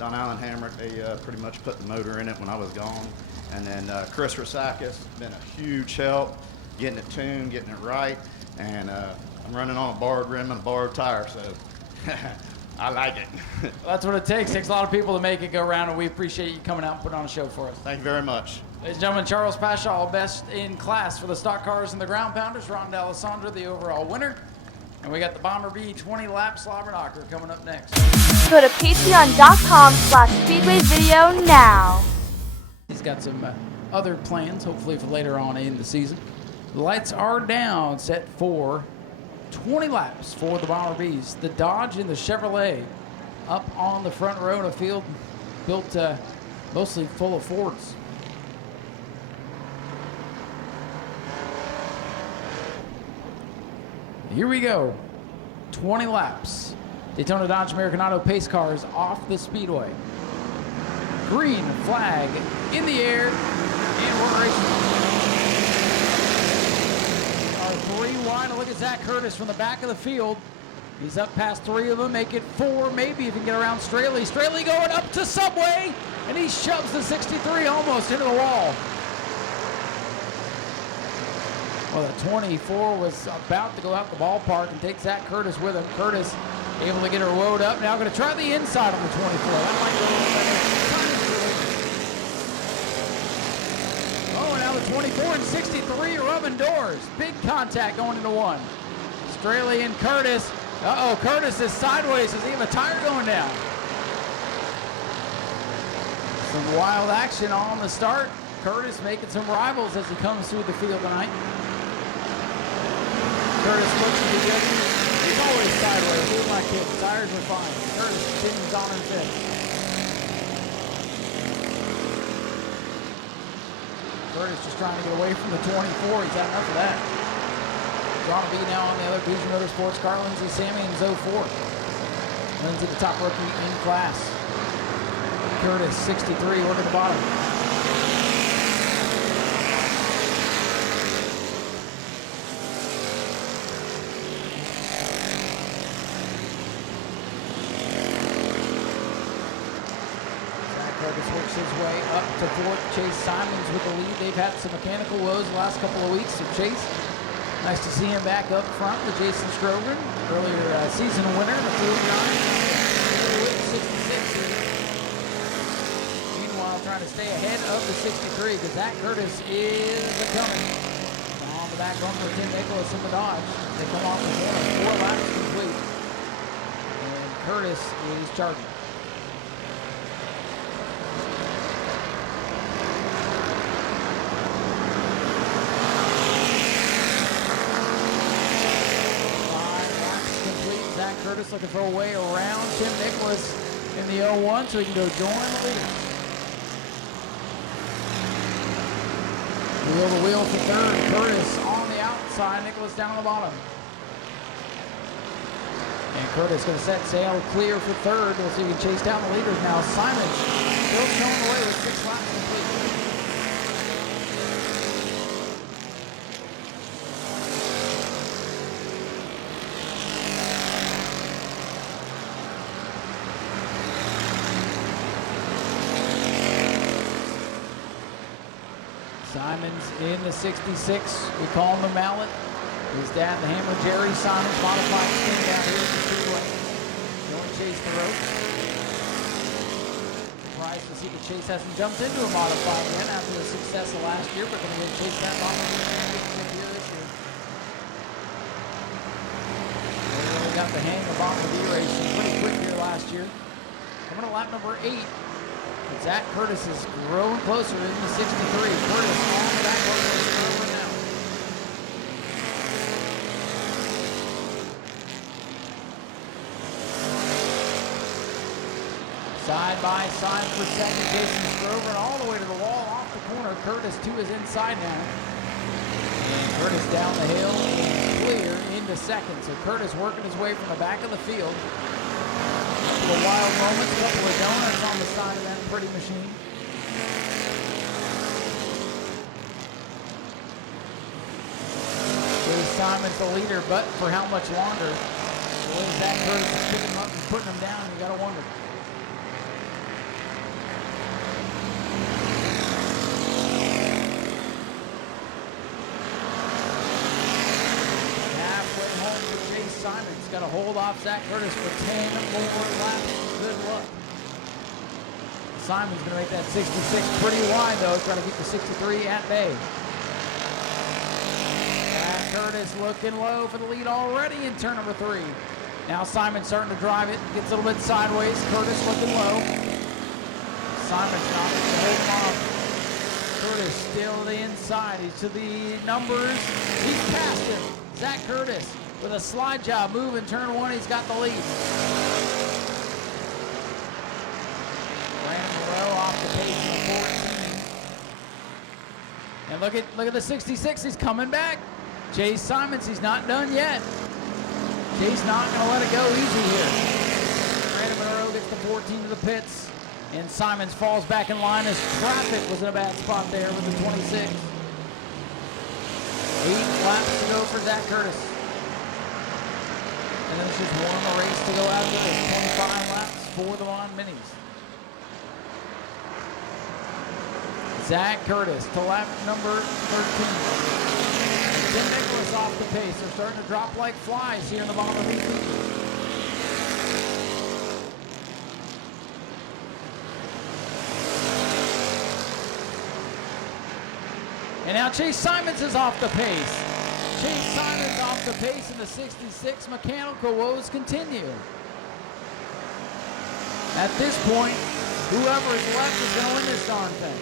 Don Allen Hamrick. They pretty much put the motor in it when I was gone. And then Chris Rasakis, been a huge help, getting it tuned, getting it right. And I'm running on a borrowed rim and a borrowed tire, so I like it. Well, that's what it takes. Takes a lot of people to make it go round, and we appreciate you coming out and putting on a show for us. Thank you very much. Ladies and gentlemen, Charles Pashaw, best in class for the stock cars and the ground pounders. Ron D'Alessandro, the overall winner. And we got the Bomber B 20-lap slobber knocker coming up next. Go to patreon.com/Speedway video now. He's got some other plans, hopefully for later on in the season. The lights are down, set for 20 laps for the Bomber Bs. The Dodge and the Chevrolet up on the front row in a field built mostly full of Fords. Here we go. 20 laps. Daytona Dodge American Auto pace cars off the speedway. Green flag in the air, and we're racing. Our 3 wide. Look at Zach Curtis from the back of the field. He's up past 3 of them, make it 4, maybe even get around Straley. Straley going up to Subway, and he shoves the 63 almost into the wall. Well, the 24 was about to go out the ballpark and take Zach Curtis with him. Curtis able to get her load up. Now going to try the inside on the 24. That might go a little better. Oh, and now the 24 and 63 are rubbing doors. Big contact going into 1. Straley and Curtis. Uh-oh, Curtis is sideways. Does he have a tire going down? Some wild action on the start. Curtis making some rivals as he comes through the field tonight. Curtis looks to be good. He's always sideways. Who my kid? Tires are fine. Curtis continues on in 5th. Curtis just trying to get away from the 24. He's had enough of that. John B now on the other Couture Motorsports car. Lindsay Sammons 04. Lindsay the top rookie in class. Curtis 63 working the bottom. Works his way up to 4th. Chase Simons with the lead. They've had some mechanical woes the last couple of weeks. So Chase, nice to see him back up front with Jason Strogan, earlier season winner in the 49 with 66. Meanwhile, trying to stay ahead of the 63 because Zach Curtis is coming. On the back run for Tim Nicholas in the Dodge. They come off the 4 laps complete. And Curtis is charging. Curtis looking for a way around Tim Nicholas in the 01 so he can go join the leaders. Wheel to wheel for 3rd. Curtis on the outside. Nicholas down on the bottom. And Curtis going to set sail clear for 3rd. We'll see if he can chase down the leaders now. Simon still showing the way with 6 laps complete. Simons in the 66. We call him the Mallet. His dad, the Hammer, Jerry Simons, modified skin down here at the Speedway. Going chase the ropes. see that Chase hasn't jumped into a modified yet after the success of last year, but going to chase that bomber here this year. They really got the hang of bomber B racing pretty quick here last year. Coming to lap number 8. Zach Curtis is growing closer in the 63. Curtis on the back over now. Side by side for second, Jason Strover, and all the way to the wall, off the corner. Curtis to his inside now. And Curtis down the hill and clear into second. So Curtis working his way from the back of the field. Couple of wild moments, couple of donuts on the side of that pretty machine. Chase Simon's the leader, but for how much longer? The way Zach Curtis is picking him up and putting him down, you gotta wonder. Simon's got to hold off Zach Curtis for 10 more laps. Good luck. Simon's going to make that 66 pretty wide, though, trying to keep the 63 at bay. Zach Curtis looking low for the lead already in turn number 3. Now Simon's starting to drive it. Gets a little bit sideways. Curtis looking low. Simon's not able to hold him off. Curtis still to the inside. He's to the numbers. He's past him. Zach Curtis with a slide job move in turn 1, he's got the lead. Brandon Moreau off the pace in the 14. And look at the 66, he's coming back. Chase Simons, he's not done yet. Chase not gonna let it go easy here. Brandon Moreau gets the 14 to the pits, and Simons falls back in line as traffic was in a bad spot there with the 26. 8 laps to go for Zach Curtis. And then it's just one more race to go after this. 25 laps for the Mon Minis. Zach Curtis to lap number 13. Tim Nicholas off the pace. They're starting to drop like flies here in the bottom of these features. And now Chase Simons is off the pace. Chase Simons off the pace in the 66. Mechanical woes continue. At this point, whoever is left is going to win this darn thing.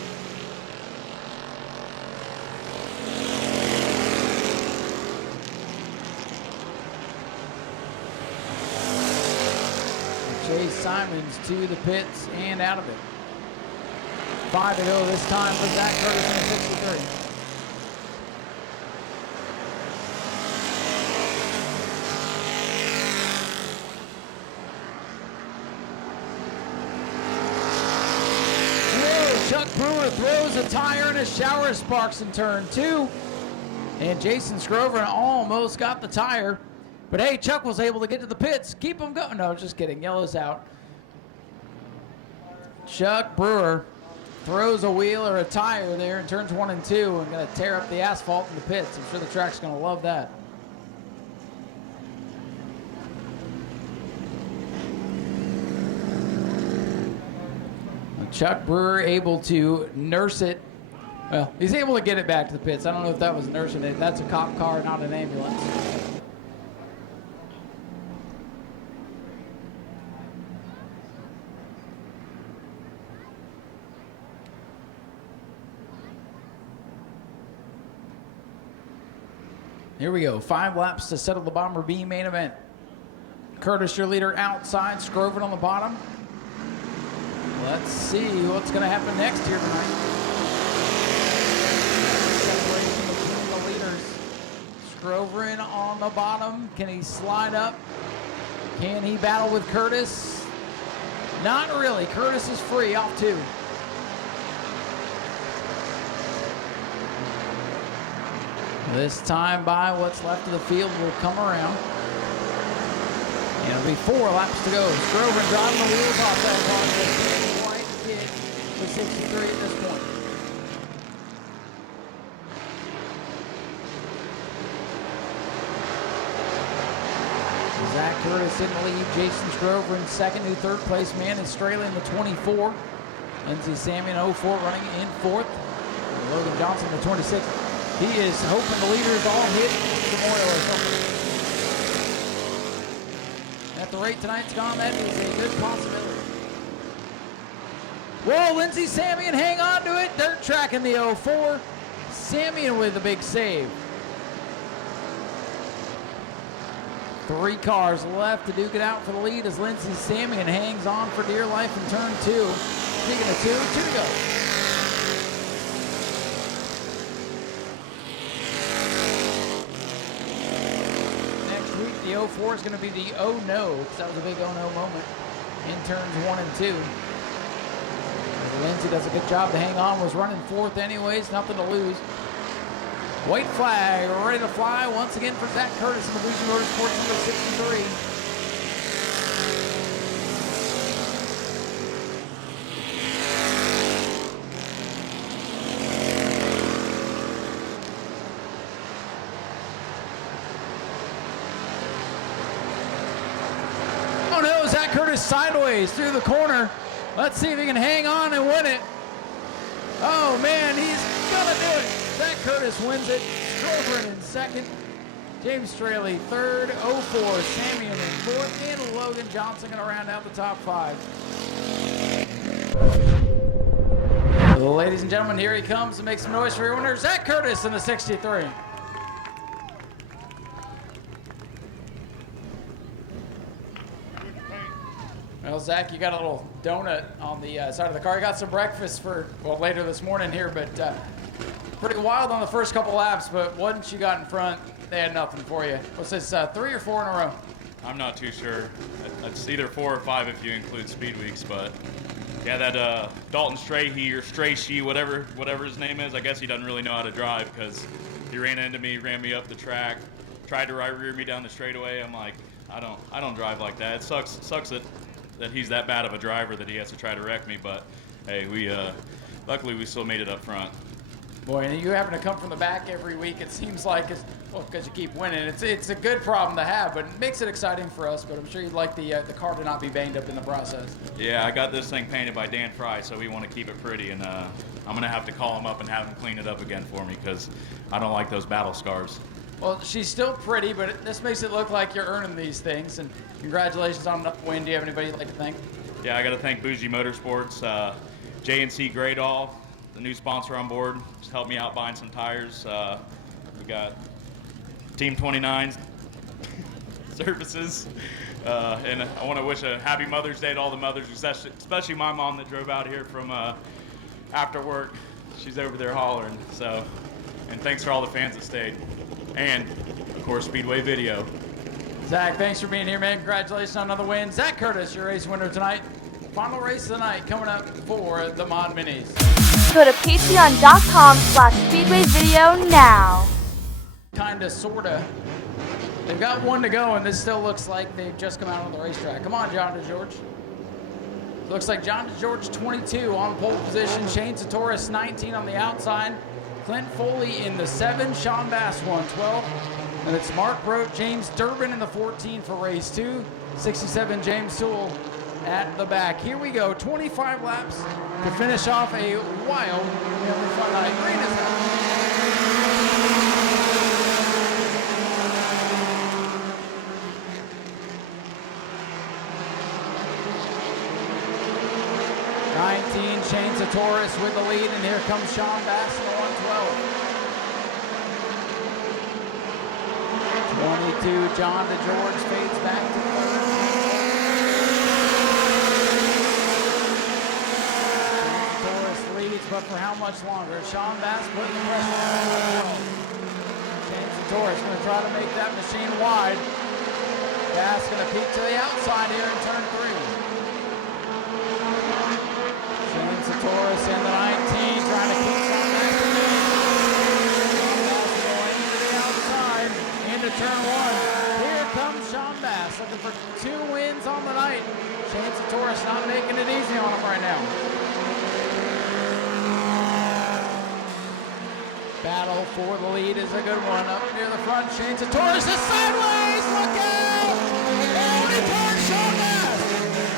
Chase Simons to the pits and out of it. 5 to go this time for Zach Curtis in the 63. Chuck Brewer throws a tire and a shower of sparks in turn 2. And Jason Scrover almost got the tire. But hey, Chuck was able to get to the pits. Keep him going. No, just kidding. Yellow's out. Chuck Brewer throws a wheel or a tire there in turns 1 and 2 and going to tear up the asphalt in the pits. I'm sure the track's going to love that. Chuck Brewer able to nurse it. Well, he's able to get it back to the pits. I don't know if that was nursing it. That's a cop car, not an ambulance. Here we go. 5 laps to settle the Bomber B main event. Curtis, your leader, outside. Scroven on the bottom. Let's see what's going to happen next here tonight. Separation between the leaders. Scroverin on the bottom. Can he slide up? Can he battle with Curtis? Not really. Curtis is free off 2. This time by what's left of the field will come around. And it'll be 4 laps to go. Scrover driving the wheels off that car. Can't quite get the 63 at this point. Zach Curtis in the lead. Jason Scrover in second. New third place man is Straley in the 24. Lindsey Samian 04 running in 4th. Logan Johnson the 26th. He is hoping the leaders all hit some oil or something. At the rate tonight's gone, that is a good possibility. Whoa, Lindsey Samian, hang on to it. Dirt track in the 04. Samian with a big save. 3 cars left to duke it out for the lead as Lindsey Samian hangs on for dear life in turn 2. Speaking of 2 to go. Next week, the 04 is going to be the oh no, because that was a big oh no moment in turns 1 and 2. Lindsey does a good job to hang on, was running 4th anyways, nothing to lose. White flag, ready to fly once again for Zach Curtis in the Bougie Motorsports number 63. Oh no, Zach Curtis sideways through the corner. Let's see if he can hang on and win it. Oh man, he's gonna do it. Zach Curtis wins it. Strobrin in 2nd. James Straley 3rd. 04 Samian in 4th. And Logan Johnson gonna round out the top 5. Ladies and gentlemen, here he comes to make some noise for your winner, Zach Curtis in the 63. Well, Zach, you got a little donut on the side of the car. You got some breakfast for, well, later this morning here, but pretty wild on the first couple laps, but once you got in front, they had nothing for you. What's this, 3 or 4 in a row? I'm not too sure. It's either 4 or 5 if you include speed weeks, but yeah, that Dalton Strachey or Strachey, whatever his name is, I guess he doesn't really know how to drive because he ran into me, ran me up the track, tried to right rear me down the straightaway. I'm like, I don't drive like that. It sucks that he's that bad of a driver that he has to try to wreck me, but hey, luckily we still made it up front. Boy, and you having to come from the back every week, it seems like, because you keep winning. It's a good problem to have, but it makes it exciting for us, but I'm sure you'd like the car to not be banged up in the process. Yeah, I got this thing painted by Dan Fry, so we want to keep it pretty, and I'm going to have to call him up and have him clean it up again for me because I don't like those battle scars. Well, she's still pretty, but this makes it look like you're earning these things, and congratulations on the win. Do you have anybody you'd like to thank? Yeah, I got to thank Bougie Motorsports, J&C Graydall, the new sponsor on board, just helped me out buying some tires. We got Team 29's services, and I want to wish a happy Mother's Day to all the mothers, especially my mom that drove out here from after work. She's over there hollering. So, and thanks for all the fans that stayed, and of course Speedway Video. Zach, thanks for being here, man. Congratulations on another win. Zach Curtis, your race winner tonight. Final race of the night coming up for the Mod Minis. Go to patreon.com/Speedway Video now. Kinda, sorta. They've got one to go, and this still looks like they've just come out on the racetrack. Come on, John DeGeorge. Looks like John DeGeorge 22 on pole position. Shane Satoris 19 on the outside. Clint Foley in the 7. Sean Bass 112. And it's Mark Brote, James Durbin in the 14 for race 2. 67 James Sewell at the back. Here we go, 25 laps to finish off a wild fun night. Green is out. 19, Shane Satoris with the lead, and here comes Sean Bass in the 112. 22, John DeGeorge fades back to third. Satoris leads, but for how much longer? Sean Bass putting the pressure on. Shane Satoris going to try to make that machine wide. Bass going to peek to the outside here in turn 3. Shane Satoris in the 19, trying to keep Sean Bass in the into turn 1. Here comes Sean Bass looking for 2 wins on the night. Shane Satoris not making it easy on him right now. Battle for the lead is a good one. Up near the front, Shane Satoris is sideways. Look out! And he turns Sean Bass.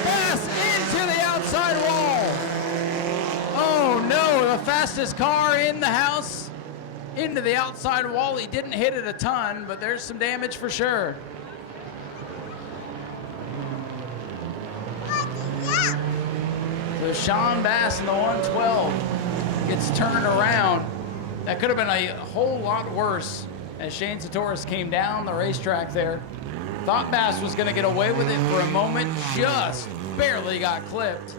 Bass into the outside wall. fastest car in the house into the outside wall. He didn't hit it a ton, but there's some damage for sure. So Sean Bass in the 112 gets turned around. That could have been a whole lot worse as Shane Satoris came down the racetrack there. Thought Bass was going to get away with it for a moment, just barely got clipped.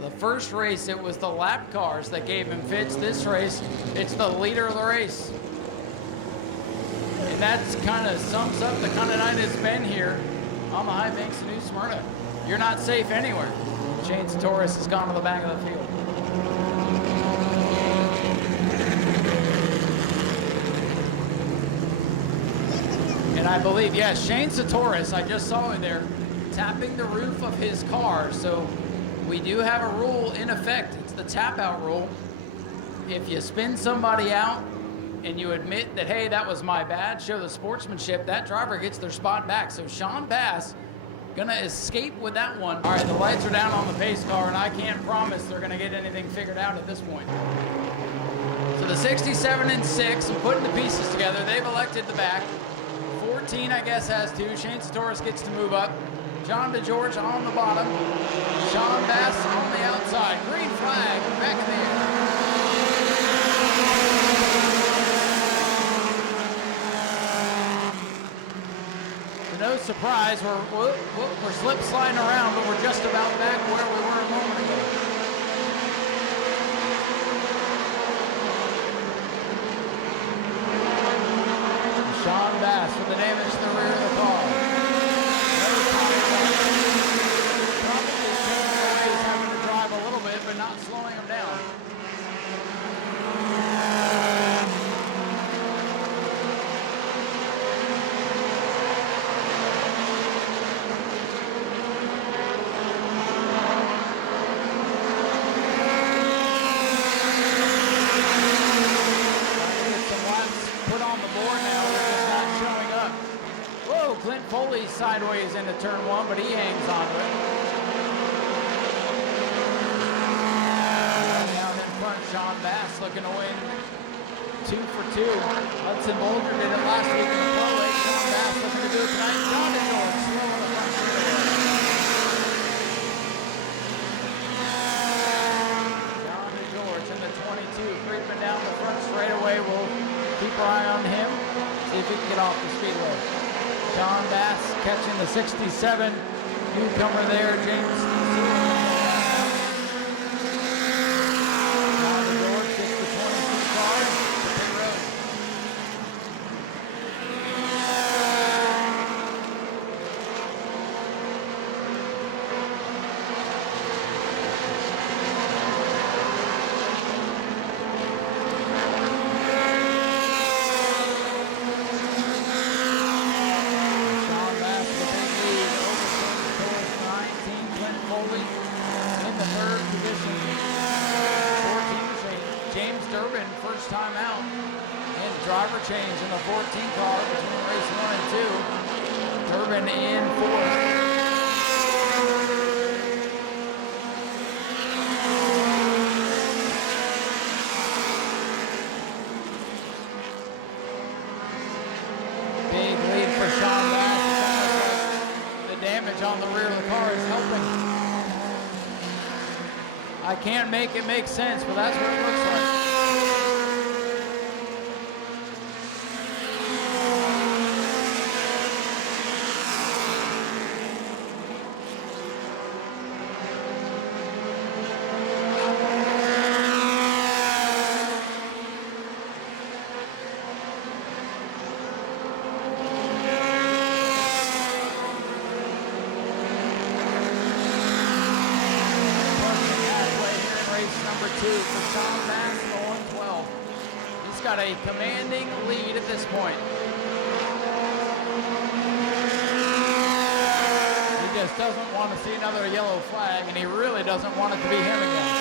The first race, it was the lap cars that gave him fits. This race, it's the leader of the race. And that kind of sums up the kind of night it's been here on the high banks of New Smyrna. You're not safe anywhere. Shane Satoris has gone to the back of the field. And I believe, yes, Shane Satoris, I just saw it there, tapping the roof of his car. So we do have a rule in effect. It's the tap out rule. If you spin somebody out and you admit that, hey, that was my bad, show the sportsmanship, that driver gets their spot back. So Sean Bass gonna escape with that one. All right, the lights are down on the pace car, and I can't promise they're gonna get anything figured out at this point. So the 67 and 6, and putting the pieces together, they've elected the back. 14, I guess, has two. Shane Satoris gets to move up. John DeGeorge on the bottom. Sean Bass on the outside. Green flag back in the air. No surprise, we're slip sliding around, but we're just about back where we were a moment ago. Sean Bass with the damage to the rear of the car. Probably Chase having to drive a little bit, but not slowing him down. Clint Foley's sideways into turn one, but he hangs on to it. Out in front, Sean Bass looking to win 2 for 2. Hudson Boulder did it last week in the Pro 8. Sean Bass looking to do it tonight. John DeGeorge slow in the front straightaway. John DeGeorge in the 22, creeping down the front straightaway. We'll keep our eye on him, see if he can get off the speedway. Sean Bass catching the 67. Newcomer there, James. John DeGeorge gets the 22 car to pit road. Driver change in the 14 car between race 1 and 2. Durbin in 4th. Big lead for Sean Bass. The damage on the rear of the car is helping. I can't make it make sense, but that's what it looks like. Got a commanding lead at this point. He just doesn't want to see another yellow flag, and he really doesn't want it to be him again.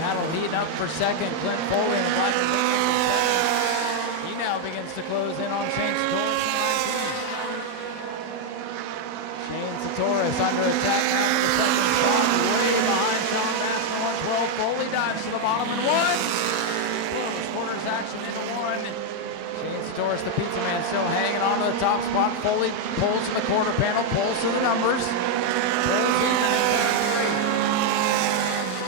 That'll heat up for second. Clint Foley in the black and blue for second. He now begins to close in on Shane Satoris in 19. Shane Satoris under attack now for the second spot. Way behind Sean Bass in 112. Foley dives to the bottom and one. Close quarters action into one. Shane Satoris, the pizza man, still hanging on to the top spot. Foley pulls to the quarter panel, pulls to the numbers.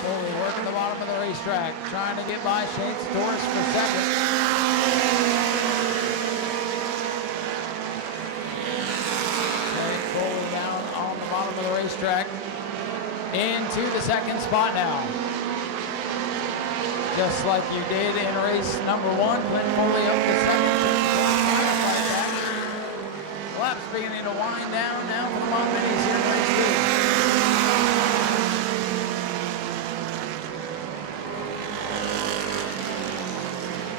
Foley working the bottom of the racetrack, trying to get by Shane Satoris for second. Shane Foley down on the bottom of the racetrack. Into the second spot now. Just like you did in race number one, Clint Foley up to second. Laps beginning to wind down now for the Mod Minis here in race two.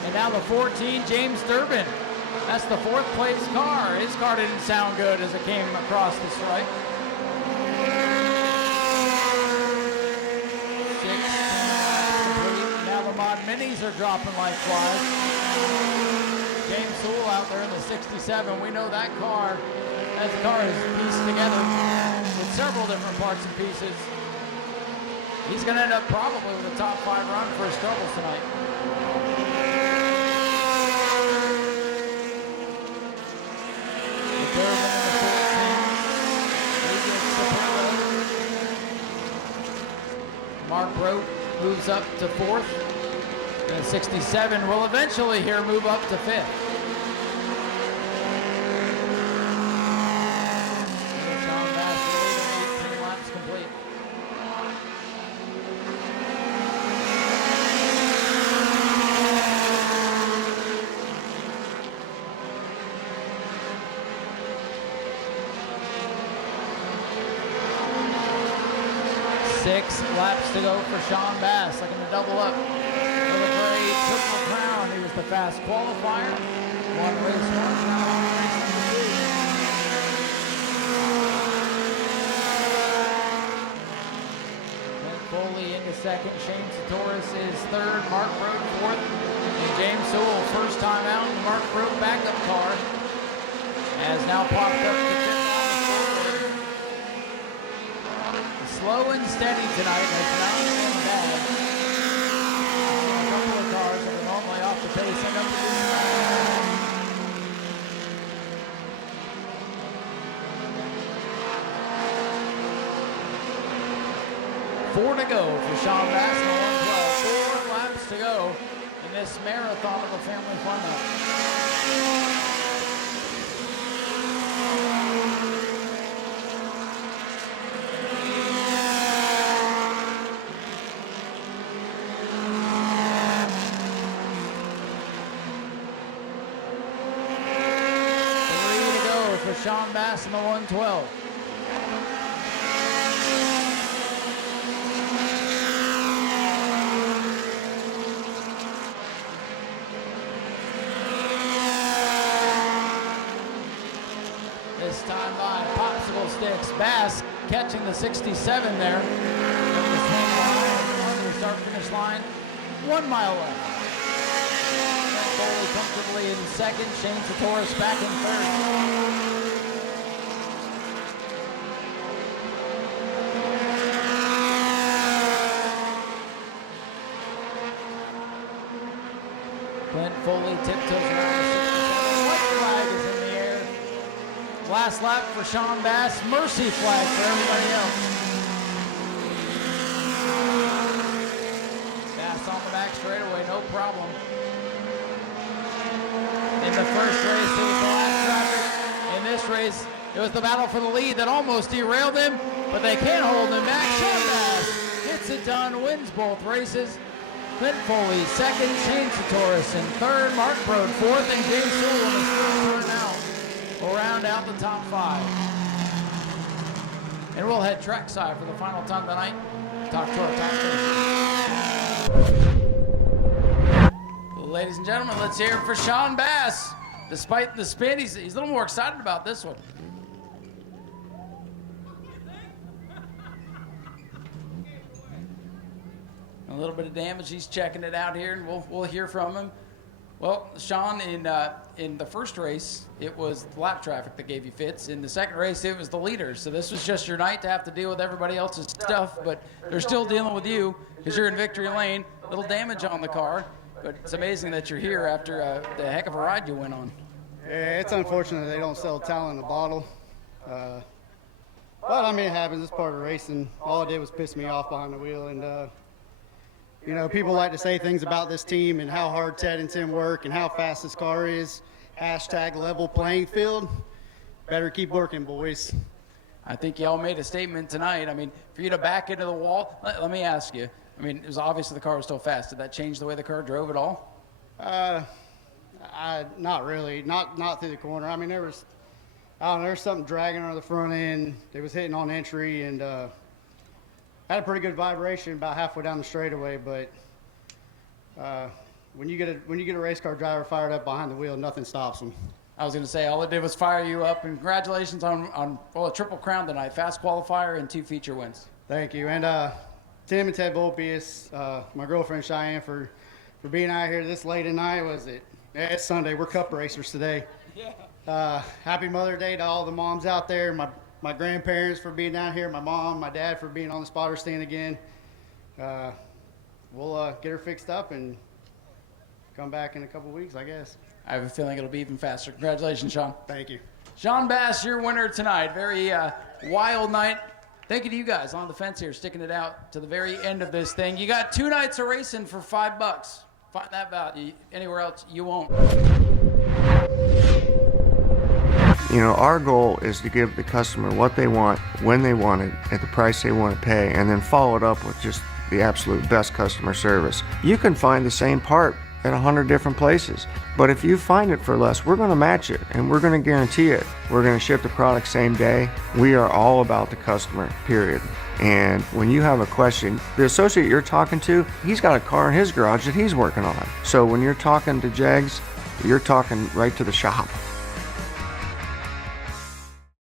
And now the 14, James Durbin. That's the fourth place car. His car didn't sound good as it came across the stripe. 16 laps complete. Now the Mod Minis are dropping like flies. James Sewell out there in the 67. We know that car is pieced together with several different parts and pieces. He's going to end up probably with a top 5 run for his troubles tonight. Mark Rote moves up to 4th. And 67 will eventually here move up to 5th. Sean Bass leading, 18 laps complete. Six laps to go for Sean Bass, looking to double up. Triple Crown. He was the fast qualifier. Won race one. Now on race number two. Clint Foley into second. Shane Satoris is third. Mark Rote fourth. And James Sewell, first time out in the Mark Rote backup car, has now popped up to fifth on the scoreboard. Slow and steady tonight has not been bad. Cars that are normally off the pace end up to do Four to go for Sean Bass in the 112. 4 laps to go in this marathon of a family fun night. Sean Bass in the 112. This time by popsicle sticks. Bass catching the 67 there. Under the start-finish line. 1 mile left. Foley comfortably in second. Shane Satoris back in third. Clint Foley tiptoes around the 67. White flag is in the air. Last lap for Sean Bass. Mercy flag for everybody else. Bass on the back straightaway, no problem. In the first race, it was the last traffic. In this race, it was the battle for the lead that almost derailed him, but they can't hold him back. Sean Bass gets it done, wins both races. Clint Foley second, Shane Satoris in third, Mark Rote fourth, and James Sewell in his first turn out will round out the top 5. And we'll head trackside for the final time tonight. Talk to our top 3. Ladies and gentlemen, let's hear it for Sean Bass. Despite the spin, he's a little more excited about this one. A little bit of damage. He's checking it out here, and we'll hear from him. Well, Sean, in the first race, it was lap traffic that gave you fits. In the second race, it was the leaders. So this was just your night to have to deal with everybody else's stuff, but they're still dealing with you because you're in victory lane. Little damage on the car, but it's amazing that you're here after the heck of a ride you went on. Yeah, it's unfortunate they don't sell talent in a bottle. But I mean, it happens. It's part of racing. All it did was piss me off behind the wheel, and you know, people like to say things about this team and how hard Ted and Tim work and how fast this car is. Hashtag level playing field. Better keep working, boys. I think y'all made a statement tonight. I mean, for you to back into the wall, let me ask you. I mean, it was obvious the car was still fast. Did that change the way the car drove at all? Not really. Not through the corner. I mean, there was something dragging on the front end. It was hitting on entry, and had a pretty good vibration about halfway down the straightaway, but when you get a race car driver fired up behind the wheel, nothing stops them. I was going to say, all it did was fire you up, and congratulations on a triple crown tonight, fast qualifier and 2 feature wins. Thank you, and Tim and Ted Volpius, my girlfriend Cheyenne, for being out here this late at night. Was it? Yeah, it's Sunday. We're cup racers today. Yeah. Happy Mother's Day to all the moms out there. My grandparents for being down here, my mom, my dad for being on the spotter stand again. We'll get her fixed up and come back in a couple weeks, I guess. I have a feeling it'll be even faster. Congratulations, Sean. Thank you. Sean Bass, your winner tonight. Very wild night. Thank you to you guys on the fence here, sticking it out to the very end of this thing. You got 2 nights of racing for $5. Find that value anywhere else, you won't. You know, our goal is to give the customer what they want, when they want it, at the price they want to pay, and then follow it up with just the absolute best customer service. You can find the same part at 100 different places, but if you find it for less, we're going to match it, and we're going to guarantee it. We're going to ship the product same day. We are all about the customer, period. And when you have a question, the associate you're talking to, he's got a car in his garage that he's working on. So when you're talking to Jags, you're talking right to the shop.